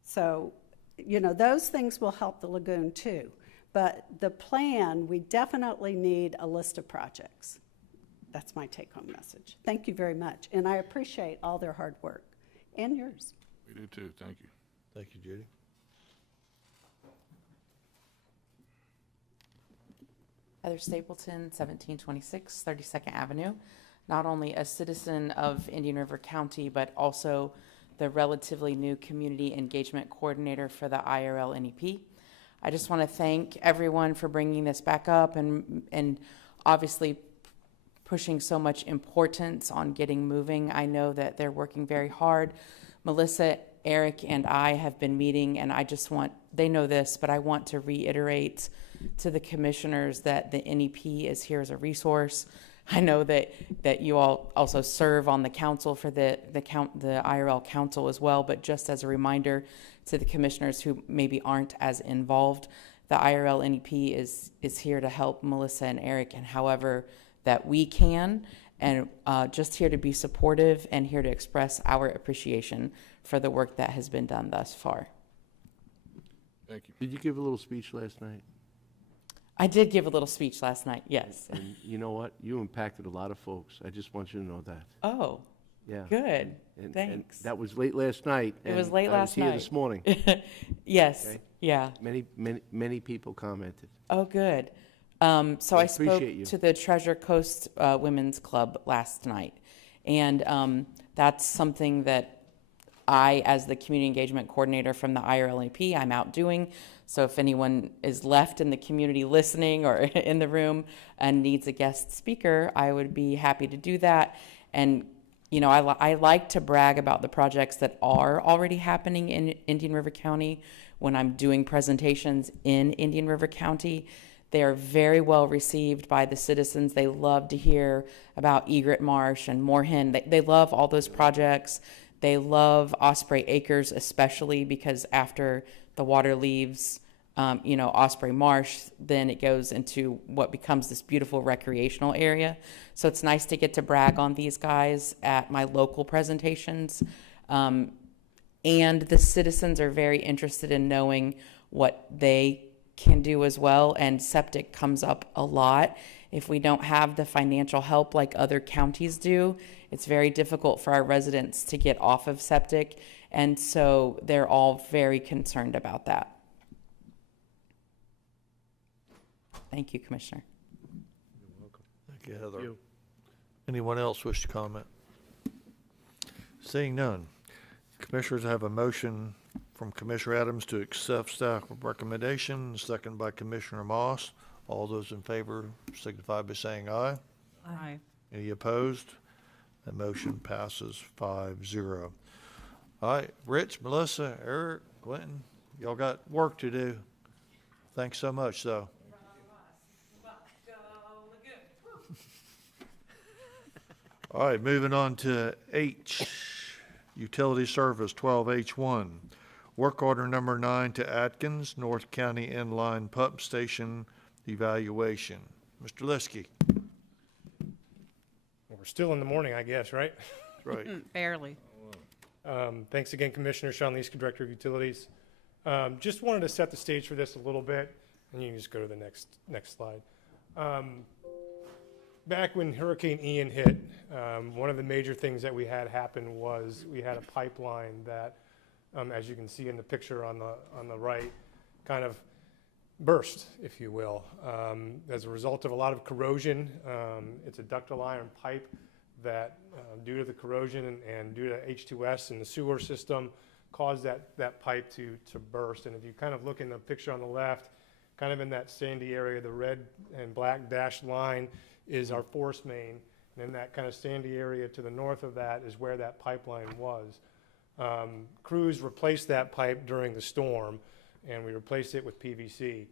So, you know, those things will help the lagoon too. But the plan, we definitely need a list of projects. That's my take-home message. Thank you very much. And I appreciate all their hard work. And yours. We do too. Thank you. Thank you, Judy. Heather Stapleton, 1726 32nd Avenue. Not only a citizen of Indian River County, but also the relatively new community engagement coordinator for the IRL NEP. I just want to thank everyone for bringing this back up and obviously pushing so much importance on getting moving. I know that they're working very hard. Melissa, Eric, and I have been meeting, and I just want, they know this, but I want to reiterate to the commissioners that the NEP is here as a resource. I know that you all also serve on the council for the IRL council as well, but just as a reminder to the commissioners who maybe aren't as involved, the IRL NEP is here to help Melissa and Eric and however that we can, and just here to be supportive and here to express our appreciation for the work that has been done thus far. Thank you. Did you give a little speech last night? I did give a little speech last night, yes. And you know what? You impacted a lot of folks. I just want you to know that. Oh, yeah. Good. And Thanks. that was late last night. It was and late last I was night. here this morning. Yes, Okay? yeah. Many people commented. Oh, good. So I spoke appreciate you. to the Treasure Coast Women's Club last night. And that's something that I, as the community engagement coordinator from the IRLAP, I'm out doing. So if anyone is left in the community listening or in the room and needs a guest speaker, I would be happy to do that. And you know, I like to brag about the projects that are already happening in Indian River County when I'm doing presentations in Indian River County. They are very well received by the citizens. They love to hear about Egret Marsh and Moorhen. They love all those projects. They love Osprey Acres, especially because after the water leaves, you know, Osprey Marsh, then it goes into what becomes this beautiful recreational area. So it's nice to get to brag on these guys at my local presentations. And the citizens are very interested in knowing what they can do as well. And septic comes up a lot. If we don't have the financial help like other counties do, it's very difficult for our residents to get off of septic. And so they're all very concerned about that. Thank you, Commissioner. Thank you, Heather. Anyone else wish to comment? Seeing none. Commissioners have a motion from Commissioner Adams to accept staff recommendation, second by Commissioner Moss. All those in favor signify by saying aye. Aye. Any opposed? The motion passes 5-0. All right, Rich, Melissa, Eric, Quentin, y'all got work to do. Thanks so much, though. All right, moving on to H, Utility Service 12H1. Work order number 9 to Atkins, North County Inline Pump Station evaluation. Mr. Liskey. Well, we're still in the morning, I guess, right? Right. Barely. Thanks again, Commissioner Sean Leask, Director of Utilities. Just wanted to set the stage for this a little bit, and you can just go to the next slide. Back when Hurricane Ian hit, one of the major things that we had happen was we had a pipeline that, as you can see in the picture on the right, kind of burst, if you will. As a result of a lot of corrosion, it's a ductile iron pipe that, due to the corrosion and due to H2S in the sewer system, caused that pipe to burst. And if you kind of look in the picture on the left, kind of in that sandy area, the red and black dashed line is our force main. And in that kind of sandy area to the north of that is where that pipeline was. Crews replaced that pipe during the storm, and we replaced it with PVC.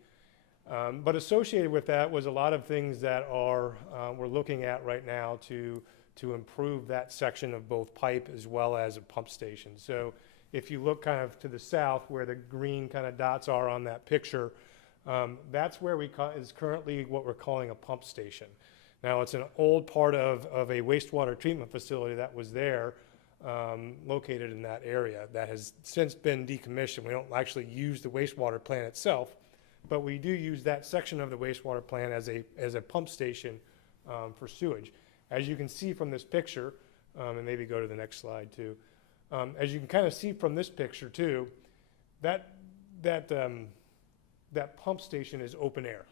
But associated with that was a lot of things that we're looking at right now to improve that section of both pipe as well as a pump station. So if you look kind of to the south where the green kind of dots are on that picture, that's where is currently what we're calling a pump station. Now, it's an old part of a wastewater treatment facility that was there, located in that area, that has since been decommissioned. We don't actually use the wastewater plant itself, but we do use that section of the wastewater plant as a pump station for sewage. As you can see from this picture, and maybe go to the next slide too, as you can kind of see from this picture too, that pump station is open air.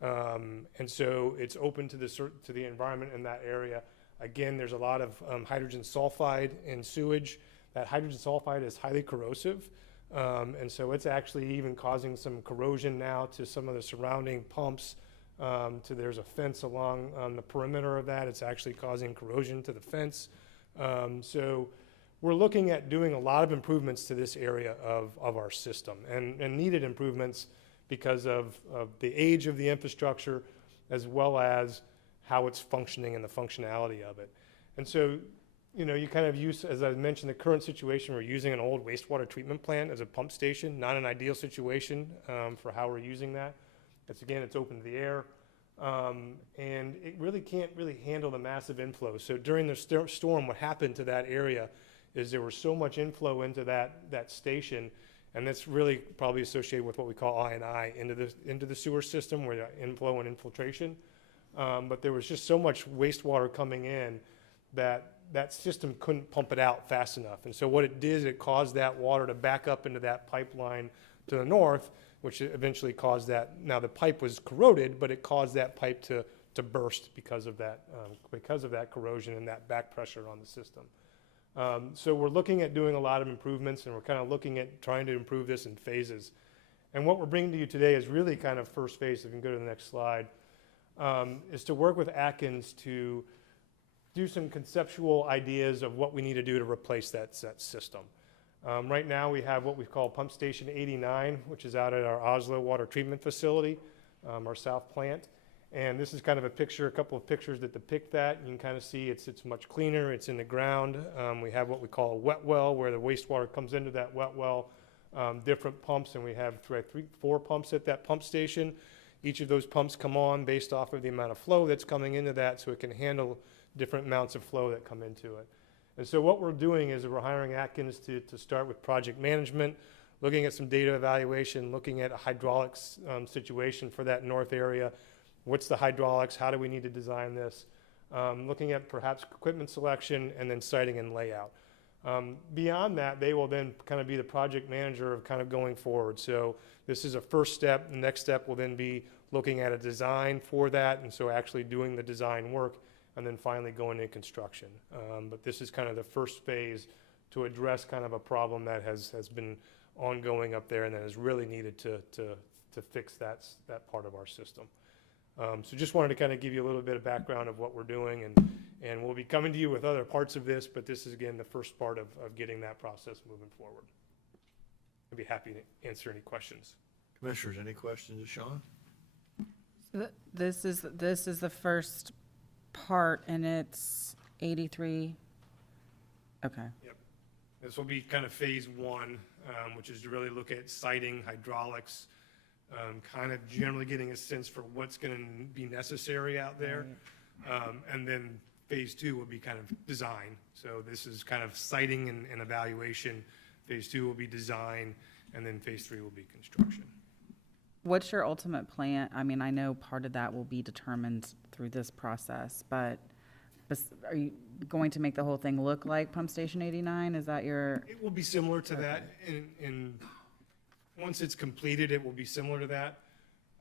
And so it's open to the environment in that area. Again, there's a lot of hydrogen sulfide in sewage. That hydrogen sulfide is highly corrosive. And so it's actually even causing some corrosion now to some of the surrounding pumps. There's a fence along the perimeter of that. It's actually causing corrosion to the fence. So we're looking at doing a lot of improvements to this area of our system, and needed improvements because of the age of the infrastructure as well as how it's functioning and the functionality of it. And so, you know, you kind of use, as I mentioned, the current situation, we're using an old wastewater treatment plant as a pump station, not an ideal situation for how we're using that. It's open to the air, and it really can't really handle the massive inflow. So during the storm, what happened to that area is there was so much inflow into that station, and that's really probably associated with what we call I&I into the sewer system, where inflow and infiltration. But there was just so much wastewater coming in that system couldn't pump it out fast enough. And so what it did is it caused that water to back up into that pipeline to the north, which eventually caused that. Now the pipe was corroded, but it caused that pipe to burst because of that corrosion and that back pressure on the system. So we're looking at doing a lot of improvements, and we're kind of looking at trying to improve this in phases. And what we're bringing to you today is really kind of first phase, if you can go to the next slide, is to work with Atkins to do some conceptual ideas of what we need to do to replace that system. Right now, we have what we call Pump Station 89, which is out at our Oslo Water Treatment Facility, our south plant. And this is kind of a picture, a couple of pictures that depict that. You can kind of see it's much cleaner, it's in the ground. We have what we call a wet well, where the wastewater comes into that wet well, different pumps, and we have 4 pumps at that pump station. Each of those pumps come on based off of the amount of flow that's coming into that, so it can handle different amounts of flow that come into it. And so what we're doing is we're hiring Atkins to start with project management, looking at some data evaluation, looking at a hydraulics situation for that north area. What's the hydraulics? How do we need to design this? Looking at perhaps equipment selection and then siting and layout. Beyond that, they will then kind of be the project manager of kind of going forward. So this is a first step. The next step will then be looking at a design for that, and so actually doing the design work, and then finally going into construction. But this is kind of the first phase to address kind of a problem that has been ongoing up there and that is really needed to fix that part of our system. So just wanted to kind of give you a little bit of background of what we're doing, and we'll be coming to you with other parts of this, but this is, again, the first part of getting that process moving forward. I'd be happy to answer any questions. Commissioners, any questions of Sean? This is the first part, and it's 83. Okay. Yep. This will be kind of phase 1, which is to really look at siting, hydraulics, kind of generally getting a sense for what's going to be necessary out there. And then phase 2 will be kind of design. So this is kind of siting and evaluation. Phase 2 will be design, and then phase 3 will be construction. What's your ultimate plan? I mean, I know part of that will be determined through this process, but are you going to make the whole thing look like Pump Station 89? Is that your? It will be similar to that. And once it's completed, it will be similar to that.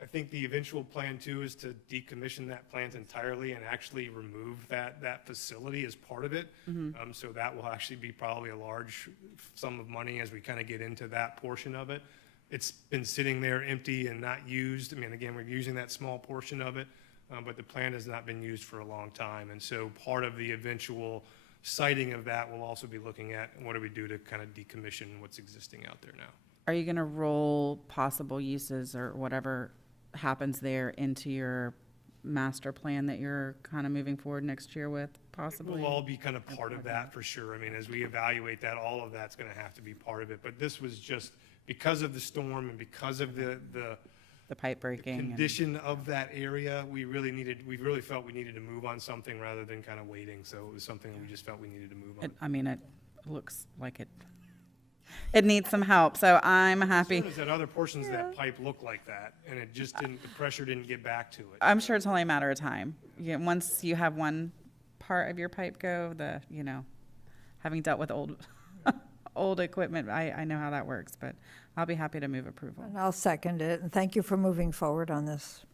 I think the eventual plan too is to decommission that plant entirely and actually remove that facility as part of it. So that will actually be probably a large sum of money as we kind of get into that portion of it. It's been sitting there empty and not used. I mean, again, we're using that small portion of it, but the plant has not been used for a long time. And so part of the eventual siting of that will also be looking at what do we do to kind of decommission what's existing out there now. Are you going to roll possible uses or whatever happens there into your master plan that you're kind of moving forward next year with, possibly? It will all be kind of part of that for sure. I mean, as we evaluate that, all of that's going to have to be part of it. But this was just because of the storm and because of the pipe breaking condition of that area, we really felt we needed to move on something rather than kind of waiting. So it was something that we just felt we needed to move on. I mean, it looks like it needs some help, so I'm happy. As that other portions of that pipe look like that, and it just didn't, the pressure didn't get back to it. I'm sure it's only a matter of time. Once you have one part of your pipe go, having dealt with old equipment, I know how that works, but I'll be happy to move approval. And I'll second it, and thank you for moving forward on this.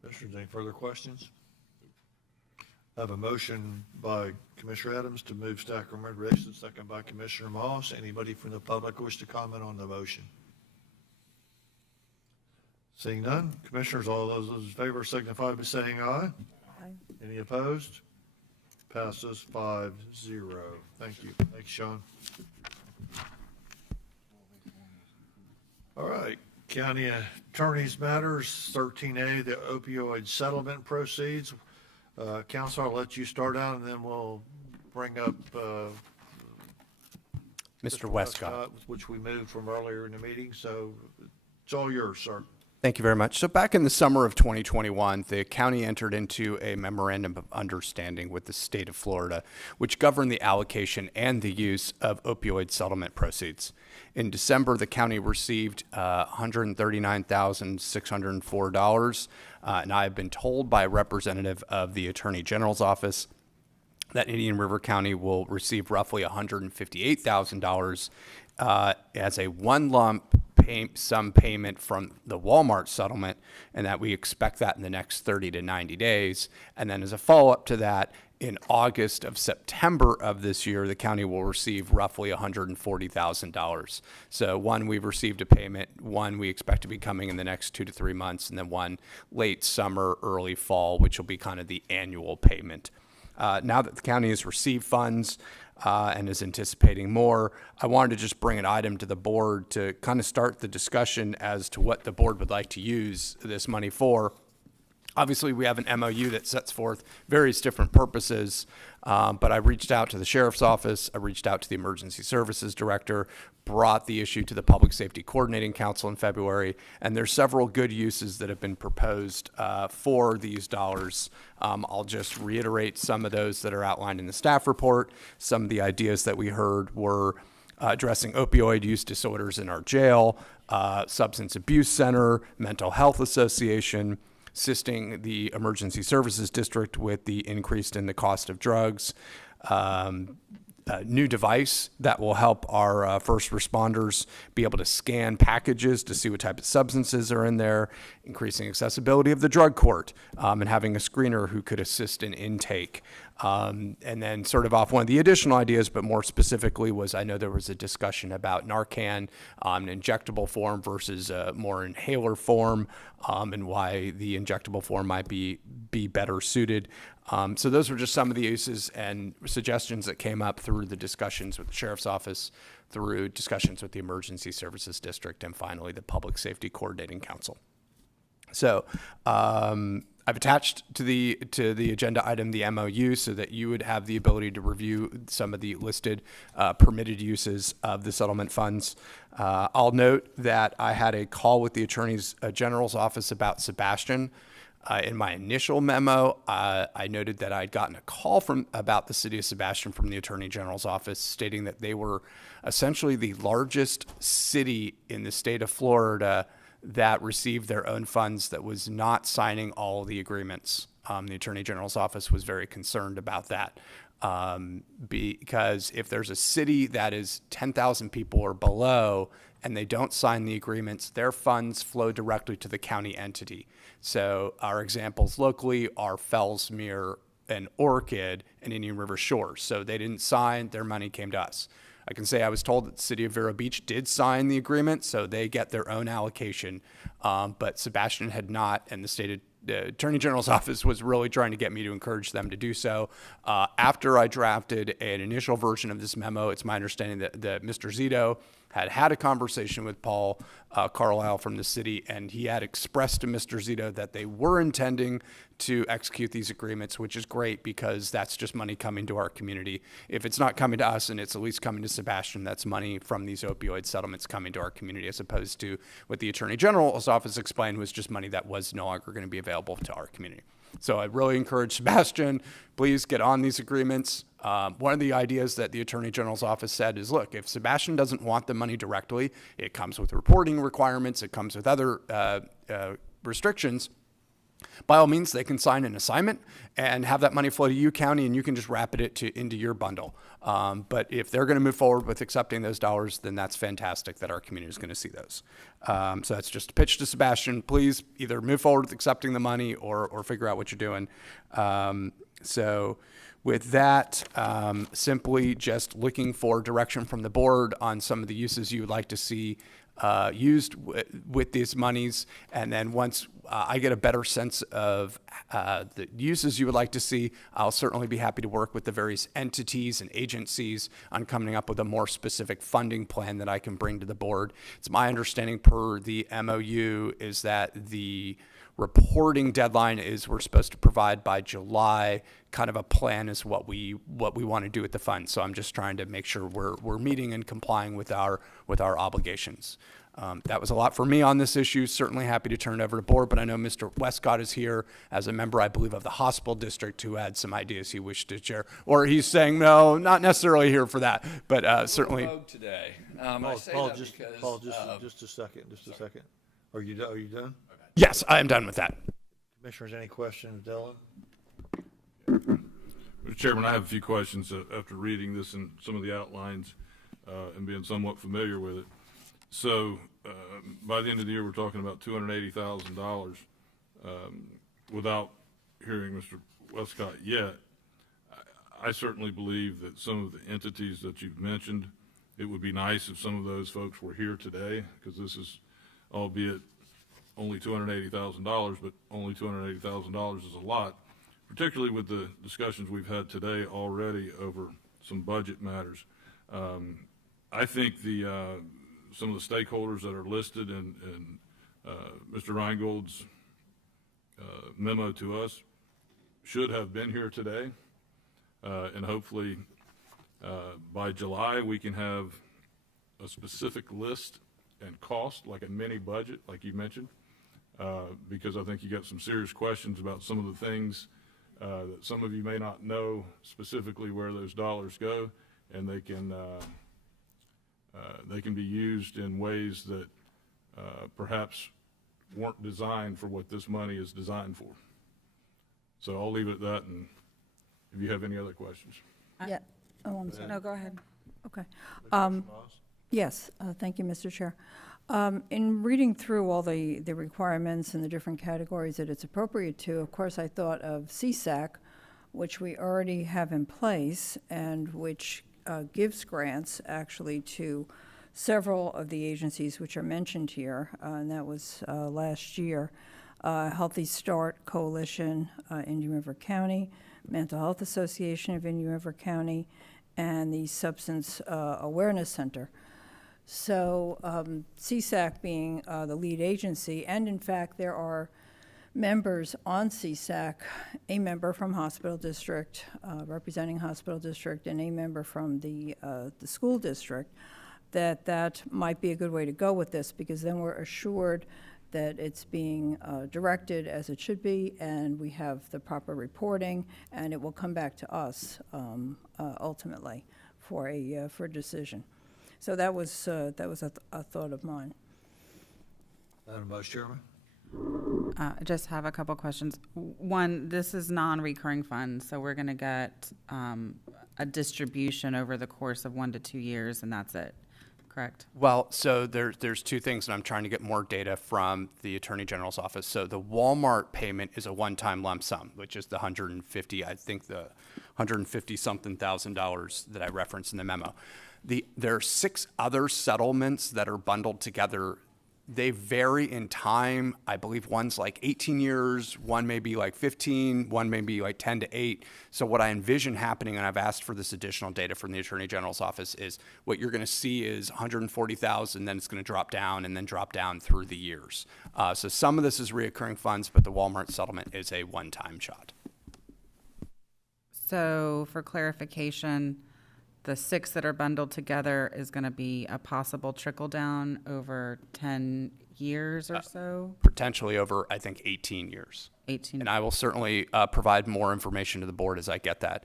Commissioners, any further questions? I have a motion by Commissioner Adams to move staff recommendation, second by Commissioner Moss. Anybody from the public wish to comment on the motion? Seeing none, Commissioners, all those in favor signify by saying aye. Aye. Any opposed? Passes 5-0. Thank you. Thanks, Sean. All right, County Attorney's Matters, 13A, the opioid settlement proceeds. Counsel, I'll let you start out, and then we'll bring up Mr. Westcott, which we moved from earlier in the meeting. So it's all yours, sir. Thank you very much. So back in the summer of 2021, the county entered into a memorandum of understanding with the state of Florida, which governed the allocation and the use of opioid settlement proceeds. In December, the county received $139,604, and I have been told by a representative of the Attorney General's office that Indian River County will receive roughly $158,000 as a one lump some payment from the Walmart settlement, and that we expect that in the next 30 to 90 days. And then as a follow-up to that, in August of September of this year, the county will receive roughly $140,000. So one, we've received a payment, one we expect to be coming in the next 2 to 3 months, and then one late summer, early fall, which will be kind of the annual payment. Now that the county has received funds and is anticipating more, I wanted to just bring an item to the board to kind of start the discussion as to what the board would like to use this money for. Obviously, we have an MOU that sets forth various different purposes, but I reached out to the sheriff's office, I reached out to the emergency services director, brought the issue to the Public Safety Coordinating Council in February, and there's several good uses that have been proposed for these dollars. I'll just reiterate some of those that are outlined in the staff report. Some of the ideas that we heard were addressing opioid use disorders in our jail, substance abuse center, mental health association, assisting the emergency services district with the increase in the cost of drugs, a new device that will help our first responders be able to scan packages to see what type of substances are in there, increasing accessibility of the drug court, and having a screener who could assist in intake. And then sort of off one of the additional ideas, but more specifically was, I know there was a discussion about Narcan, an injectable form versus a more inhaler form, and why the injectable form might be better suited. So those were just some of the uses and suggestions that came up through the discussions with the sheriff's office, through discussions with the emergency services district, and finally the Public Safety Coordinating Council. So I've attached to the agenda item the MOU so that you would have the ability to review some of the listed permitted uses of the settlement funds. I'll note that I had a call with the Attorney General's office about Sebastian. In my initial memo, I noted that I'd gotten a call about the city of Sebastian from the Attorney General's office, stating that they were essentially the largest city in the state of Florida that received their own funds that was not signing all the agreements. The Attorney General's office was very concerned about that. Because if there's a city that is 10,000 people or below and they don't sign the agreements, their funds flow directly to the county entity. So our examples locally are Fellsmere and Orchid and Indian River Shores. So they didn't sign, their money came to us. I can say I was told that the city of Vero Beach did sign the agreement, so they get their own allocation, but Sebastian had not, and the Attorney General's office was really trying to get me to encourage them to do so. After I drafted an initial version of this memo, it's my understanding that Mr. Zito had a conversation with Paul Carlisle from the city, and he had expressed to Mr. Zito that they were intending to execute these agreements, which is great because that's just money coming to our community. If it's not coming to us and it's at least coming to Sebastian, that's money from these opioid settlements coming to our community, as opposed to what the Attorney General's office explained was just money that was no longer going to be available to our community. So I really encourage Sebastian, please get on these agreements. One of the ideas that the Attorney General's office said is, look, if Sebastian doesn't want the money directly, it comes with reporting requirements, it comes with other restrictions. By all means, they can sign an assignment and have that money flow to you, county, and you can just wrap it into your bundle. But if they're going to move forward with accepting those dollars, then that's fantastic that our community is going to see those. So that's just a pitch to Sebastian. Please either move forward with accepting the money or figure out what you're doing. So with that, simply just looking for direction from the board on some of the uses you would like to see used with these monies. And then once I get a better sense of the uses you would like to see, I'll certainly be happy to work with the various entities and agencies on coming up with a more specific funding plan that I can bring to the board. It's my understanding per the MOU is that the reporting deadline is we're supposed to provide by July. Kind of a plan is what we want to do with the fund. So I'm just trying to make sure we're meeting and complying with our obligations. That was a lot for me on this issue. Certainly happy to turn it over to board, but I know Mr. Westcott is here as a member, I believe, of the hospital district who had some ideas he wished to share. Or he's saying, no, not necessarily here for that, but certainly. Today. Paul, just a second. Are you done? Yes, I am done with that. Commissioners, any questions, Dylan? Mr. Chairman, I have a few questions after reading this and some of the outlines and being somewhat familiar with it. So, by the end of the year, we're talking about $280,000. Without hearing Mr. Westcott yet, I certainly believe that some of the entities that you've mentioned, it would be nice if some of those folks were here today, because this is, albeit only $280,000, but only $280,000 is a lot, particularly with the discussions we've had today already over some budget matters. I think some of the stakeholders that are listed in Mr. Reingold's memo to us should have been here today, and hopefully by July we can have a specific list and cost, like a mini budget, like you mentioned, because I think you got some serious questions about some of the things that some of you may not know specifically where those dollars go, and they can be used in ways that perhaps weren't designed for what this money is designed for. So I'll leave it at that, and if you have any other questions. Yeah. Oh, I'm sorry. No, go ahead. Okay. Yes, thank you, Mr. Chair. In reading through all the requirements and the different categories that it's appropriate to, of course, I thought of CSAC, which we already have in place and which gives grants actually to several of the agencies which are mentioned here, and that was last year. Healthy Start Coalition, Indian River County, Mental Health Association of Indian River County, and the Substance Awareness Center. So CSAC being the lead agency, and in fact there are members on CSAC, a member from Hospital District, representing Hospital District, and a member from the school district, that might be a good way to go with this, because then we're assured that it's being directed as it should be, and we have the proper reporting, and it will come back to us ultimately for a decision. So that was a thought of mine. Madam Vice Chairman? I just have a couple questions. One, this is non-recurring funds, so we're going to get a distribution over the course of 1 to 2 years, and that's it, correct? Well, so there's two things, and I'm trying to get more data from the Attorney General's office. So the Walmart payment is a one-time lump sum, which is the 150, I think the 150-something thousand dollars that I referenced in the memo. There are 6 other settlements that are bundled together. They vary in time. I believe one's like 18 years, one may be like 15, one may be like 10 to 8. So what I envision happening, and I've asked for this additional data from the Attorney General's office, is what you're going to see is 140,000, then it's going to drop down and then drop down through the years. So some of this is reoccurring funds, but the Walmart settlement is a one-time shot. So for clarification, the 6 that are bundled together is going to be a possible trickle down over 10 years or so? Potentially over, I think, 18 years. 18. And I will certainly provide more information to the board as I get that.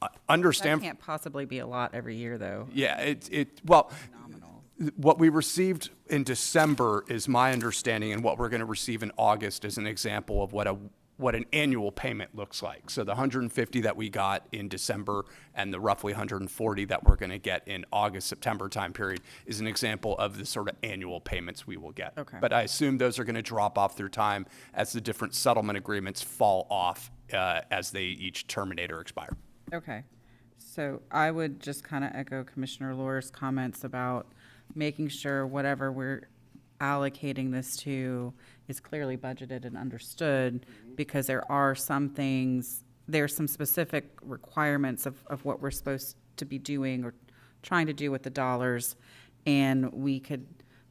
That Understand. can't possibly be a lot every year, though. Yeah, well, what we received in December is my understanding, and what we're going to receive in August is an example of what an annual payment looks like. So the 150 that we got in December and the roughly 140 that we're going to get in August, September time period is an example of the sort of annual payments we will get. Okay. But I assume those are going to drop off through time as the different settlement agreements fall off as they each terminate or expire. Okay. So I would just kind of echo Commissioner Lohr's comments about making sure whatever we're allocating this to is clearly budgeted and understood, because there are some things, there's some specific requirements of what we're supposed to be doing or trying to do with the dollars, and we could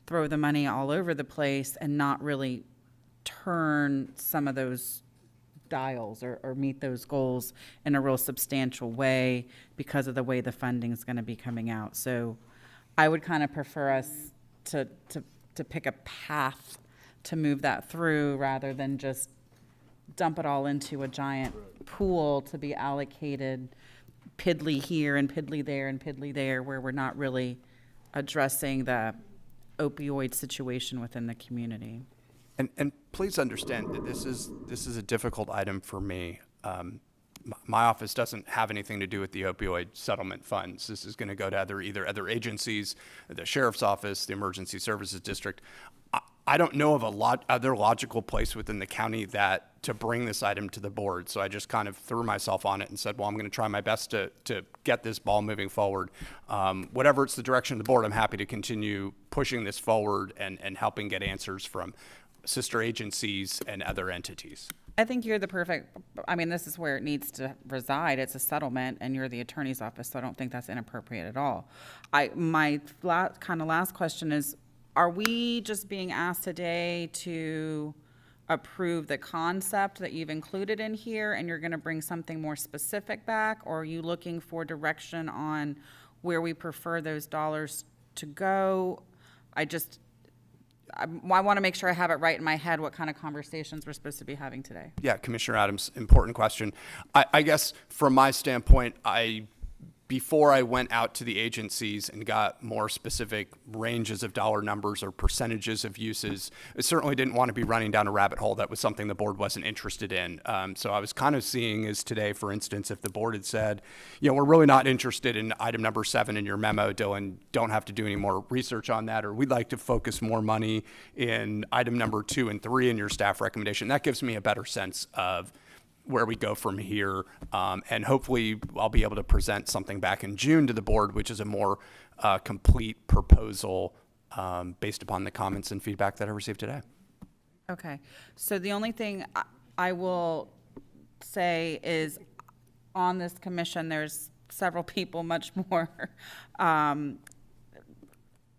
throw the money all over the place and not really turn some of those dials or meet those goals in a real substantial way because of the way the funding is going to be coming out. So I would kind of prefer us to pick a path to move that through rather than just dump it all into a giant pool to be allocated piddly here and piddly there and piddly there, where we're not really addressing the opioid situation within the community. And please understand that this is a difficult item for me. my office doesn't have anything to do with the opioid settlement funds. This is going to go to either other agencies, the sheriff's office, the emergency services district. I don't know of other logical place within the county to bring this item to the board. So I just kind of threw myself on it and said, well, I'm going to try my best to get this ball moving forward. Whatever it's the direction of the board, I'm happy to continue pushing this forward and helping get answers from sister agencies and other entities. I think you're the perfect, I mean, this is where it needs to reside. It's a settlement, and you're the attorney's office, so I don't think that's inappropriate at all. My last question is, are we just being asked today to approve the concept that you've included in here, and you're going to bring something more specific back? Or are you looking for direction on where we prefer those dollars to go? I want to make sure I have it right in my head what kind of conversations we're supposed to be having today. Yeah, Commissioner Adams, important question. I guess from my standpoint, before I went out to the agencies and got more specific ranges of dollar numbers or percentages of uses, I certainly didn't want to be running down a rabbit hole. That was something the board wasn't interested in. So I was kind of seeing as today, for instance, if the board had said, we're really not interested in item number 7 in your memo, Dylan, don't have to do any more research on that, or we'd like to focus more money in item number 2 and 3 in your staff recommendation. That gives me a better sense of where we go from here. And hopefully I'll be able to present something back in June to the board, which is a more complete proposal based upon the comments and feedback that I received today. Okay, so the only thing I will say is on this commission, there's several people much more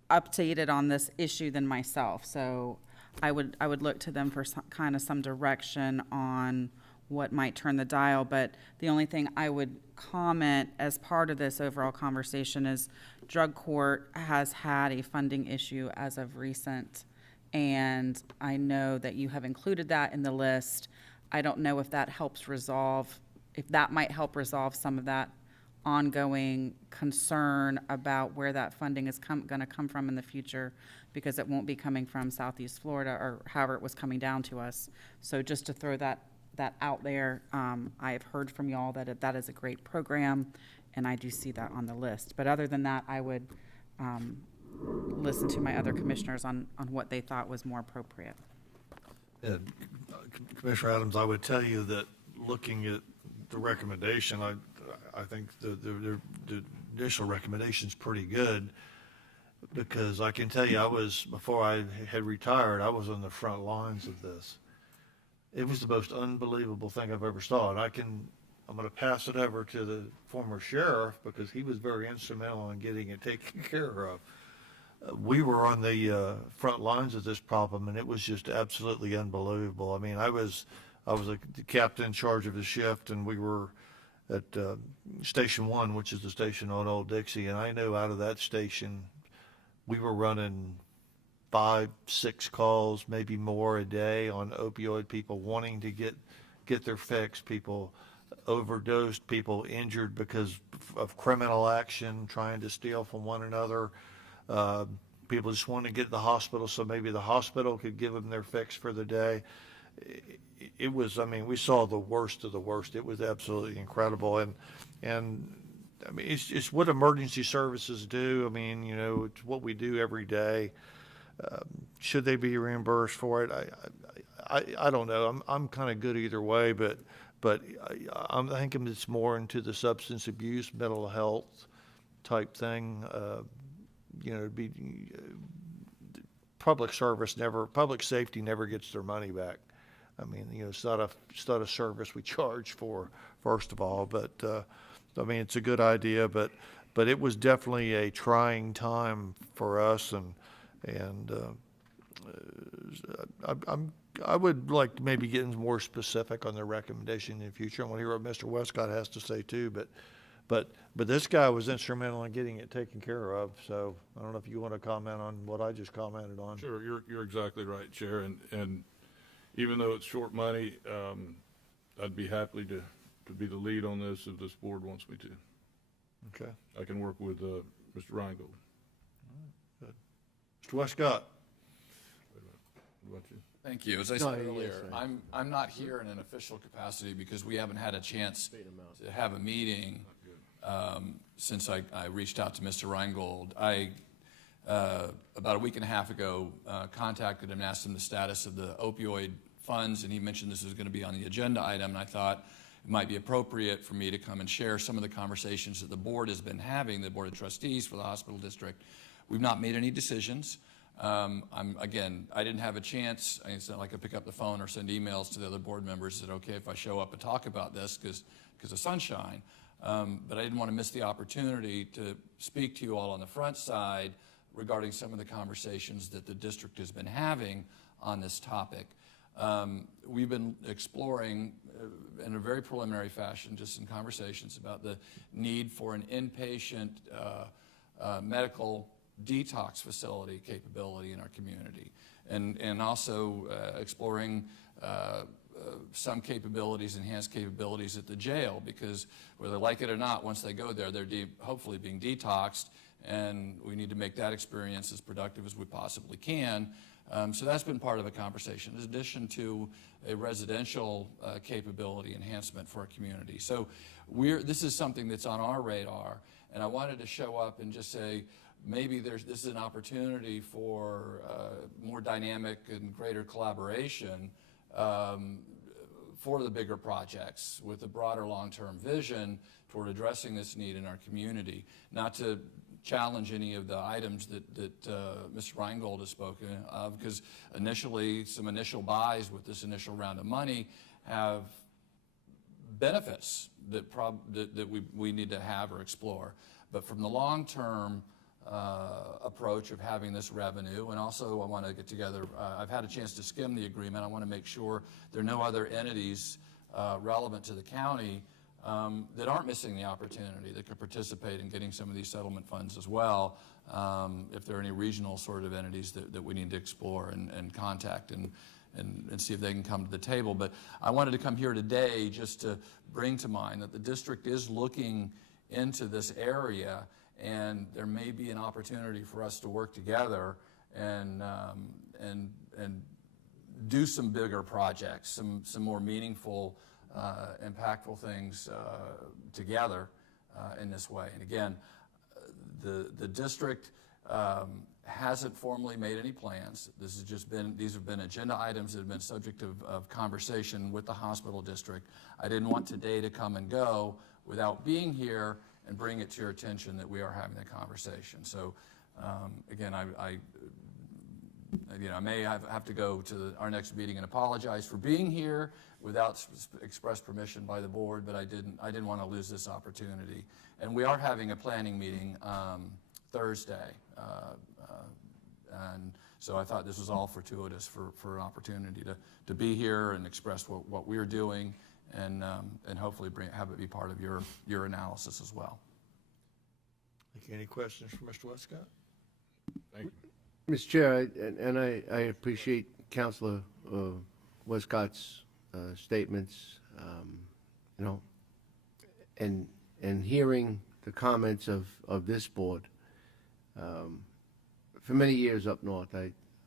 updated on this issue than myself. So I would look to them for some direction on what might turn the dial. But the only thing I would comment as part of this overall conversation is drug court has had a funding issue as of recent. And I know that you have included that in the list. I don't know if that might help resolve some of that ongoing concern about where that funding is going to come from in the future, because it won't be coming from Southeast Florida or however it was coming down to us. So just to throw that out there, I have heard from y'all that is a great program, and I do see that on the list. But other than that, I would listen to my other commissioners on what they thought was more appropriate. And Commissioner Adams, I would tell you that looking at the recommendation, I think the initial recommendation is pretty good, because I can tell you, before I had retired, I was on the front lines of this. It was the most unbelievable thing I've ever saw. And I'm going to pass it over to the former sheriff, because he was very instrumental in getting it taken care of. We were on the front lines of this problem, and it was just absolutely unbelievable. I mean, I was the captain in charge of the shift, and we were at Station 1, which is the station on Old Dixie, and I know out of that station we were running 5-6 calls, maybe more a day, on opioid people wanting to get their fix, people overdosed, people injured because of criminal action, trying to steal from one another. People just wanted to get to the hospital so maybe the hospital could give them their fix for the day. It was, we saw the worst of the worst. It was absolutely incredible. And it's what emergency services do. It's what we do every day. Should they be reimbursed for it? I don't know. I'm kind of good either way, but I'm thinking it's more into the substance abuse, mental health type thing. Public safety never gets their money back. It's not a service we charge for, first of all, but it's a good idea, but it was definitely a trying time for us, and I would like to maybe get more specific on the recommendation in the future. I want to hear what Mr. Westcott has to say too, but this guy was instrumental in getting it taken care of. So I don't know if you want to comment on what I just commented on. Sure, you're exactly right, Chair. And even though it's short money, I'd be happy to be the lead on this if this board wants me to. Okay. I can work with Mr. Reingold. Mr. Westcott. What about you? Thank you. As I No, said yes, earlier, sir. I'm not here in an official capacity because we haven't had a chance to have a meeting since I reached out to Mr. Reingold. I, about a week and a half ago, contacted him and asked him the status of the opioid funds, and he mentioned this was going to be on the agenda item, and I thought it might be appropriate for me to come and share some of the conversations that the board has been having, the Board of Trustees for the hospital district. We've not made any decisions. Again, I didn't have a chance. It's not like I pick up the phone or send emails to the other board members that, okay, if I show up and talk about this because of sunshine. But I didn't want to miss the opportunity to speak to you all on the front side regarding some of the conversations that the district has been having on this topic. We've been exploring in a very preliminary fashion, just in conversations, about the need for an inpatient medical detox facility capability in our community, and also exploring some capabilities, enhanced capabilities at the jail, because whether they like it or not, once they go there, they're hopefully being detoxed, and we need to make that experience as productive as we possibly can. So that's been part of a conversation, in addition to a residential capability enhancement for our community. So this is something that's on our radar, and I wanted to show up and just say, maybe this is an opportunity for more dynamic and greater collaboration for the bigger projects with a broader long-term vision toward addressing this need in our community. Not to challenge any of the items that Mr. Reingold has spoken of, because some initial buys with this initial round of money have benefits that we need to have or explore. But from the long-term approach of having this revenue, and also I want to get together, I've had a chance to skim the agreement. I want to make sure there are no other entities relevant to the county that aren't missing the opportunity, that could participate in getting some of these settlement funds as well, if there are any regional sort of entities that we need to explore and contact and see if they can come to the table. But I wanted to come here today just to bring to mind that the district is looking into this area, and there may be an opportunity for us to work together and do some bigger projects, some more meaningful, impactful things together in this way. And again, the district hasn't formally made any plans. These have been agenda items that have been subject of conversation with the hospital district. I didn't want today to come and go without being here and bring it to your attention that we are having a conversation. So again, I may have to go to our next meeting and apologize for being here without express permission by the board, but I didn't want to lose this opportunity. And we are having a planning meeting Thursday, and so I thought this was all fortuitous for an opportunity to be here and express what we're doing, and hopefully have it be part of your analysis as well. Thank you. Any questions for Mr. Westcott? Thank you. Mr. Chair, I appreciate Councilor Westcott's statements, and hearing the comments of this board. For many years up north,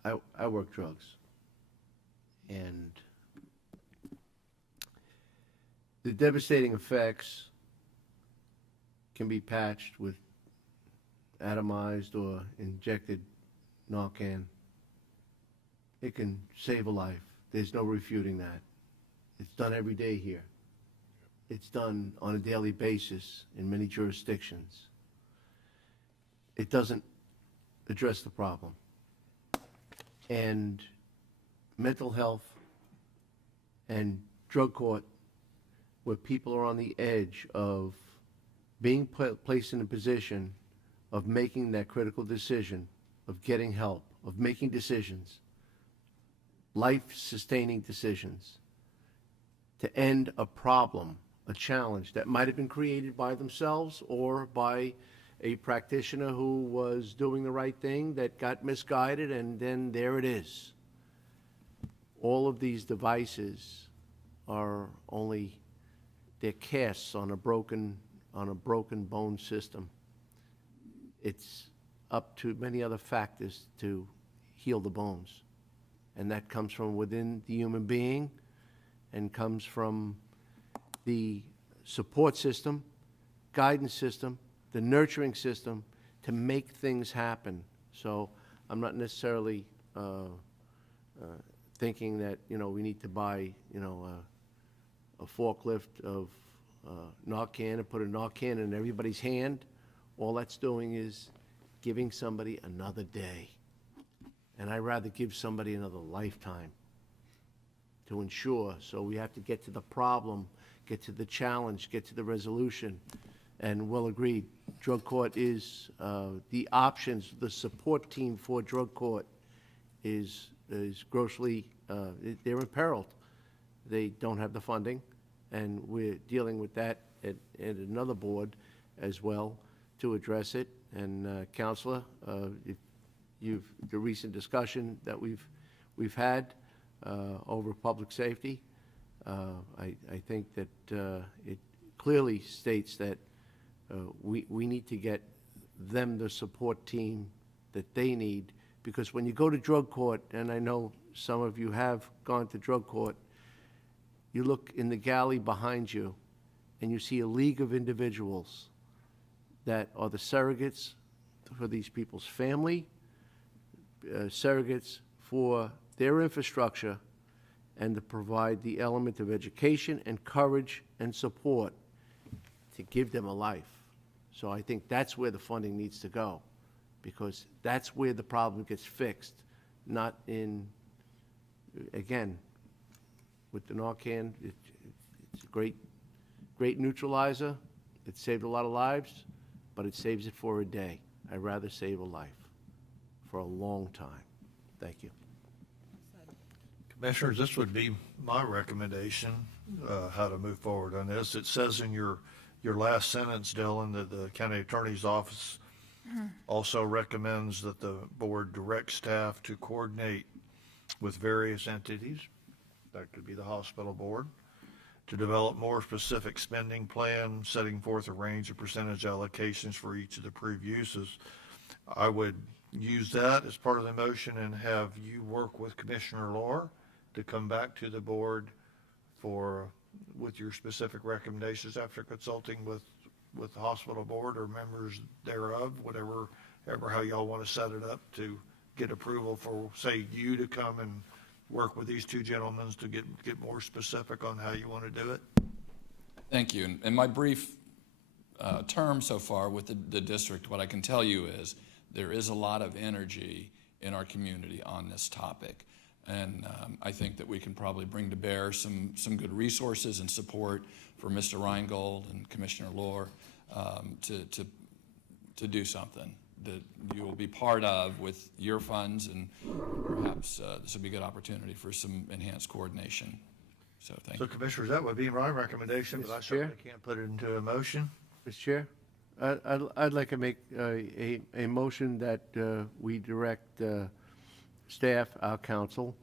I worked drugs, and the devastating effects can be patched with atomized or injected Narcan. It can save a life. There's no refuting that. It's done every day here. It's done on a daily basis in many jurisdictions. It doesn't address the problem. And mental health and drug court, where people are on the edge of being placed in a position of making that critical decision, of getting help, of making decisions, life-sustaining decisions, to end a problem, a challenge that might have been created by themselves or by a practitioner who was doing the right thing that got misguided, and then there it is. All of these devices are only, they're casts on a broken bone system. It's up to many other factors to heal the bones. and that comes from within the human being and comes from the support system, guidance system, the nurturing system to make things happen. So I'm not necessarily thinking that, we need to buy, a forklift of Narcan and put a Narcan in everybody's hand. All that's doing is giving somebody another day. And I'd rather give somebody another lifetime to ensure. So we have to get to the problem, get to the challenge, get to the resolution. And well agreed, drug court is the options, the support team for drug court is grossly, they're imperiled. They don't have the funding, and we're dealing with that at another board as well to address it. And Counselor, if the recent discussion that we've had over public safety, I think that it clearly states that we need to get them the support team that they need, because when you go to drug court, and I know some of you have gone to drug court, you look in the galley behind you and you see a league of individuals that are the surrogates for these people's family, surrogates for their infrastructure, and to provide the element of education and courage and support to give them a life. So I think that's where the funding needs to go, because that's where the problem gets fixed, not in, again, with the Narcan, it's a great neutralizer. It saved a lot of lives, but it saves it for a day. I'd rather save a life for a long time. Thank you. Commissioners, this would be my recommendation, how to move forward on this. It says in your last sentence, Dylan, that the county attorney's office also recommends that the board direct staff to coordinate with various entities, that could be the hospital board, to develop more specific spending plan, setting forth a range of percentage allocations for each of the approved uses. I would use that as part of the motion and have you work with Commissioner Lohr to come back to the board with your specific recommendations after consulting with the hospital board or members thereof, whatever how y'all want to set it up to get approval for, say, you to come and work with these two gentlemen to get more specific on how you want to do it. Thank you. In my brief term so far with the district, what I can tell you is there is a lot of energy in our community on this topic. And I think that we can probably bring to bear some good resources and support for Mr. Reingold and Commissioner Lohr to do something that you will be part of with your funds, and perhaps this will be a good opportunity for some enhanced coordination. So thank you. So Commissioners, that would be my recommendation, but I certainly can't put it into a motion. Mr. Chair, I'd like to make a motion that we direct staff, our council,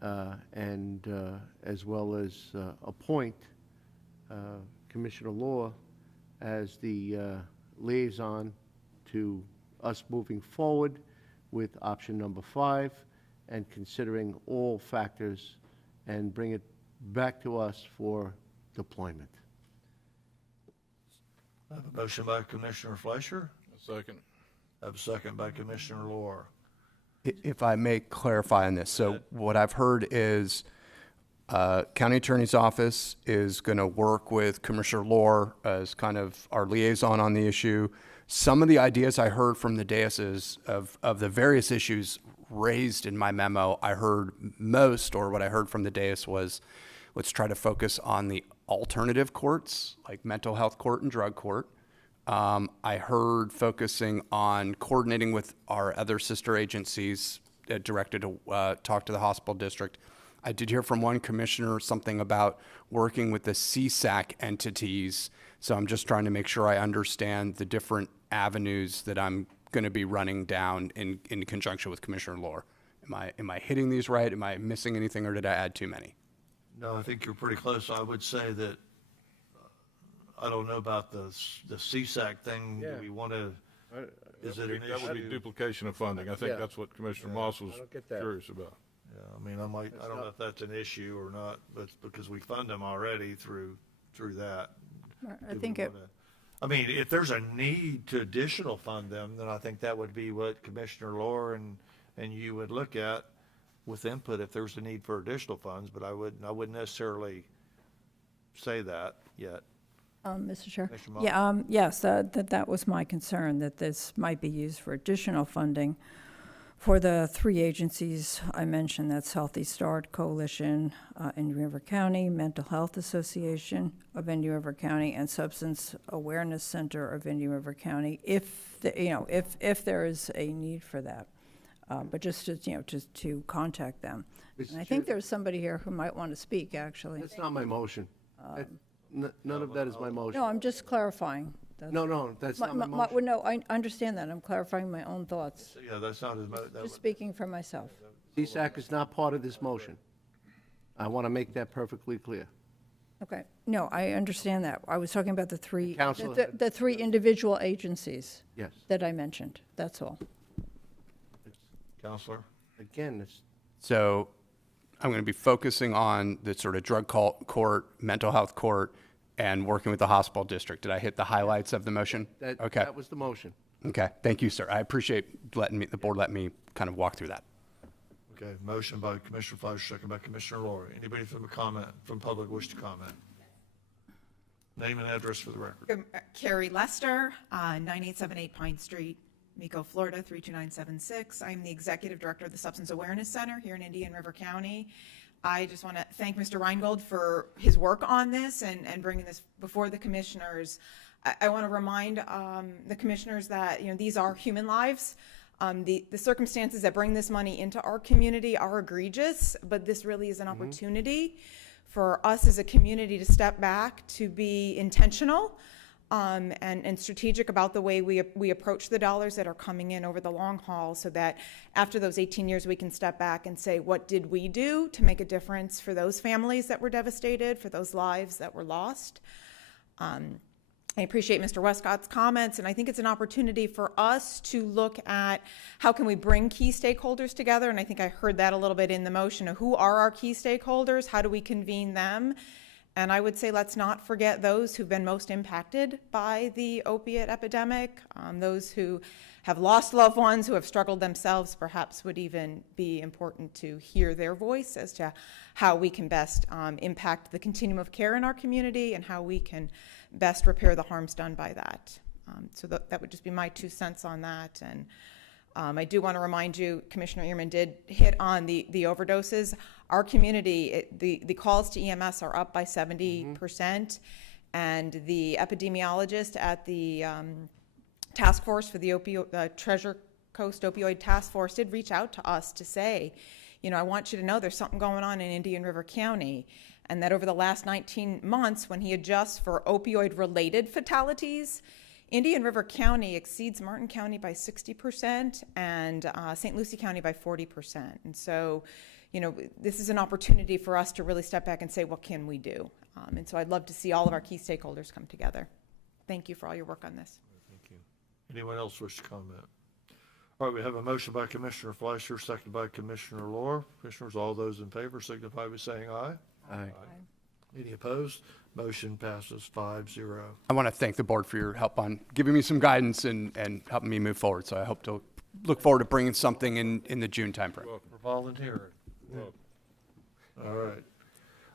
and as well as appoint Commissioner Lohr as the liaison to us moving forward with option number 5 and considering all factors, and bring it back to us for deployment. I have a motion by Commissioner Fleischer. A second. I have a second by Commissioner Lohr. If I may clarify on this, so what I've heard is County Attorney's Office is going to work with Commissioner Lohr as kind of our liaison on the issue. Some of the ideas I heard from the dais of the various issues raised in my memo, I heard most, or what I heard from the dais was, let's try to focus on the alternative courts, like mental health court and drug court. I heard focusing on coordinating with our other sister agencies directed to talk to the hospital district. I did hear from one commissioner something about working with the CSAC entities. So I'm just trying to make sure I understand the different avenues that I'm going to be running down in conjunction with Commissioner Lohr. Am I hitting these right? Am I missing anything, or did I add too many? No, I think you're pretty close. I would say that I don't know about the CSAC thing. Do we want to, is it an issue? That would be duplication of funding. I think that's what Commissioner Moss was curious about. Yeah, I mean, I don't know if that's an issue or not, but it's because we fund them already through that. I Do we think it, wanna- I mean, if there's a need to additional fund them, then I think that would be what Commissioner Lohr and you would look at with input if there's a need for additional funds, but I wouldn't necessarily say that yet. Mr. Chair? Commissioner Yeah, yes, that was my concern, that this might be used for additional funding for the three agencies I mentioned, that's Healthy Start Coalition, Indian River County, Mental Health Association of Indian River County, and Substance Awareness Center of Indian River County, if there is a need for that. But just to contact them. And I think there's somebody here who might want to speak, actually. That's not my motion. None of that is my motion. No, I'm just clarifying. That's- No, that's not my motion. well, no, I understand that. I'm clarifying my own thoughts, Yeah, that's not his, just speaking for myself. CSAC is not part of this motion. I want to make that perfectly clear. Okay, no, I understand that. I was talking about the three, Council- the three individual agencies Yes. that I mentioned, that's all. Counselor? Again, it's, So I'm going to be focusing on the sort of drug court, mental health court, and working with the hospital district. Did I hit the highlights of the motion? Okay. that was the motion. Okay. Thank you, sir. I appreciate the board let me kind of walk through that. Okay, motion by Commissioner Fleischer, second by Commissioner Lohr. Anybody from public wish to comment? Name and address for the record. Carrie Lester, 9878 Pine Street, Mico, Florida, 32976. I'm the Executive Director of the Substance Awareness Center here in Indian River County. I just want to thank Mr. Reingold for his work on this and bringing this before the commissioners. I want to remind the commissioners that, these are human lives. The circumstances that bring this money into our community are egregious, but this really is an opportunity for us as a community to step back, to be intentional and strategic about the way we approach the dollars that are coming in over the long haul, so that after those 18 years we can step back and say, what did we do to make a difference for those families that were devastated, for those lives that were lost? I appreciate Mr. Westcott's comments, and I think it's an opportunity for us to look at how can we bring key stakeholders together, and I think I heard that a little bit in the motion of who are our key stakeholders, how do we convene them? And I would say let's not forget those who've been most impacted by the opiate epidemic, those who have lost loved ones, who have struggled themselves. Perhaps would even be important to hear their voice as to how we can best impact the continuum of care in our community and how we can best repair the harms done by that. So that would just be my 2 cents on that. And I do want to remind you, Commissioner Ehrman did hit on the overdoses. Our community, the calls to EMS are up by 70%, and the epidemiologist at the task force for the Treasure Coast Opioid Task Force did reach out to us to say, I want you to know there's something going on in Indian River County, and that over the last 19 months, when he adjusts for opioid-related fatalities, Indian River County exceeds Martin County by 60% and St. Lucie County by 40%. And so, this is an opportunity for us to really step back and say, what can we do? And so I'd love to see all of our key stakeholders come together. Thank you for all your work on this. Thank you. Anyone else wish to comment? All right, we have a motion by Commissioner Fleischer, seconded by Commissioner Lohr. Commissioners, all those in favor signify by saying aye. Aye. Any opposed? Motion passes 5-0. I want to thank the board for your help on giving me some guidance and helping me move forward. So I hope to look forward to bringing something in the June timeframe. For volunteering. All right.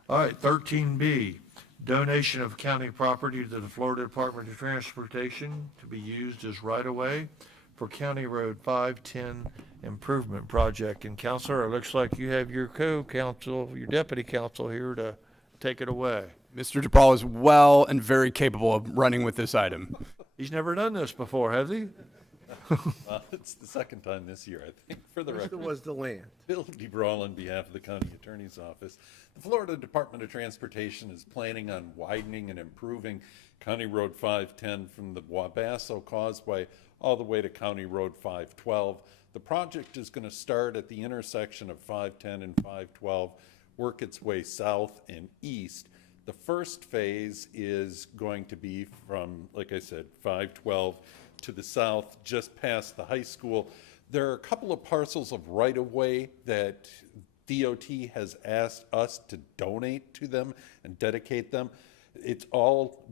All right, 13B, donation of county property to the Florida Department of Transportation to be used as right-of-way for County Road 510 improvement project. And Counselor, it looks like you have your co-counsel, your deputy counsel here to take it away. Mr. DePaul is well and very capable of running with this item. He's never done this before, has he? It's the second time this year, I think, for the First record. was the land. Bill DeBrawl on behalf of the County Attorney's Office. The Florida Department of Transportation is planning on widening and improving County Road 510 from the Wabasso Causeway all the way to County Road 512. The project is going to start at the intersection of 510 and 512, work its way south and east. The first phase is going to be from, like I said, 512 to the south, just past the high school. There are a couple of parcels of right-of-way that DOT has asked us to donate to them and dedicate them. It's all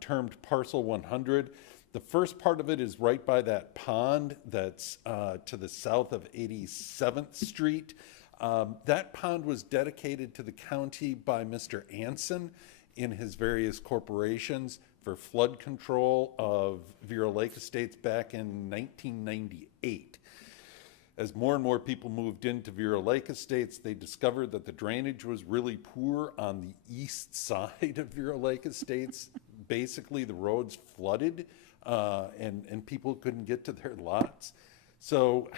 termed Parcel 100. The first part of it is right by that pond that's to the south of 87th Street. That pond was dedicated to the county by Mr. Anson in his various corporations for flood control of Vero Lake Estates back in 1998. As more and more people moved into Vero Lake Estates, they discovered that the drainage was really poor on the east side of Vero Lake Estates. Basically, the roads flooded and people couldn't get to their lots. So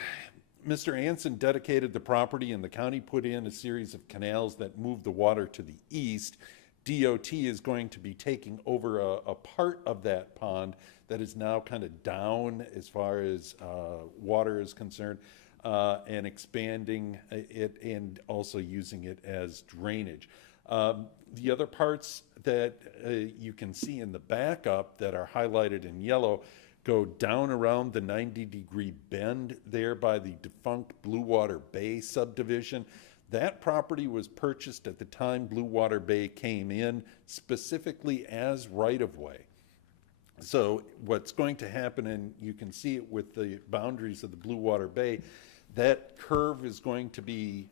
Mr. Anson dedicated the property and the county put in a series of canals that moved the water to the east. DOT is going to be taking over a part of that pond that is now kind of down as far as water is concerned, and expanding it and also using it as drainage. The other parts that you can see in the backup that are highlighted in yellow go down around the 90-degree bend there by the defunct Blue Water Bay subdivision. That property was purchased at the time Blue Water Bay came in, specifically as right-of-way. So what's going to happen, and you can see it with the boundaries of the Blue Water Bay, that curve is going to be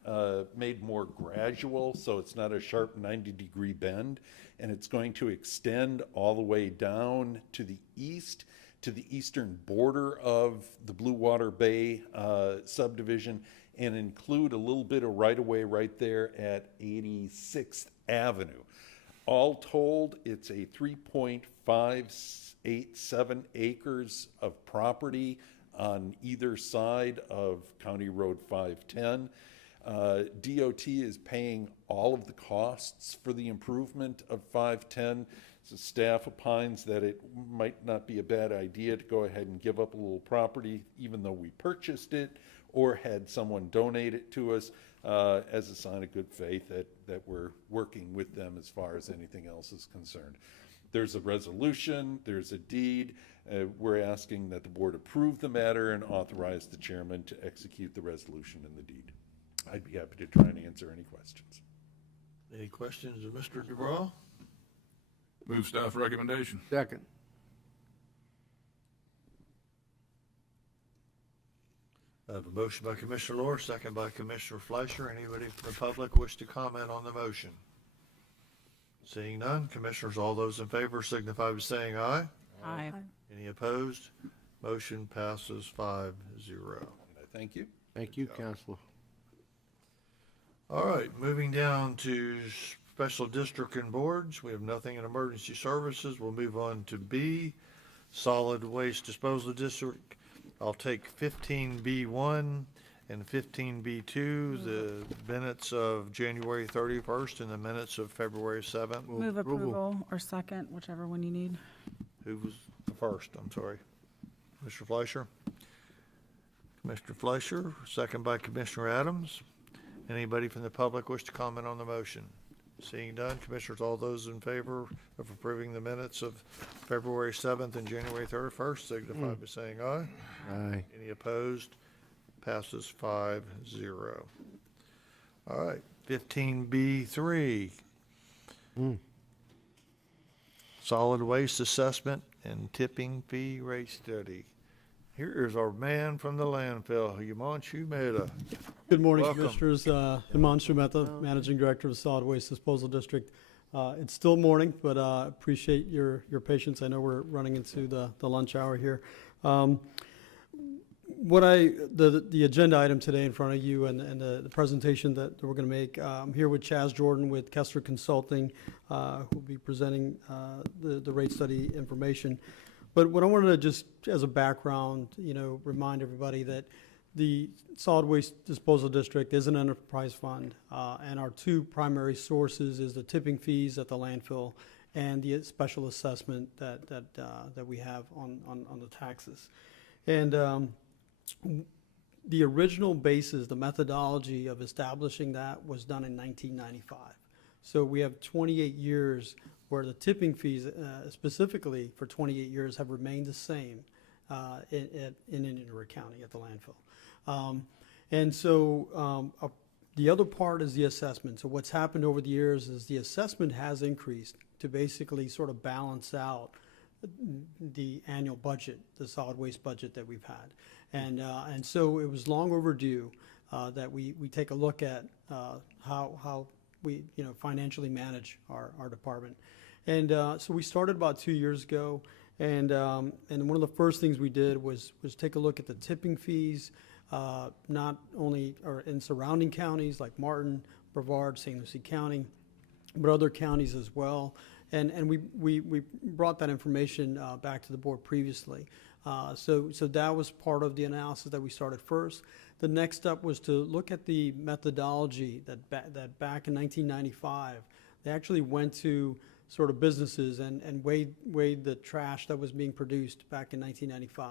made more gradual, so it's not a sharp 90-degree bend, and it's going to extend all the way down to the east, to the eastern border of the Blue Water Bay subdivision, and include a little bit of right-of-way right there at 86th Avenue. All told, it's a 3.587 acres of property on either side of County Road 510. DOT is paying all of the costs for the improvement of 510. So staff opines that it might not be a bad idea to go ahead and give up a little property, even though we purchased it, or had someone donate it to us as a sign of good faith that we're working with them as far as anything else is concerned. There's a resolution, there's a deed. We're asking that the board approve the matter and authorize the chairman to execute the resolution and the deed. I'd be happy to try and answer any questions. Any questions of Mr. DeBraw? Move staff recommendation. Second. I have a motion by Commissioner Lohr, second by Commissioner Fleischer. Anybody from the public wish to comment on the motion? Seeing none, Commissioners, all those in favor signify by saying aye. Aye. Any opposed? Motion passes 5-0. Thank you. Thank you, Counselor. All right, moving down to special district and boards. We have nothing in emergency services. We'll move on to B, solid waste disposal district. I'll take 15B1 and 15B2, the minutes of January 31st and the minutes of February 7th. Move approval or second, whichever one you need. Who was the first? I'm sorry. Mr. Fleischer? Commissioner Fleischer, second by Commissioner Adams. Anybody from the public wish to comment on the motion? Seeing none, Commissioners, all those in favor of approving the minutes of February 7th and January 31st, signify by saying aye. Aye. Any opposed? Passes 5-0. All right, 15B3. Solid waste assessment and tipping fee rate study. Here is our man from the landfill, Himanshu Mehta. Good morning, Welcome. Commissioners. Himanshu Mehta, Managing Director of Solid Waste Disposal District. It's still morning, but appreciate your patience. I know we're running into the lunch hour here. The agenda item today in front of you and the presentation that we're going to make, I'm here with Chaz Jordan with Kessler Consulting, who will be presenting the rate study information. But what I wanted to just, as a background, remind everybody that the Solid Waste Disposal District is an enterprise fund, and our two primary sources is the tipping fees at the landfill and the special assessment that we have on the taxes. And the original basis, the methodology of establishing that was done in 1995. So we have 28 years where the tipping fees, specifically for 28 years, have remained the same in Indian River County at the landfill. And so The other part is the assessment. So what's happened over the years is the assessment has increased to basically sort of balance out the annual budget, the solid waste budget that we've had. And so it was long overdue that we take a look at how we financially manage our department. And so we started about 2 years ago, and one of the first things we did was take a look at the tipping fees, not only in surrounding counties like Martin, Brevard, St. Lucie County, but other counties as well. And we brought that information back to the board previously. So that was part of the analysis that we started first. The next step was to look at the methodology that back in 1995, they actually went to sort of businesses and weighed the trash that was being produced back in 1995.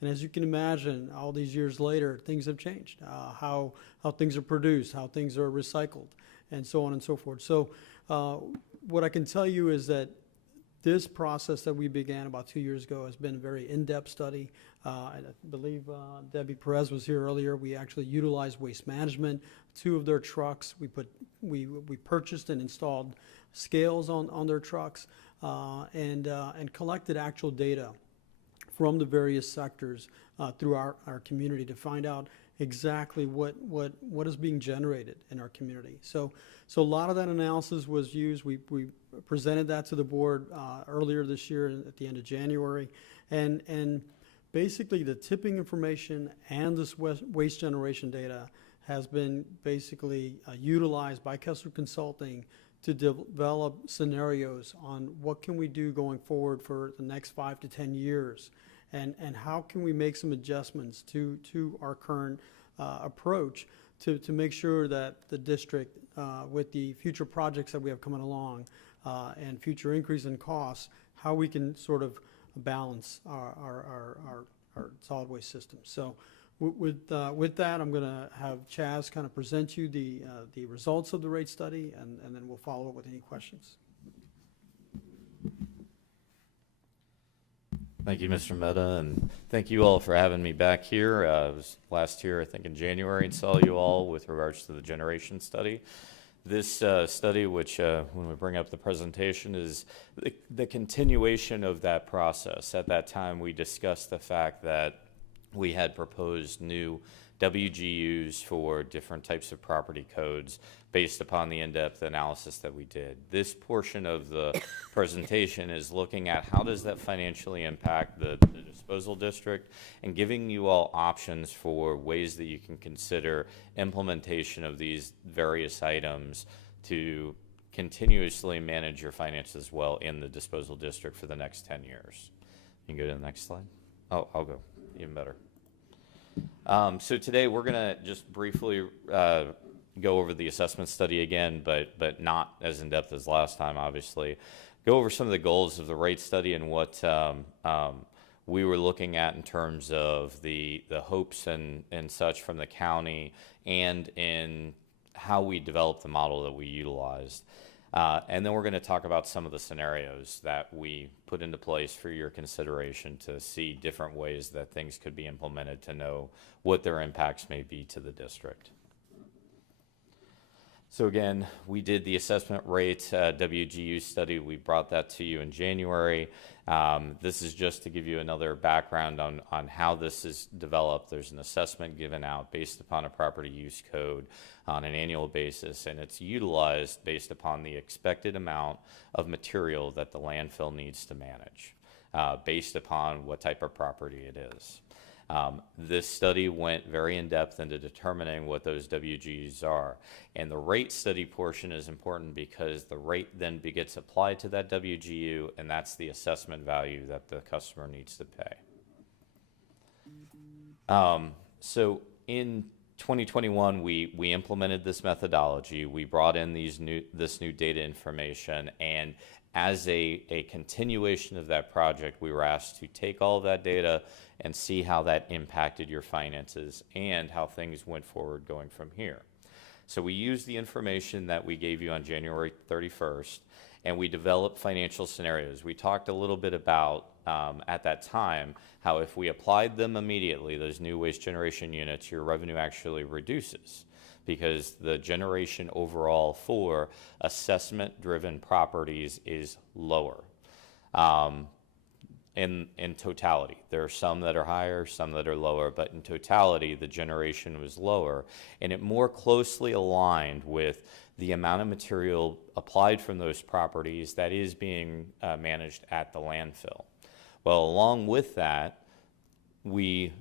And as you can imagine, all these years later, things have changed. How things are produced, how things are recycled, and so on and so forth. So what I can tell you is that this process that we began about 2 years ago has been a very in-depth study. I believe Debbie Perez was here earlier. We actually utilized Waste Management. 2 of their trucks, we purchased and installed scales on their trucks and collected actual data from the various sectors through our community to find out exactly what is being generated in our community. So a lot of that analysis was used. We presented that to the board earlier this year at the end of January, and basically the tipping information and this waste generation data has been basically utilized by Kessler Consulting to develop scenarios on what can we do going forward for the next 5 to 10 years, and how can we make some adjustments to our current approach to make sure that the district, with the future projects that we have coming along and future increase in costs, how we can sort of balance our solid waste system. So with that, I'm going to have Chaz kind of present you the results of the rate study, and then we'll follow up with any questions. Thank you, Mr. Mehta, and thank you all for having me back here. I was last year, I think in January, and saw you all with regards to the generation study. This study, which when we bring up the presentation, is the continuation of that process. At that time, we discussed the fact that we had proposed new WGUs for different types of property codes based upon the in-depth analysis that we did. This portion of the presentation is looking at how does that financially impact the disposal district, and giving you all options for ways that you can consider implementation of these various items to continuously manage your finances well in the disposal district for the next 10 years. You can go to the next slide. Oh, I'll go. Even better. So today we're going to just briefly go over the assessment study again, but not as in-depth as last time, obviously. Go over some of the goals of the rate study and what we were looking at in terms of the hopes and such from the county, and in how we developed the model that we utilized. And then we're going to talk about some of the scenarios that we put into place for your consideration to see different ways that things could be implemented to know what their impacts may be to the district. So again, we did the assessment rate WGU study. We brought that to you in January. This is just to give you another background on how this is developed. There's an assessment given out based upon a property use code on an annual basis, and it's utilized based upon the expected amount of material that the landfill needs to manage, based upon what type of property it is. This study went very in-depth into determining what those WGs are. And the rate study portion is important because the rate then gets applied to that WGU, and that's the assessment value that the customer needs to pay. So in 2021, we implemented this methodology. We brought in this new data information, and as a continuation of that project, we were asked to take all of that data and see how that impacted your finances and how things went forward going from here. So we used the information that we gave you on January 31st, and we developed financial scenarios. We talked a little bit about, at that time, how if we applied them immediately, those new waste generation units, your revenue actually reduces, because the generation overall for assessment-driven properties is lower. In totality, there are some that are higher, some that are lower, but in totality, the generation was lower, and it more closely aligned with the amount of material applied from those properties that is being managed at the landfill. Well, along with that, we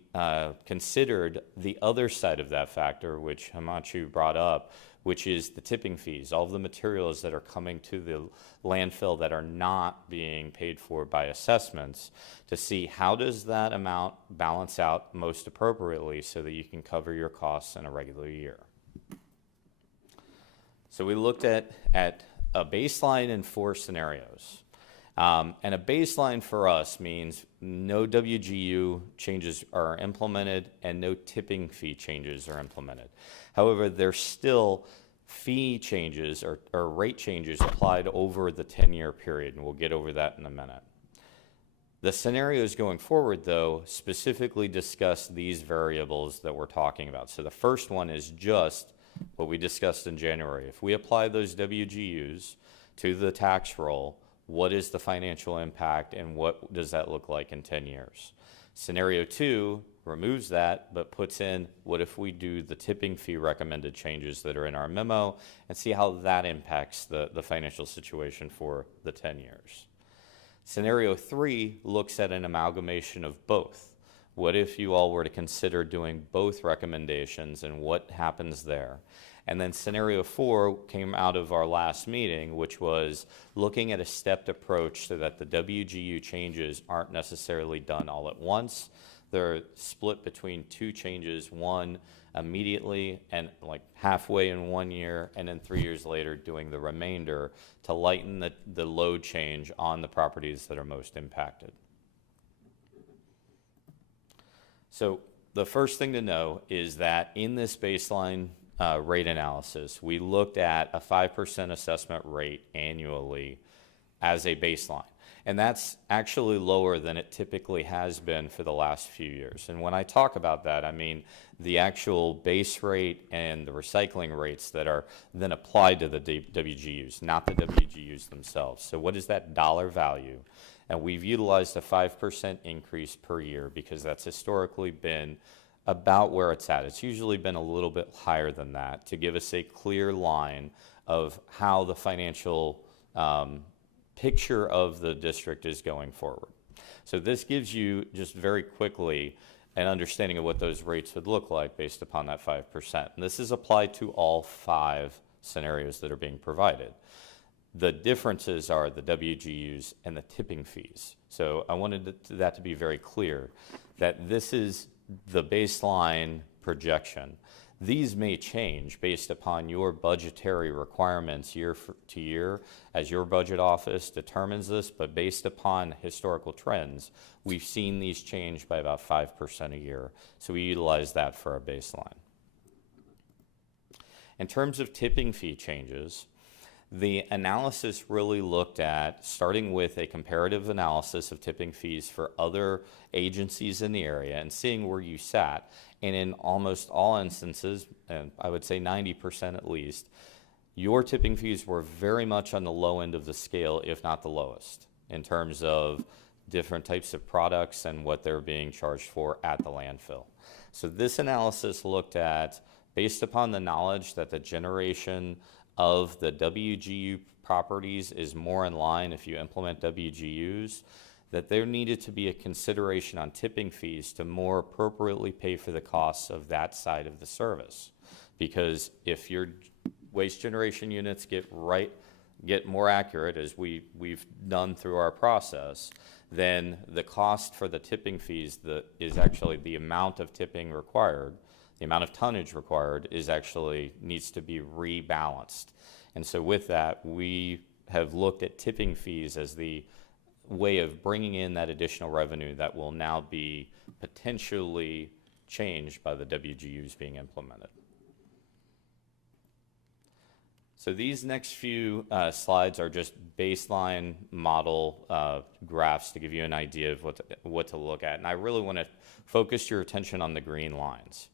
considered the other side of that factor, which Himanshu brought up, which is the tipping fees, all of the materials that are coming to the landfill that are not being paid for by assessments, to see how does that amount balance out most appropriately so that you can cover your costs in a regular year. So we looked at a baseline and 4 scenarios. And a baseline for us means no WGU changes are implemented and no tipping fee changes are implemented. However, there's still fee changes or rate changes applied over the 10-year period, and we'll get over that in a minute. The scenarios going forward, though, specifically discuss these variables that we're talking about. So the first one is just what we discussed in January. If we apply those WGUs to the tax roll, what is the financial impact and what does that look like in 10 years? Scenario 2 removes that, but puts in what if we do the tipping fee recommended changes that are in our memo and see how that impacts the financial situation for the 10 years. Scenario 3 looks at an amalgamation of both. What if you all were to consider doing both recommendations and what happens there? And then scenario 4 came out of our last meeting, which was looking at a stepped approach so that the WGU changes aren't necessarily done all at once. They're split between 2 changes, one immediately and like halfway in 1 year, and then 3 years later doing the remainder to lighten the load change on the properties that are most impacted. So the first thing to know is that in this baseline rate analysis, we looked at a 5% assessment rate annually as a baseline. And that's actually lower than it typically has been for the last few years. And when I talk about that, I mean the actual base rate and the recycling rates that are then applied to the WGUs, not the WGUs themselves. So what is that dollar value? And we've utilized a 5% increase per year because that's historically been about where it's at. It's usually been a little bit higher than that to give us a clear line of how the financial picture of the district is going forward. So this gives you just very quickly an understanding of what those rates would look like based upon that 5%. And this is applied to all 5 scenarios that are being provided. The differences are the WGUs and the tipping fees. So I wanted that to be very clear that this is the baseline projection. These may change based upon your budgetary requirements year to year as your budget office determines this, but based upon historical trends, we've seen these change by about 5% a year. So we utilize that for our baseline. In terms of tipping fee changes, the analysis really looked at starting with a comparative analysis of tipping fees for other agencies in the area and seeing where you sat. And in almost all instances, and I would say 90% at least, your tipping fees were very much on the low end of the scale, if not the lowest, in terms of different types of products and what they're being charged for at the landfill. So this analysis looked at, based upon the knowledge that the generation of the WGU properties is more in line if you implement WGUs, that there needed to be a consideration on tipping fees to more appropriately pay for the costs of that side of the service. Because if your waste generation units get more accurate, as we've done through our process, then the cost for the tipping fees is actually the amount of tipping required. The amount of tonnage required needs to be rebalanced. And so with that, we have looked at tipping fees as the way of bringing in that additional revenue that will now be potentially changed by the WGUs being implemented. So these next few slides are just baseline model graphs to give you an idea of what to look at. And I really want to focus your attention on the green lines.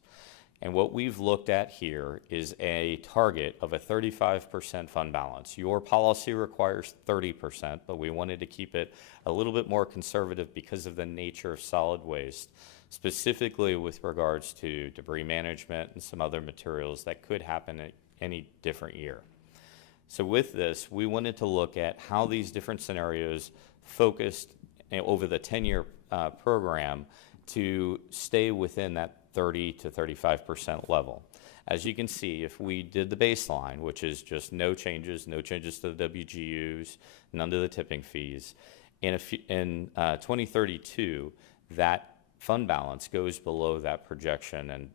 And what we've looked at here is a target of a 35% fund balance. Your policy requires 30%, but we wanted to keep it a little bit more conservative because of the nature of solid waste, specifically with regards to debris management and some other materials that could happen at any different year. So with this, we wanted to look at how these different scenarios focused over the 10-year program to stay within that 30 to 35% level. As you can see, if we did the baseline, which is just no changes to the WGUs, none to the tipping fees, in 2032, that fund balance goes below that projection and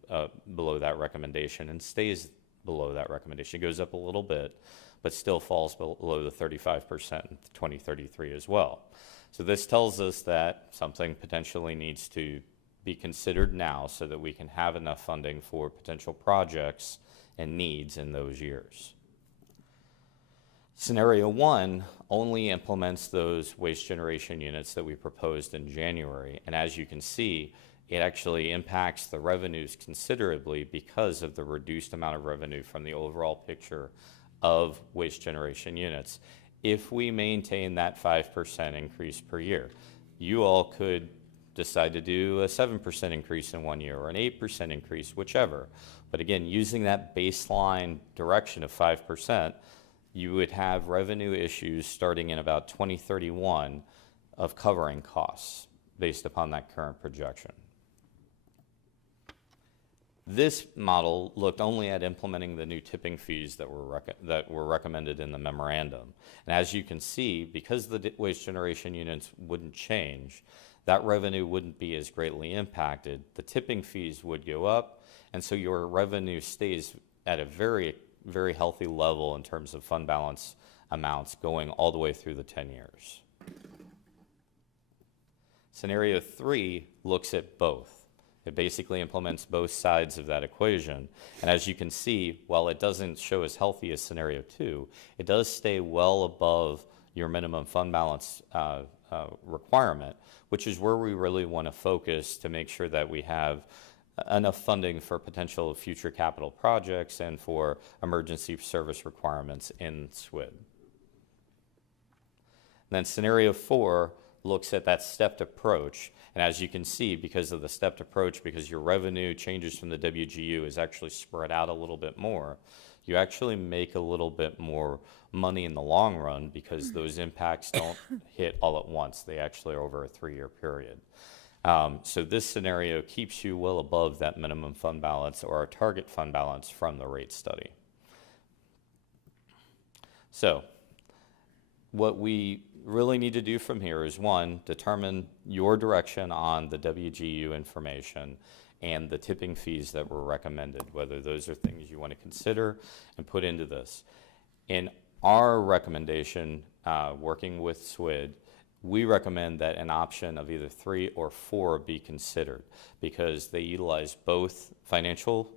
below that recommendation and stays below that recommendation. It goes up a little bit, but still falls below the 35% in 2033 as well. So this tells us that something potentially needs to be considered now so that we can have enough funding for potential projects and needs in those years. Scenario 1 only implements those waste generation units that we proposed in January, and as you can see, it actually impacts the revenues considerably because of the reduced amount of revenue from the overall picture of waste generation units. If we maintain that 5% increase per year, you all could decide to do a 7% increase in 1 year or an 8% increase, whichever. But again, using that baseline direction of 5%, you would have revenue issues starting in about 2031 of covering costs based upon that current projection. This model looked only at implementing the new tipping fees that were recommended in the memorandum. And as you can see, because the waste generation units wouldn't change, that revenue wouldn't be as greatly impacted. The tipping fees would go up, and so your revenue stays at a very, very healthy level in terms of fund balance amounts going all the way through the 10 years. Scenario 3 looks at both. It basically implements both sides of that equation. And as you can see, while it doesn't show as healthy as scenario 2, it does stay well above your minimum fund balance requirement, which is where we really want to focus to make sure that we have enough funding for potential future capital projects and for emergency service requirements in SWID. And then scenario 4 looks at that stepped approach. And as you can see, because of the stepped approach, because your revenue changes from the WGU is actually spread out a little bit more, you actually make a little bit more money in the long run because those impacts don't hit all at once. They actually are over a 3-year period. So this scenario keeps you well above that minimum fund balance or our target fund balance from the rate study. So what we really need to do from here is, 1, determine your direction on the WGU information and the tipping fees that were recommended, whether those are things you want to consider and put into this. In our recommendation, working with SWID, we recommend that an option of either 3 or 4 be considered because they utilize both financial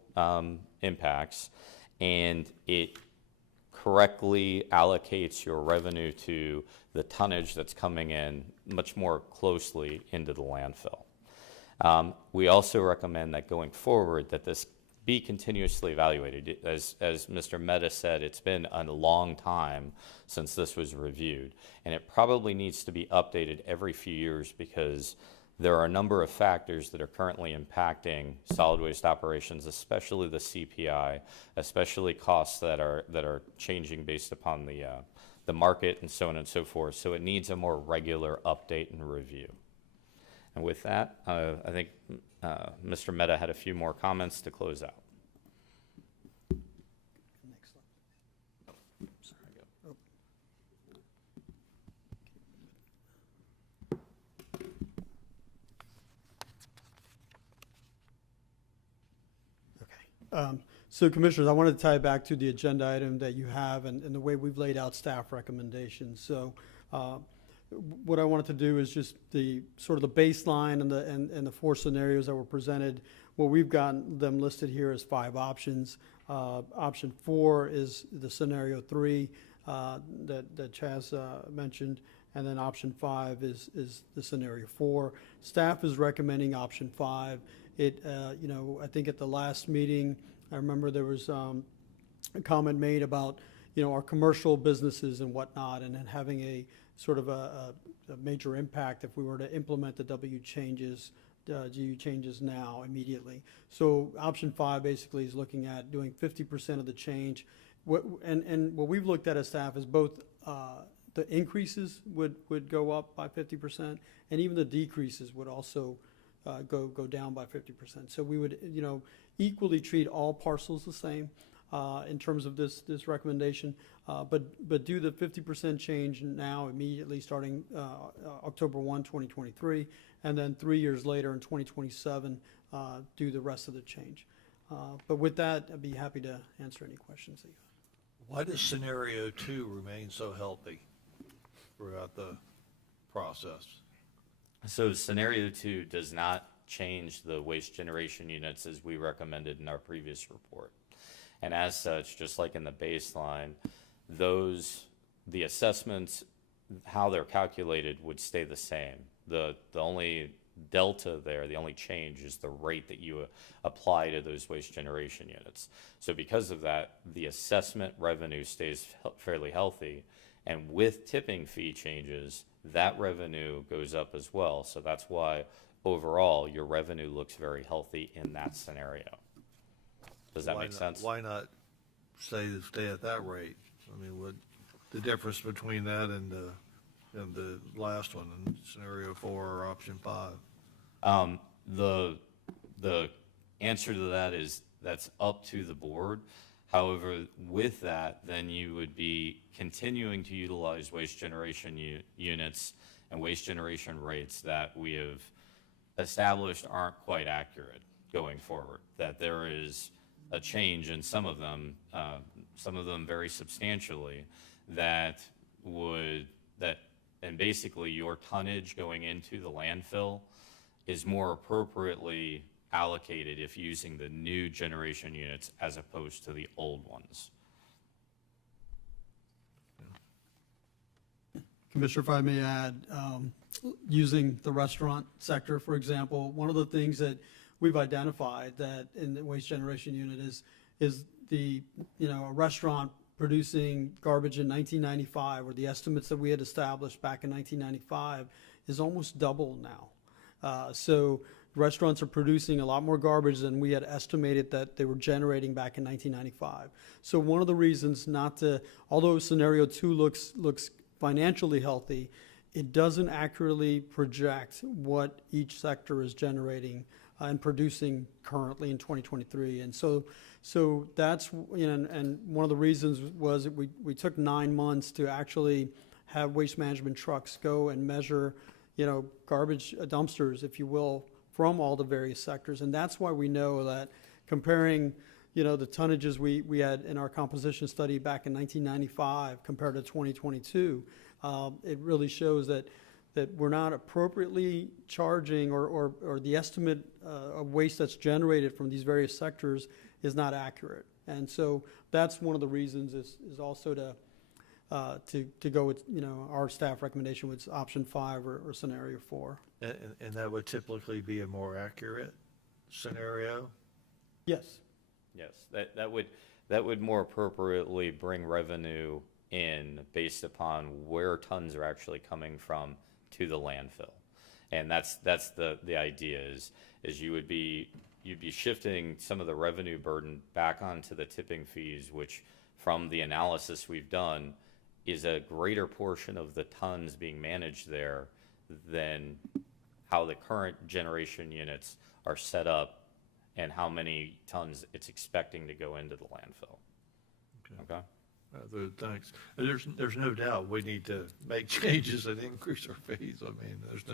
impacts and it correctly allocates your revenue to the tonnage that's coming in much more closely into the landfill. We also recommend that going forward that this be continuously evaluated. As Mr. Mehta said, it's been a long time since this was reviewed, and it probably needs to be updated every few years because there are a number of factors that are currently impacting solid waste operations, especially the CPI, especially costs that are changing based upon the market and so on and so forth. So it needs a more regular update and review. And with that, I think Mr. Mehta had a few more comments to close out. So Commissioners, I wanted to tie it back to the agenda item that you have and the way we've laid out staff recommendations. So what I wanted to do is just the sort of the baseline and the 4 scenarios that were presented. What we've got them listed here as 5 options. Option 4 is the scenario 3 that Chaz mentioned, And then option 5 is the scenario 4. Staff is recommending option 5. It, you know, I think at the last meeting, I remember there was a comment made about, you know, our commercial businesses and whatnot, and then having a sort of a major impact if we were to implement the GU changes now immediately. So option 5 basically is looking at doing 50% of the change. And what we've looked at as staff is both the increases would go up by 50%, and even the decreases would also go down by 50%. So we would, you know, equally treat all parcels the same in terms of this recommendation, but do the 50% change now immediately starting October 1, 2023, and then 3 years later in 2027 do the rest of the change. But with that, I'd be happy to answer any questions that you have. Why does scenario 2 remain so healthy throughout the process? So scenario 2 does not change the waste generation units as we recommended in our previous report. And as such, just like in the baseline, the assessments, how they're calculated would stay the same. The only delta there, the only change is the rate that you apply to those waste generation units. So because of that, the assessment revenue stays fairly healthy. And with tipping fee changes, that revenue goes up as well. So that's why overall your revenue looks very healthy in that scenario. Does that make sense? Why not stay at that rate? I mean, what the difference between that and the last one, in scenario 4 or option 5? The answer to that is that's up to the board. However, with that, then you would be continuing to utilize waste generation units and waste generation rates that we have established aren't quite accurate going forward, that there is a change in some of them very substantially, and basically your tonnage going into the landfill is more appropriately allocated if using the new generation units as opposed to the old ones. Commissioner, if I may add, using the restaurant sector, for example, one of the things that we've identified that in the waste generation unit is the, you know, a restaurant producing garbage in 1995, or the estimates that we had established back in 1995 is almost double now. So restaurants are producing a lot more garbage than we had estimated that they were generating back in 1995. So one of the reasons not to, although scenario 2 looks financially healthy, it doesn't accurately project what each sector is generating and producing currently in 2023. And so that's, you know, and one of the reasons was that we took 9 months to actually have waste management trucks go and measure, you know, garbage dumpsters, if you will, from all the various sectors. And that's why we know that comparing, you know, the tonnages we had in our composition study back in 1995 compared to 2022, it really shows that we're not appropriately charging, or the estimate of waste that's generated from these various sectors is not accurate. And so that's one of the reasons is also to go with, you know, our staff recommendation with option 5 or scenario 4. And that would typically be a more accurate scenario? Yes. Yes, that would more appropriately bring revenue in based upon where tons are actually coming from to the landfill. And that's the idea is you'd be shifting some of the revenue burden back onto the tipping fees, which from the analysis we've done is a greater portion of the tons being managed there than how the current generation units are set up and how many tons it's expecting to go into the landfill. Okay? Thanks. There's no doubt we need to make changes and increase our fees. I mean, there's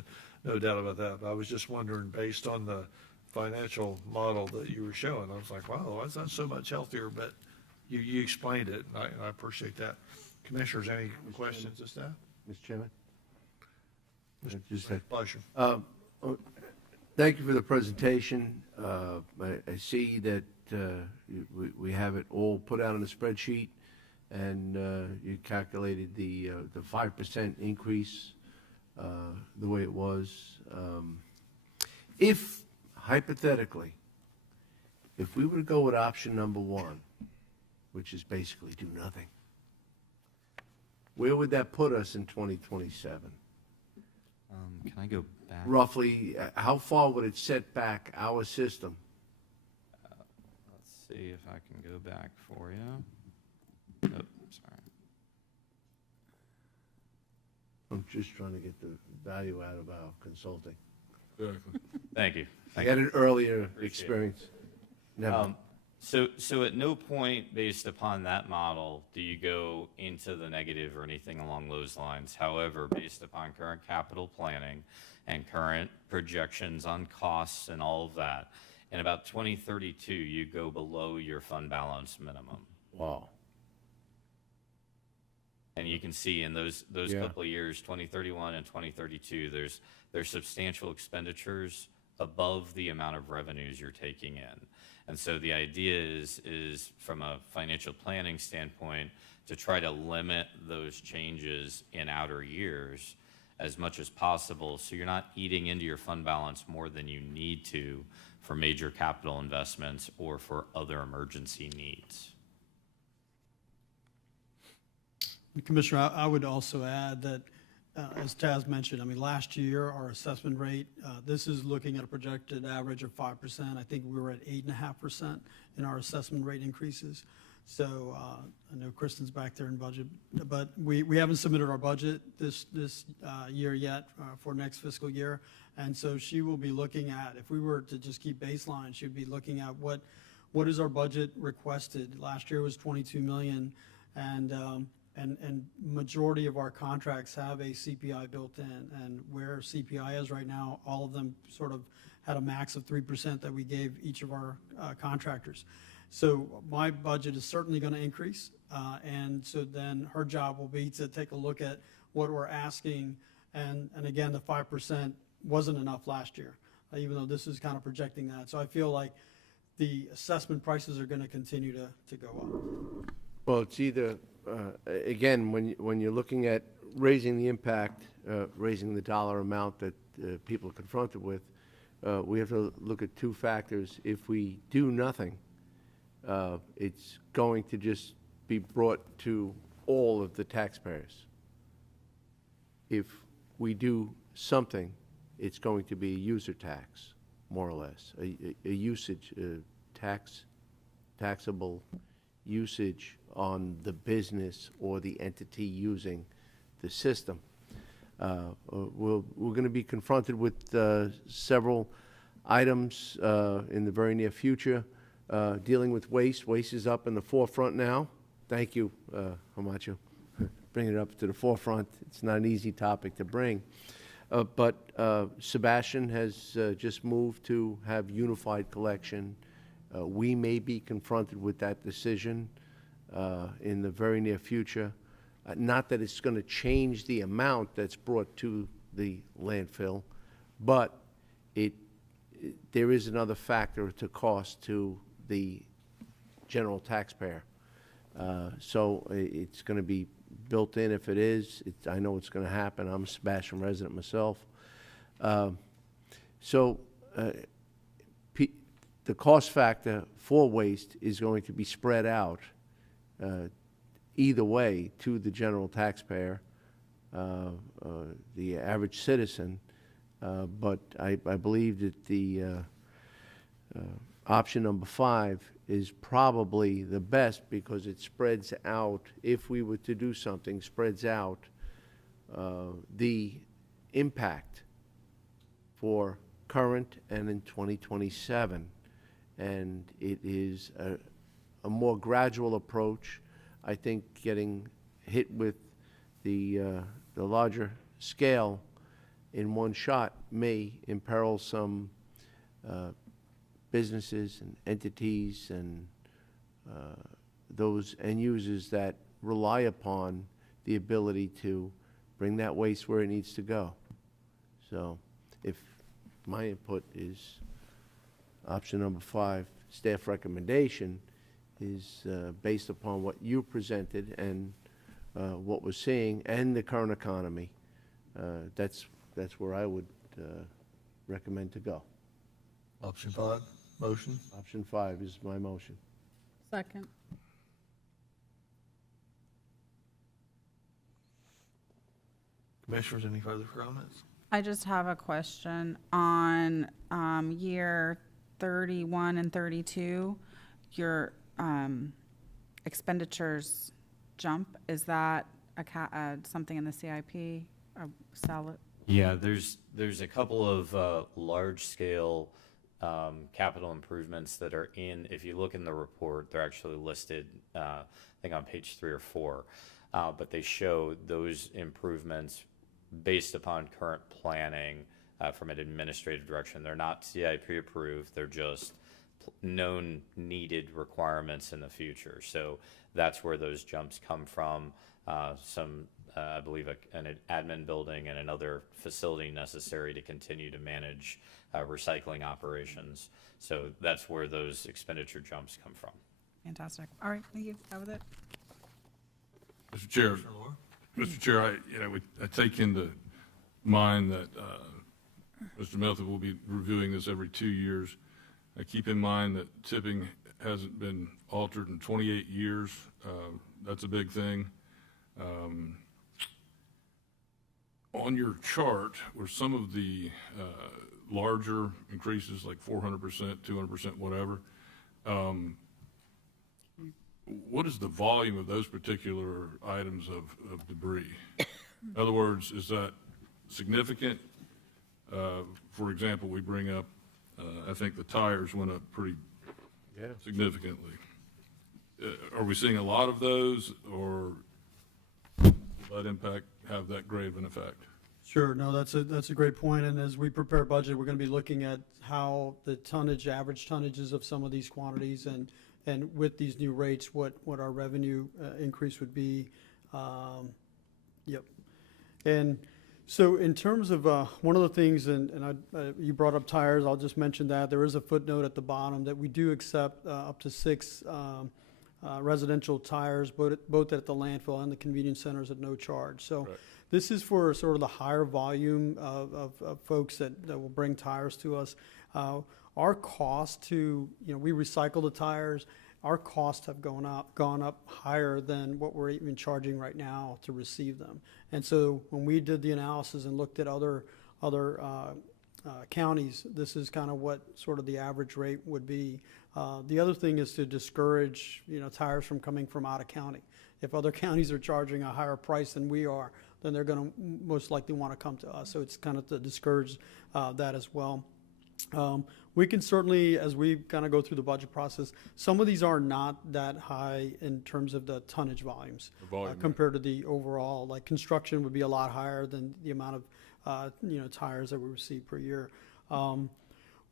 no doubt about that. But I was just wondering, based on the financial model that you were showing, I was like, wow, why is that so much healthier? But you explained it, and I appreciate that. Commissioners, any questions of staff? Mr. Chairman? Pleasure. Thank you for the presentation. I see that we have it all put out on a spreadsheet. and you calculated the 5% increase the way it was. If, hypothetically, if we were to go with option number one, which is basically do nothing, where would that put us in 2027? Can I go back? Roughly, how far would it set back our system? Let's see if I can go back for you. Oh, sorry. I'm just trying to get the value out of our consulting. Exactly. Thank you. I had an earlier Appreciate it. experience. Never. So at no point, based upon that model, do you go into the negative or anything along those lines. However, based upon current capital planning and current projections on costs and all of that, in about 2032, you go below your fund balance minimum. Wow. And you can see in those Yeah. couple of years, 2031 and 2032, there's substantial expenditures above the amount of revenues you're taking in. And so the idea is from a financial planning standpoint, to try to limit those changes in outer years as much as possible, so you're not eating into your fund balance more than you need to for major capital investments or for other emergency needs. Commissioner, I would also add that, as Chaz mentioned, I mean, last year, our assessment rate, this is looking at a projected average of 5%. I think we were at 8.5% in our assessment rate increases. So I know Kristen's back there in budget, but we haven't submitted our budget this year yet for next fiscal year. And so she will be looking at, if we were to just keep baseline, she'd be looking at what is our budget requested. Last year was 22 million, and majority of our contracts have a CPI built in, and where CPI is right now, all of them sort of had a max of 3% that we gave each of our contractors. So my budget is certainly going to increase, and so then her job will be to take a look at what we're asking, and again, the 5% wasn't enough last year, even though this is kind of projecting that. So I feel like the assessment prices are going to continue to go up. Well, it's either, again, when you're looking at raising the impact, raising the dollar amount that people are confronted with, we have to look at two factors. If we do nothing, it's going to just be brought to all of the taxpayers. If we do something, it's going to be a user tax, more or less, a usage taxable usage on the business or the entity using the system. We're going to be confronted with several items in the very near future. Dealing with waste. Waste is up in the forefront now. Thank you, Hamacho, bringing it up to the forefront. It's not an easy topic to bring. But Sebastian has just moved to have unified collection. We may be confronted with that decision in the very near future. Not that it's going to change the amount that's brought to the landfill, but there is another factor to cost to the general taxpayer. So it's going to be built in. If it is, I know it's going to happen. I'm a Sebastian resident myself. The cost factor for waste is going to be spread out either way to the general taxpayer, the average citizen. But I believe that the option number 5 is probably the best because it spreads out, if we were to do something, spreads out the impact for current and in 2027. And it is a more gradual approach. I think getting hit with the larger scale in one shot may imperil some businesses and entities and those end users that rely upon the ability to bring that waste where it needs to go. So if my input is option number 5, staff recommendation is based upon what you presented and what we're seeing and the current economy. That's where I would recommend to go. Option 5, motion. Option 5 is my motion. Second. Commissioners, any further comments? I just have a question on year 31 and 32, your expenditures jump. Is that something in the CIP? Yeah, there's a couple of large-scale capital improvements that are in, if you look in the report, they're actually listed, I think on page 3 or 4, but they show those improvements based upon current planning from an administrative direction. They're not CIP approved, they're just known needed requirements in the future. So that's where those jumps come from. I believe an admin building and another facility necessary to continue to manage recycling operations. So that's where those expenditure jumps come from. Fantastic. All right, thank you. That was it. Mr. Chair, I take into mind that Mr. Melton will be reviewing this every 2 years. I keep in mind that tipping hasn't been altered in 28 years. That's a big thing. On your chart, where some of the larger increases, like 400%, 200%, whatever, what is the volume of those particular items of debris? In other words, is that significant? For example, we bring up, I think the tires went up pretty significantly. Are we seeing a lot of those, or will that impact have that great of an effect? Sure, no, that's a great point, and as we prepare budget, we're gonna be looking at how the average tonnages of some of these quantities, and with these new rates, what our revenue increase would be. Yep. And so in terms of, one of the things, and you brought up tires, I'll just mention that, there is a footnote at the bottom that we do accept up to 6 residential tires, both at the landfill and the convenience centers at no charge. So this is for sort of the higher volume of folks that will bring tires to us. Our cost to, we recycle the tires, our costs have gone up higher than what we're even charging right now to receive them. And so when we did the analysis and looked at other counties, this is kind of what sort of the average rate would be. The other thing is to discourage, tires from coming from out of county. If other counties are charging a higher price than we are, then they're going to most likely want to come to us. So it's kind of to discourage that as well. We can certainly, as we kind of go through the budget process, some of these are not that high in terms of the tonnage volumes compared to the overall. Like construction would be a lot higher than the amount of tires that we receive per year. One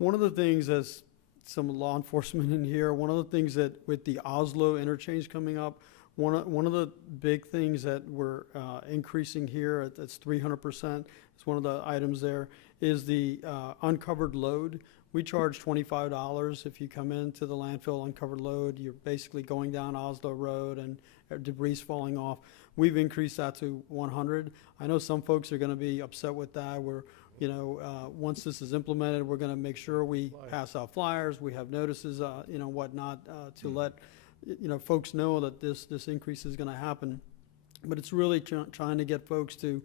of the things, as some law enforcement in here, one of the things that with the Oslo interchange coming up, one of the big things that we're increasing here, that's 300%, it's one of the items there, is the uncovered load. We charge $25 if you come into the landfill uncovered load. You're basically going down Oslo Road and debris falling off. We've increased that to $100. I know some folks are going to be upset with that. We're, once this is implemented, we're going to make sure we pass out flyers, we have notices, whatnot, to let folks know that this increase is going to happen. But it's really trying to get folks to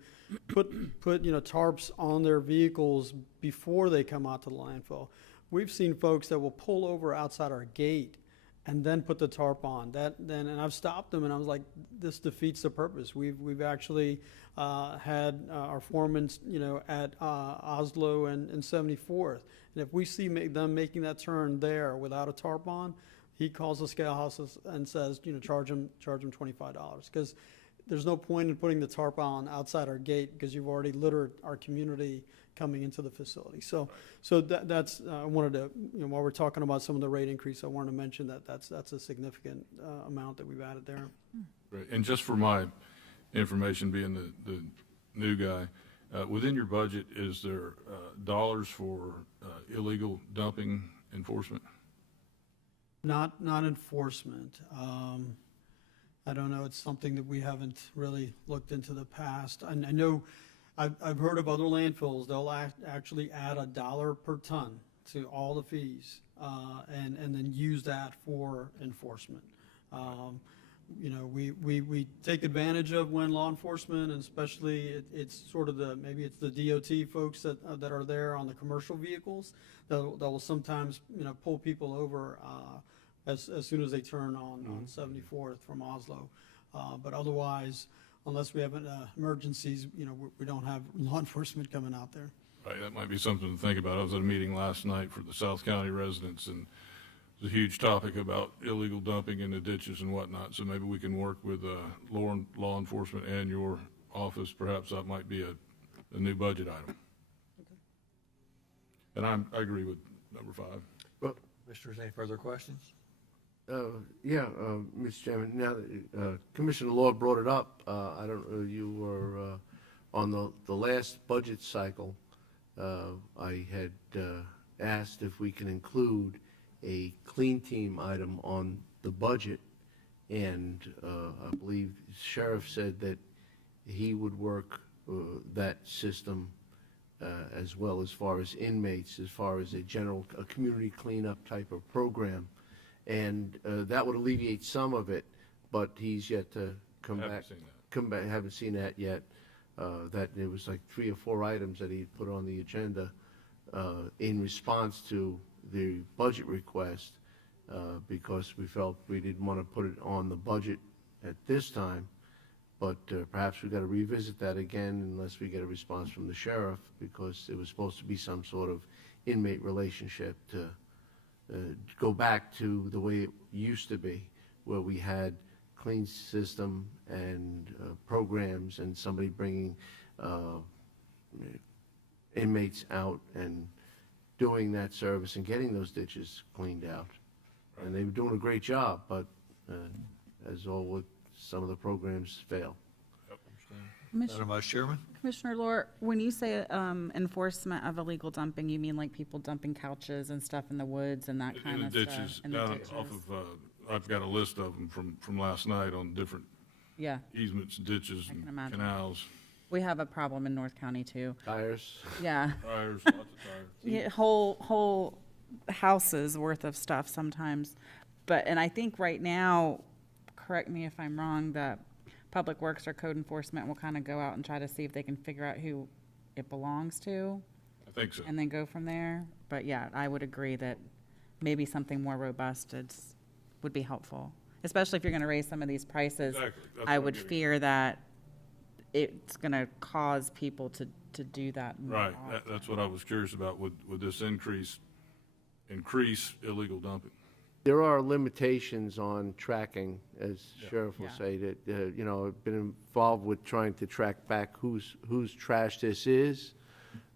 put tarps on their vehicles before they come out to the landfill. We've seen folks that will pull over outside our gate and then put the tarp on. And I've stopped them, and I was like, this defeats the purpose. We've actually had our foremen, at Oslo and 74th, and if we see them making that turn there without a tarp on, he calls the scale house and says, charge them $25, because there's no point in putting the tarp on outside our gate because you've already littered our community coming into the facility. So that's I wanted to, while we're talking about some of the rate increase, I wanted to mention that's a significant amount that we've added there. Right. And just for my information, being the new guy, within your budget, is there dollars for illegal dumping enforcement? Not enforcement. I don't know, it's something that we haven't really looked into the past. And I know, I've heard of other landfills, they'll actually add $1 per ton to all the fees, and then use that for enforcement. You know, we take advantage of when law enforcement, and especially it's sort of maybe it's the DOT folks that are there on the commercial vehicles that will sometimes, you know, pull people over as soon as they turn on 74th from Oslo. But otherwise, unless we have emergencies, you know, we don't have law enforcement coming out there. Right, that might be something to think about. I was at a meeting last night for the South County residents, and it's a huge topic about illegal dumping in the ditches and whatnot, so maybe we can work with law enforcement and your office. Perhaps that might be a new budget item. And I agree with number 5. Well, Commissioners, any further questions? Yeah, Mr. Chairman, now that Commissioner Lord brought it up, I don't know, you were on the last budget cycle, I had asked if we can include a clean team item on the budget, and I believe Sheriff said that he would work that system as well, as far as inmates, as far as a community cleanup type of program. And that would alleviate some of it, but he's yet to come back. Haven't seen that yet. That it was like 3 or 4 items that he put on the agenda in response to the budget request, because we felt we didn't want to put it on the budget at this time. But perhaps we've got to revisit that again unless we get a response from the sheriff, because it was supposed to be some sort of inmate relationship to go back to the way it used to be, where we had clean system and programs, and somebody bringing inmates out and doing that service and getting those ditches cleaned out. And they were doing a great job, but as all with some of the programs fail. Madam Vice Chairman? Commissioner Lohr, when you say enforcement of illegal dumping, you mean like people dumping couches and stuff in the woods and that kind In of the stuff? ditches, In the down ditches? off of, I've got a list of them from last night on different Yeah, easements, ditches, can and imagine. canals. we have a problem in North County too. Tires. Yeah. Tires, lots of tires. Yeah, whole houses worth of stuff sometimes. But, and I think right now, correct me if I'm wrong, that Public Works or code enforcement will kind of go out and try to see if they can figure out who it belongs to. I think so. And then go from there. But yeah, I would agree that maybe something more robust would be helpful, especially if you're going to raise some of these prices. Exactly. That's I what I'm would getting at. fear that it's going to cause people to do that more Right, often. that's what I was curious about. Would this increase illegal dumping? There are limitations on tracking, as Sheriff will Yeah. say, that, you know, I've been involved with trying to track back whose trash this is,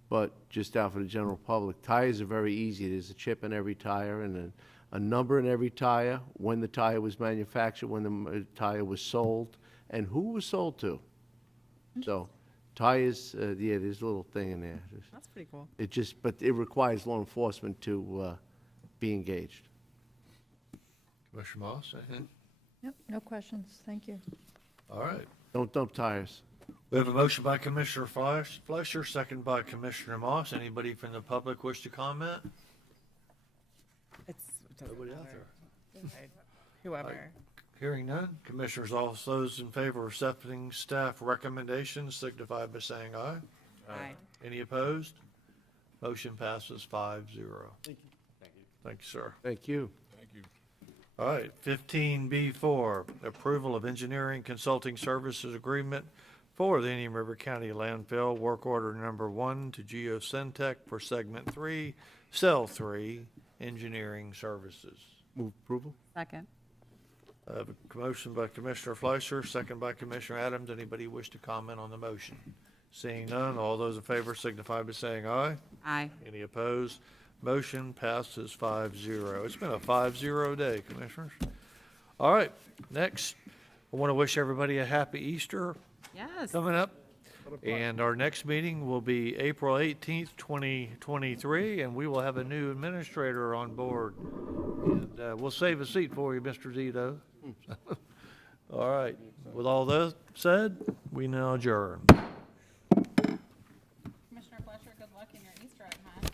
but just out for the general public, tires are very easy. There's a chip in every tire and a number in every tire, when the tire was manufactured, when the tire was sold, and who was sold to. So tires, yeah, there's a little thing in there. That's pretty cool. But it requires law enforcement to be engaged. Commissioner Moss, anything? Yep, no questions, thank you. All right. Don't dump tires. We have a motion by Commissioner Fleischer, second by Commissioner Moss. Anybody from the public wish to comment? Nobody out there. Whoever. Hearing none. Commissioners, all those in favor of accepting staff recommendations signify by saying aye. Aye. Any opposed? Motion passes 5-0. Thank you. Thank you, sir. Thank you. Thank you. All right, 15B4, approval of engineering consulting services agreement for the Indian River County landfill, work order number 1 to Geosyntec for segment 3, cell 3, engineering services. Move approval? Second. I have a motion by Commissioner Fleischer, second by Commissioner Adams. Anybody wish to comment on the motion? Seeing none, all those in favor signify by saying aye. Aye. Any opposed? Motion passes 5-0. It's been a 5-0 day, Commissioners. All right, next, I want to wish everybody a happy Easter Yes. coming up. And our next meeting will be April 18th, 2023, and we will have a new administrator on board. And we'll save a seat for you, Mr. Zito. All right. With all that said, we now adjourn. Commissioner Fletcher, good luck in your Easter egg hunt.